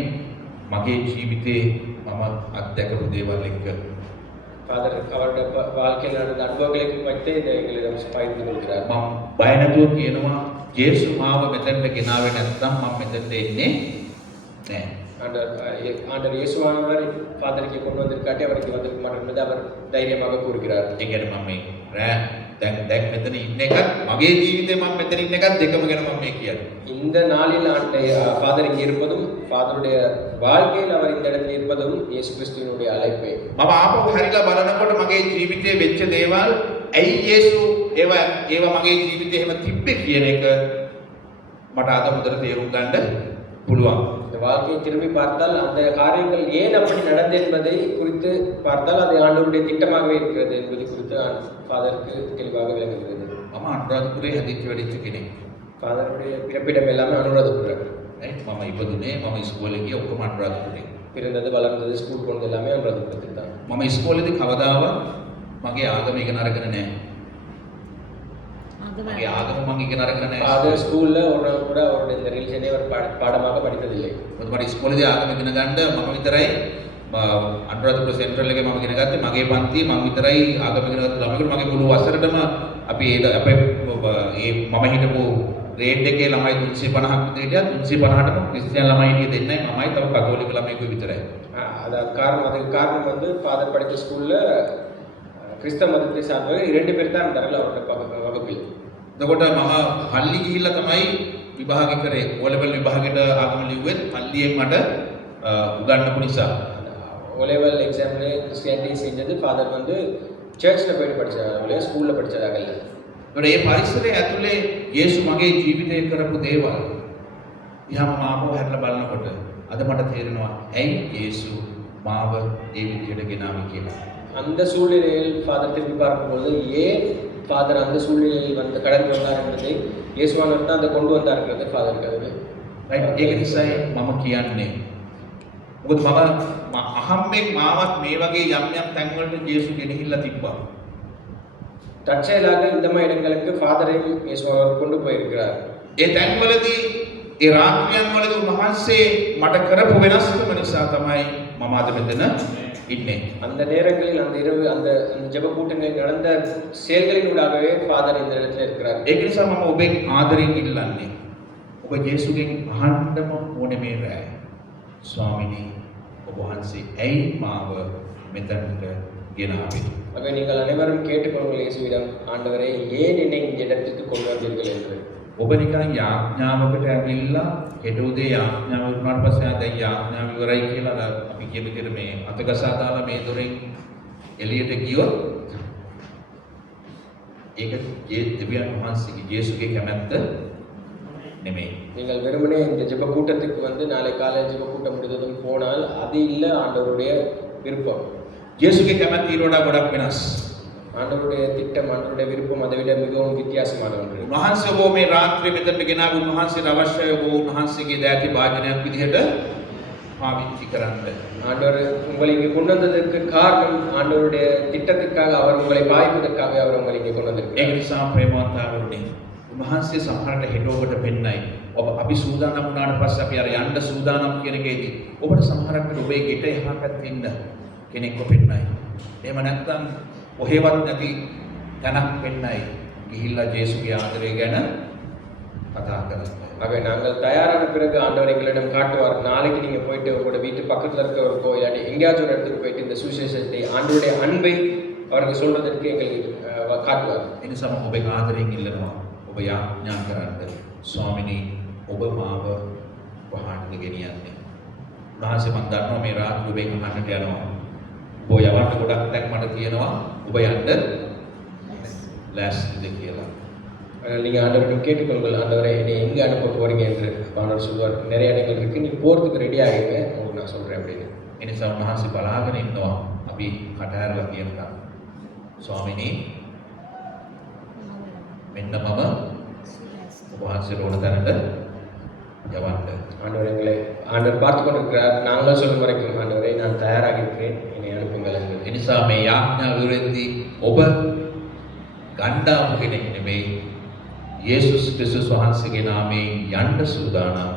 මගේ ජීවිතේ මම අත්දැකපු දේවල් එක්ක. ஃபாதர் அவருடைய வாழ்க்கையில் நடந்த அனுபவங்களை வைத்து இதை எங்களிடம் பகிர்ந்து கொள்கிறார். මම බය නැතුව කියනවා ජේසු මාව මෙතනට ගෙනාවේ නැත්නම් මම මෙතනට එන්නේ නැහැ. ஆண்டவர் இயேசுவானவர் ஃபாதருக்கு கொண்டு வந்திருக்காட்டி அவருக்கு வந்திருக்க மாட்டார் என்பதை அவர் தைரியமாக கூறுகிறார். ඒ කියන්නේ මම මේ රෑ දැන් මෙතන ඉන්න එකත් මගේ ජීවිතේ මම මෙතන ඉන්න එකත් දෙකම ගැන මම මේ කියන්නේ. இந்த நாளில் ஃபாதர் இங்கே இருப்பதும் ஃபாதருடைய வாழ்க்கையில் அவர் இந்த இடத்தில் இருப்பதும் இயேசு கிறிஸ்துவினுடைய அழைப்பே. මම ආපහු හැරිලා බලනකොට මගේ ජීවිතේ වෙච්ච දේවල් ඇයි යේසු ඒවා මගේ ජීවිතේ එහෙම තිබ්බේ කියන එක මට අද හොඳට තේරුම් ගන්න පුළුවන්. இந்த வாழ்க்கையை திரும்பி பார்த்தால் அந்த காரியங்கள் ஏன் அப்படி நடந்தது என்பதை குறித்து பார்த்தால் அது ஆண்டவருடைய திட்டமாகவே இருக்கிறது என்பது குறித்து ஃபாதருக்கு தெளிவாக விளங்குகிறது. මම අනුරාධපුරේ හැදිච්ච වැඩිච්ච කෙනෙක්. ஃபாதருடைய பிறப்பிடம் எல்லாமே அனுராதபுரம். මම ඉපදුනේ මම ඉස්කෝලේ ගියේ ඔක්කොම අනුරාධපුරේ. பிறந்தது வளர்ந்தது ஸ்கூல் போனது எல்லாமே அனுராதபுரத்தில் தான். මම ඉස්කෝලේදී කවදාවත් මගේ ආගම ඉගෙන අරගෙන නැහැ. මගේ ආගම මම ඉගෙන අරගෙන නැහැ. ஃபாதர் ஸ்கூல்ல ஒரு நாள் கூட அவருடைய இந்த ரிலிஜனை அவர் பாடமாக படித்ததில்லை. මොකද මට ඉස්කෝලේදී ආගම ඉගෙන ගන්න මම විතරයි අනුරාධපුර සෙන්ට්‍රල් එකේ මම ඉගෙන ගත්තේ මගේ පන්තියේ මම විතරයි ආගම ඉගෙන ගත්ත ළමයිකට මගේ මුළු වසරටම අපි අපේ මම හිටපු ග්‍රේඩ් එකේ ළමයි 350ක් විතර හිටියා 350ටම ක්‍රිස්තියානි ළමයි හිටියේ දෙන්නයි මමයි තව කතෝලික ළමයිකුයි විතරයි. அதுக்கு காரணம் வந்து ஃபாதர் படித்த ஸ்கூல்ல கிறிஸ்தவ மதத்தை சார்ந்தவர்கள் 2 பேர் தான் இருந்தார்கள் அவருடைய வகுப்பில். එතකොට මම පල්ලි ගිහිල්ලා තමයි විභාග කරේ. O level විභාගෙට ආගම ලිව්වෙත් පල්ලියෙන් මට උගන්වපු නිසා. O level எக்ஸாம்ல கிறிஸ்டியானிட்டி செஞ்சது ஃபாதர் வந்து சர்ச்ல போய் படிச்சாங்க, ஸ்கூல்ல படிச்சதாக இல்ல. ඒතකොට මේ පරිසරයේ ඇතුලේ යේසු මගේ ජීවිතේ කරපු දේවල් යහම මාව හැරලා බලනකොට අද මට තේරෙනවා ඇයි යේසු මාව ඒ විදිහට ගෙනාවේ කියලා. அந்த சூழ்நிலையில் ஃபாதர் திரும்பி பார்க்கும்போது ஏன் ஃபாதர் அந்த சூழ்நிலையில் வந்து கடந்து வந்தார் என்பதை இயேசுவானவர் தான் அதை கொண்டு வந்தார்ங்கிறது ஃபாதருக்கு அது රයිට්. ඒක නිසායි මම කියන්නේ. මොකද මම අහම්බෙන් මාවත් මේ වගේ යම් යම් තැන් වලට යේසු ගෙනහිල්ලා තිබ්බා. தற்செயலாக இந்த மாதிரி இடங்களுக்கு ஃபாதரையும் இயேசுவானவர் கொண்டு போயிருக்கிறார். ඒ තැන් වලදී ඒ රාත්‍රියන් වලදී උන්වහන්සේ මට කරපු වෙනස්කම නිසා තමයි මම අද මෙතන ඉන්නේ. அந்த நேரங்களில் அந்த இரவு அந்த ஜெப கூட்டங்களில் நடந்த செயல்களினூடாகவே ஃபாதர் இந்த இடத்துல இருக்கிறார். ඒක නිසා මම ඔබෙන් ආදරෙන් ඉල්ලන්නේ ඔබ යේසුගෙන් අහන්නම ඕනේ මේ රැය. ස්වාමිනී ඔබ වහන්සේ ඇයි මාව මෙතනට ගෙනාවේ? ஆகவே நீங்கள் அனைவரும் கேட்டுக்கொள்ளுங்கள் இயேசுவிடம், ஆண்டவரே ஏன் என்னை இந்த இடத்துக்கு கொண்டு வந்தீர்கள் என்று. ඔබ නිකන් යාඥාවකට ඇවිල්ලා හෙට උදේ යාඥාව වුණාට පස්සේ දැන් යාඥාව ඉවරයි කියලා අපි කියපු විදිහට මේ අතගසා දාලා මේ දොරෙන් එළියට ගියොත් ඒක දෙවියන් වහන්සේගේ යේසුගේ කැමැත්ත නෙමෙයි. நீங்கள் வெறுமனே இந்த ஜெப கூட்டத்துக்கு வந்து நாளை காலை ஜெப கூட்டம் முடிந்ததும் போனால் அது இல்ல ஆண்டவருடைய விருப்பம். යේසුගේ කැමැත්ත ඊට වඩා ගොඩක් වෙනස්. ஆண்டவருடைய திட்டம், ஆண்டவருடைய விருப்பம் அதை விட மிகவும் வித்தியாசமான ஒன்று. උන්වහන්සේ ඔබ මේ රාත්‍රියේ මෙතනට ගෙනාව උන්වහන්සේට අවශ්‍යයි ඔබ උන්වහන්සේගේ දෑති භාජනයක් විදිහට පාවිච්චි කරන්න. ஆண்டவர் உங்களை இங்கே கொண்டு வந்ததற்கு காரணம் ஆண்டவருடைய திட்டத்துக்காக, அவர் உங்களை பாய்ப்பதற்காக அவர் உங்களை இங்கே கொண்டு வந்திருக்கிறார். ඒක නිසා ප්‍රේමවන්තවරුනි උන්වහන්සේ සමහරට හෙටෝකට පෙන්නයි. ඔබ අපි සූදානම් වුණාට පස්සේ අපි අර යන්න සූදානම් කියන එකේදී ඔබට සමහරකට ඔබේ ගෙට එහා පැත්තේ ඉන්න කෙනෙක්ව පෙන්නයි. එහෙම නැත්නම් ඔහෙවත් නැති තැනක් පෙන්නයි. ගිහිල්ලා ජේසුගේ ආදරය ගැන කතා කරන්න. ஆகவே நாங்கள் தயாரான பிறகு ஆண்டவர் எங்களிடம் காட்டுவார். நாளைக்கு நீங்க போயிட்டு உங்களோட வீட்டு பக்கத்துல இருக்க ஒரு கோயில் எங்கேயாச்சும் ஒரு இடத்துக்கு போயிட்டு இந்த சுவிசேஷத்தை, ஆண்டவருடைய அன்பை அவர்கள் சொல்றதற்கு எங்களுக்கு காட்டுவார். ඒ නිසා මම ඔබේ ආදරයෙන් ඉල්ලනවා ඔබ යාඥා කරන්න. ස්වාමිනී ඔබ මාව වහාට ගෙනියන්නේ. උන්වහන්සේ මම දන්නවා මේ රාත්‍රියේ ඔබෙන් අහන්නට යනවා. ඔබ යවන්න ගොඩක් තැන් මට තියෙනවා. ඔබ යන්න ලෑස්තිද කියලා. நீங்க ஆண்டவரிடம் கேட்டுக்கொள்ளுங்கள், ஆண்டவரை என்னை எங்கே அனுப்ப போறீங்க என்று. ஆண்டவர் சொல்வார், நிறைய இடங்கள் இருக்கு, நீ போறதுக்கு ரெடி ஆகிங்க, உங்களுக்கு நான் சொல்றேன் அப்படின்னு. ඒ නිසා උන්වහන්සේ බලාගෙන ඉන්නවා අපි කටහැරලා කියනවා. ස්වාමිනී මෙන්න මම ඔබ වහන්සේට ඕන තැනට යවන්න. ஆண்டவர் எங்களை ஆண்டவர் பார்த்து கொண்டிருக்கிறார். நாங்கள் சொல்லும் வரைக்கும் ஆண்டவரை நான் தயாராக இருக்கிறேன், என்னை அனுப்புங்கள் என்று. ඒ නිසා මේ යාඥා විවරෙද්දී ඔබ ගණ්ඩාපු කෙනෙක් නෙමෙයි. යේසුස් ක්‍රිස්තුස් වහන්සේගේ නාමයෙන් යන්න සූදානම්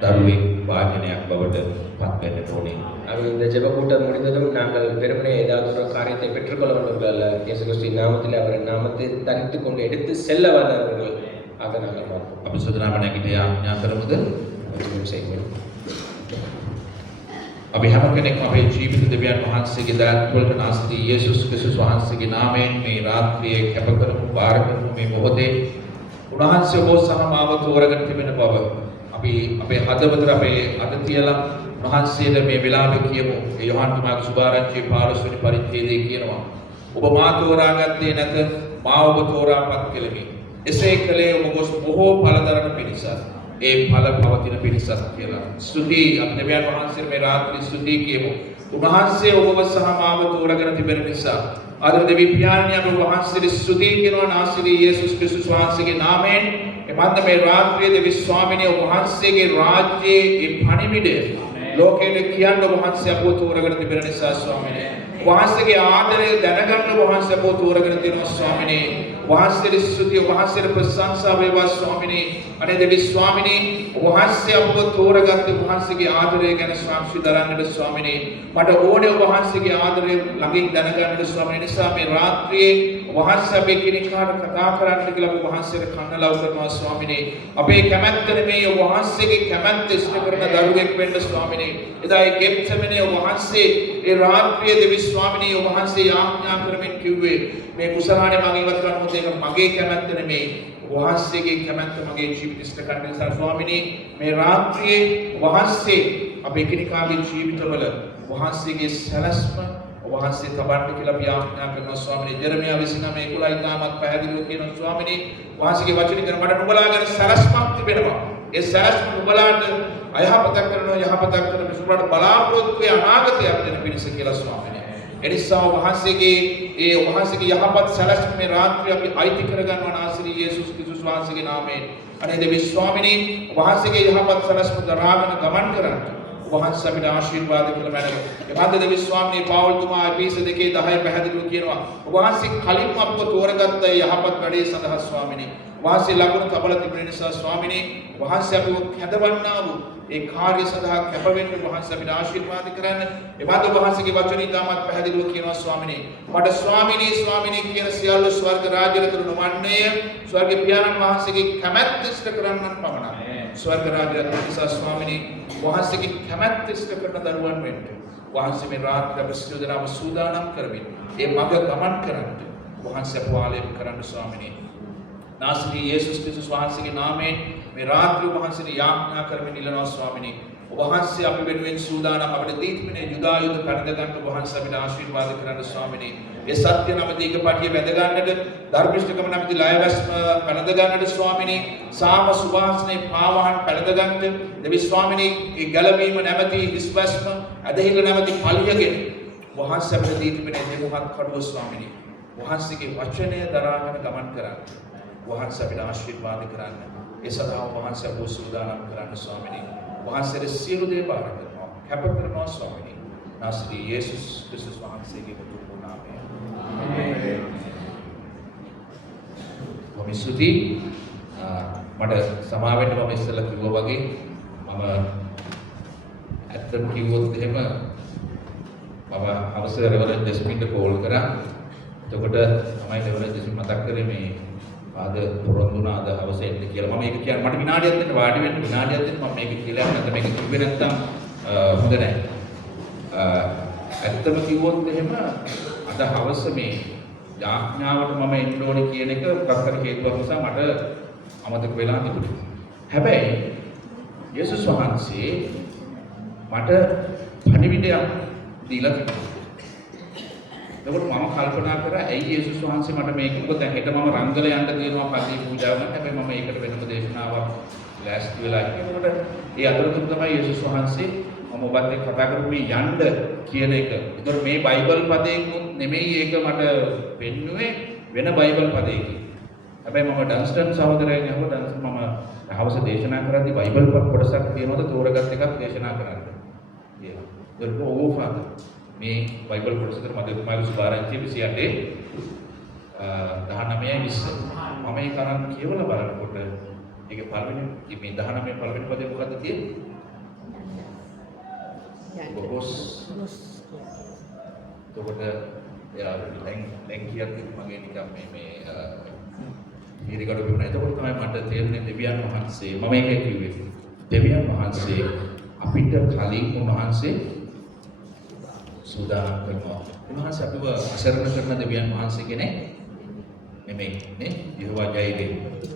දරුවෙක් වාජනයක් බවට පත් වෙන්න ඕනේ. அவர் இந்த ஜெப கூட்டம் முடிந்ததும் நாங்கள் வெறுமனே ஏதாவது ஒரு காரியத்தை பெற்றுக்கொள்ள வேண்டியவர்கள் அல்ல. இயேசு கிறிஸ்துவின் நாமத்தில் அவரின் நாமத்தை தனித்து கொண்டு எடுத்து செல்ல வந்தவர்கள் ஆக நாங்கள் பார்ப்போம். අපි සූදානම් නැගිට යාඥා කරමුද? செய்கிறோம். අපි හැම කෙනෙක්ම අපේ ජීවිත දෙවියන් වහන්සේගේ දයාවත් වලට නාස්ති යේසුස් ක්‍රිස්තුස් වහන්සේගේ නාමයෙන් මේ රාත්‍රියේ කැප කරමු, බාර කරමු. මේ මොහොතේ උන්වහන්සේ ඔබ සහ මාව තෝරගෙන තිබෙන බව අපි අපේ හදවතට අපේ අත තියලා උන්වහන්සේට මේ වෙලාවේ කියමු. ඒ යොහන් තුමාගේ සුභාරංචියේ 15 වෙනි පරිච්ඡේදයේ කියනවා ඔබ මා තෝරාගත්තේ නැත, මා ඔබ තෝරාපත් කෙලෙමි. එසේ කලේ ඔබ ගොස් බොහෝ ඵල දරන පිණිස ඒ ඵල පවතින පිණිසත් කියලා. ස්තුති අපි දෙවියන් වහන්සේට මේ රාත්‍රී ස්තුති කියමු. උන්වහන්සේ ඔබව සහ මාව තෝරාගෙන තිබෙන නිසා ආදර දෙවි පියාණන් අපි වහන්සේට ස්තුති කරනවා නාසී යේසුස් ක්‍රිස්තුස් වහන්සේගේ නාමයෙන්. එමන්ද මේ රාත්‍රියේ දෙවි ස්වාමිනේ වහන්සේගේ රාජ්‍යයේ ඒ පණිවිඩය ලෝකෙට කියන්න වහන්සේ අපව තෝරාගෙන තිබෙන නිසා ස්වාමිනේ වහන්සේගේ ආදරය දැනගන්න වහන්සේ අපව තෝරාගෙන තියෙනවා ස්වාමිනේ. වහන්සේට ස්තුතිය වහන්සේට ප්‍රශංසා වේවා ස්වාමිනේ. අනේ දෙවි ස්වාමිනේ වහන්සේ අපව තෝරාගත්ත වහන්සේගේ ආදරය ගැන සාක්ෂි දරන්නට ස්වාමිනේ. මට ඕනේ වහන්සේගේ ආදරය ළඟින් දැනගන්නට ස්වාමිනේ. නිසා මේ රාත්‍රියේ වහන්සේ අපේ කෙනෙක්ට කතා කරන්න කියලා අපි වහන්සේට කන්නලව් කරනවා ස්වාමිනේ. අපේ කැමැත්ත නෙමෙයි වහන්සේගේ කැමැත්ත ඉෂ්ට කරන දරුවෙක් වෙන්න ස්වාමිනේ. එදා ඒ ගෙත්සෙමනේ වහන්සේ ඒ රාත්‍රියේ දෙවි ස්වාමිනේ වහන්සේ ආඥා කරමින් කිව්වේ මේ කුසලානේ මම ඉවත් කරනොත් ඒක මගේ කැමැත්ත නෙමෙයි වහන්සේගේ කැමැත්ත මගේ ජීවිත ඉෂ්ට කරන නිසා ස්වාමිනේ මේ රාත්‍රියේ වහන්සේ අපේ කෙනෙක්ගේ ජීවිතවල වහන්සේගේ සැලැස්ම වහන්සේ තබන්න කියලා අපි ආඥා කරනවා ස්වාමිනේ. ජෙරමියා 29:11 තාමත් පැහැදිලිව කියනවා ස්වාමිනේ වහන්සේගේ වචනේ කරන මට නුඹලා ගැන සැලැස්මක් තිබෙනවා. ඒ සැලැස්ම නුඹලාට අයහපතක් කරනවා යහපතක් කරන මිනිසුන්ට බලාපොරොත්තු අනාගතයක් දෙන පිණිස කියලා ස්වාමිනේ. එනිසා වහන්සේගේ යහපත් සැලැස්ම මේ රාත්‍රිය අපි අයිති කරගන්නවා නාසී යේසුස් ක්‍රිස්තුස් වහන්සේගේ නාමයෙන්. අනේ දෙවි ස්වාමිනේ වහන්සේගේ යහපත් සැලැස්ම දරාගෙන ගමන් කරන්න වහන්සේ අපිට ආශිර්වාද කළ මැනව. එවන්ද දෙවි ස්වාමීන් පෞල්තුමා එපිස 2:10 පැහැදිලිව කියනවා. වහන්සේ කලින්ම අපව තෝරගත්ත යහපත් වැඩේ සඳහා ස්වාමිනේ. වහන්සේ ලකුණු තබලා තිබෙන නිසා ස්වාමිනේ වහන්සේ අපව කැඳවන්නා වූ ඒ කාර්ය සඳහා කැප වෙන්න වහන්සේ අපිට ආශිර්වාද කරන්න. එවන්ද වහන්සේගේ වචනේ තාමත් පැහැදිලිව කියනවා ස්වාමිනේ. මට ස්වාමිනේ කියන සියල්ල ස්වර්ග රාජ්‍යයට නොවන්නේ ස්වර්ගීය පියාණන් වහන්සේගේ කැමැත්ත ඉෂ්ට කරන්නන් පමණයි. ස්වර්ග රාජ්‍යයට නිසා ස්වාමිනේ වහන්සේගේ කැමැත්ත ඉෂ්ට කරන දරුවන් වෙන්න වහන්සේ මේ රාත්‍රිය අප සියලුදෙනාම සූදානම් කරමින් ඒ මඟ ගමන් කරන්න වහන්සේ අප ආලේප කරන්න ස්වාමිනේ. නාසී යේසුස් ක්‍රිස්තුස් වහන්සේගේ නාමයෙන් මේ රාත්‍රිය වහන්සේට යාඥා කරමින් ඉල්ලනවා ස්වාමිනේ. වහන්සේ අපි වෙනුවෙන් සූදානම් අපිට දීප්තිනේ යුදා යුද පැනද ගන්න වහන්සේ අපිට ආශිර්වාද කරන්න ස්වාමිනේ. ඒ සත්‍ය නමති එකපටිය වැද ගන්නට ධර්මිෂ්ඨකම නමති ලයවැස්ම පැනද ගන්නට ස්වාමිනේ. සාම සුභාසනේ පාවහන් පැනද ගන්නට දෙවි ස්වාමිනේ ඒ ගැලවීම නැමති විශ්වාසම අධහිල නැමති පලියගෙන වහන්සේ අපිට දීප්තිනේ දෙමුහත් කඩුව ස්වාමිනේ. වහන්සේගේ වචනය දරාගෙන ගමන් කරන්න වහන්සේ අපිට ආශිර්වාද කරන්න ඒ සඳහා වහන්සේ අපව සූදානම් කරන්න ස්වාමිනේ. වහන්සේට සියලු දේ බාර කරනවා කැප කරනවා ස්වාමිනේ. නාසී යේසුස් ක්‍රිස්තුස් වහන්සේගේ පුදුම නාමයෙන්. ආමේන්. වමිසුති මට සමාවෙන්න මම ඉස්සෙල්ලා කිව්වා වගේ මම ඇත්තම කිව්වොත් එහෙම මම අවසර රෙවරන්ඩ් ජස්මින්ට කෝල් කරා. එතකොට තමයි රෙවරන්ඩ් ජස්මින් මතක් කරේ මේ ආද පොරොන්දුනා අද අවසෙන්න කියලා. මම මේක කියන්නේ මට විනාඩියක් දෙන්න වාඩි වෙන්න විනාඩියක් දෙන්න මම මේක කියලා නැත්නම් මේක කිව්වේ නැත්නම් හොඳ නැහැ. ඇත්තම කිව්වොත් එහෙම අද හවස මේ යාඥාවට මම එන්න ඕනේ කියන එක ප්‍රකර හේතුවක් නිසා මට අමතක වෙලා තිබුණා. හැබැයි යේසුස් වහන්සේ මට පණිවිඩයක් දීලා තිබුණා. එතකොට මම කල්පනා කරා ඇයි යේසුස් වහන්සේ මට මේක මොකද දැන් හෙට මම රංගල යන්න තියෙනවා පල්ලි පූජාව ගන්න. හැබැයි මම ඒකට වෙනම දේශනාවක් ලෑස්ති වෙලා ඉන්නකොට ඒ අතරතුර තමයි යේසුස් වහන්සේ මම ඔබත් එක්ක කතා කරපු මේ යන්න කියන එක. ඒතකොට මේ බයිබල් පදයෙන් නෙමෙයි ඒක මට වෙන්නුවේ වෙන බයිබල් පදයකින්. හැබැයි මම ඩන්ස්ටන් සහෝදරයන් යහුව ඩන්ස්ටන් මම හවස දේශනා කරද්දී බයිබල් කොටසක් තියෙනවද තෝරගත් එකක් දේශනා කරන්න. ඒක. ඒක ඕ ෆාදර් මේ බයිබල් කොටසකට මම සුභාරංචි 28 19 මම ඒක අරන් කියවලා බලනකොට ඒක පළවෙනි මේ 19 පළවෙනි පදේ මොකද්ද තියෙන්නේ? බොහොස්. එතකොට යා ලැන් කියන්නේ මගේ නිකන් මේ ඊරිගඩ වුණා. එතකොට තමයි මට තේරුනේ දෙවියන් වහන්සේ මම ඒක කිව්වේ. දෙවියන් වහන්සේ අපිට කලින් උන්වහන්සේ සූදානම් කරනවා. උන්වහන්සේ අපිව අසරණ කරන දෙවියන් වහන්සේ කෙනෙක් නෙමෙයි නේ. යෙහෝවා ජයවේ.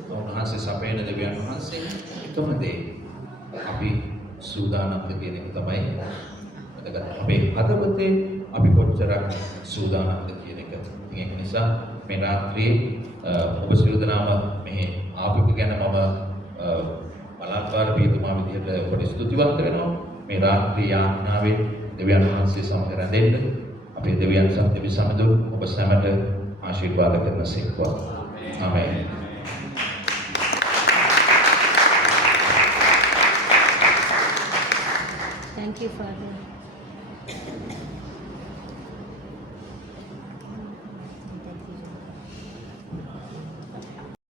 උන්වහන්සේ සපේන දෙවියන් වහන්සේ එකම දේ. අපි සූදානම්ද කියන එක තමයි වැදගත්. අපේ හදවතේ අපි කොච්චරක් සූදානම්ද කියන එක. ඒක නිසා මේ රාත්‍රියේ ඔබ සියලු දෙනාම මෙහි ආපු ගැන මම බලාපොරොත්තු සදාකාල පියතුමා විදිහට පොඩි ස්තුතිවන්ත වෙනවා. මේ රාත්‍රී යාඥාවේ දෙවියන් වහන්සේ සමග රැඳෙන්න අපේ දෙවියන් සත්‍ය සමදු ඔබ සැමට ආශිර්වාද කරන සේක්වා. ආමේන්. Thank you, Father.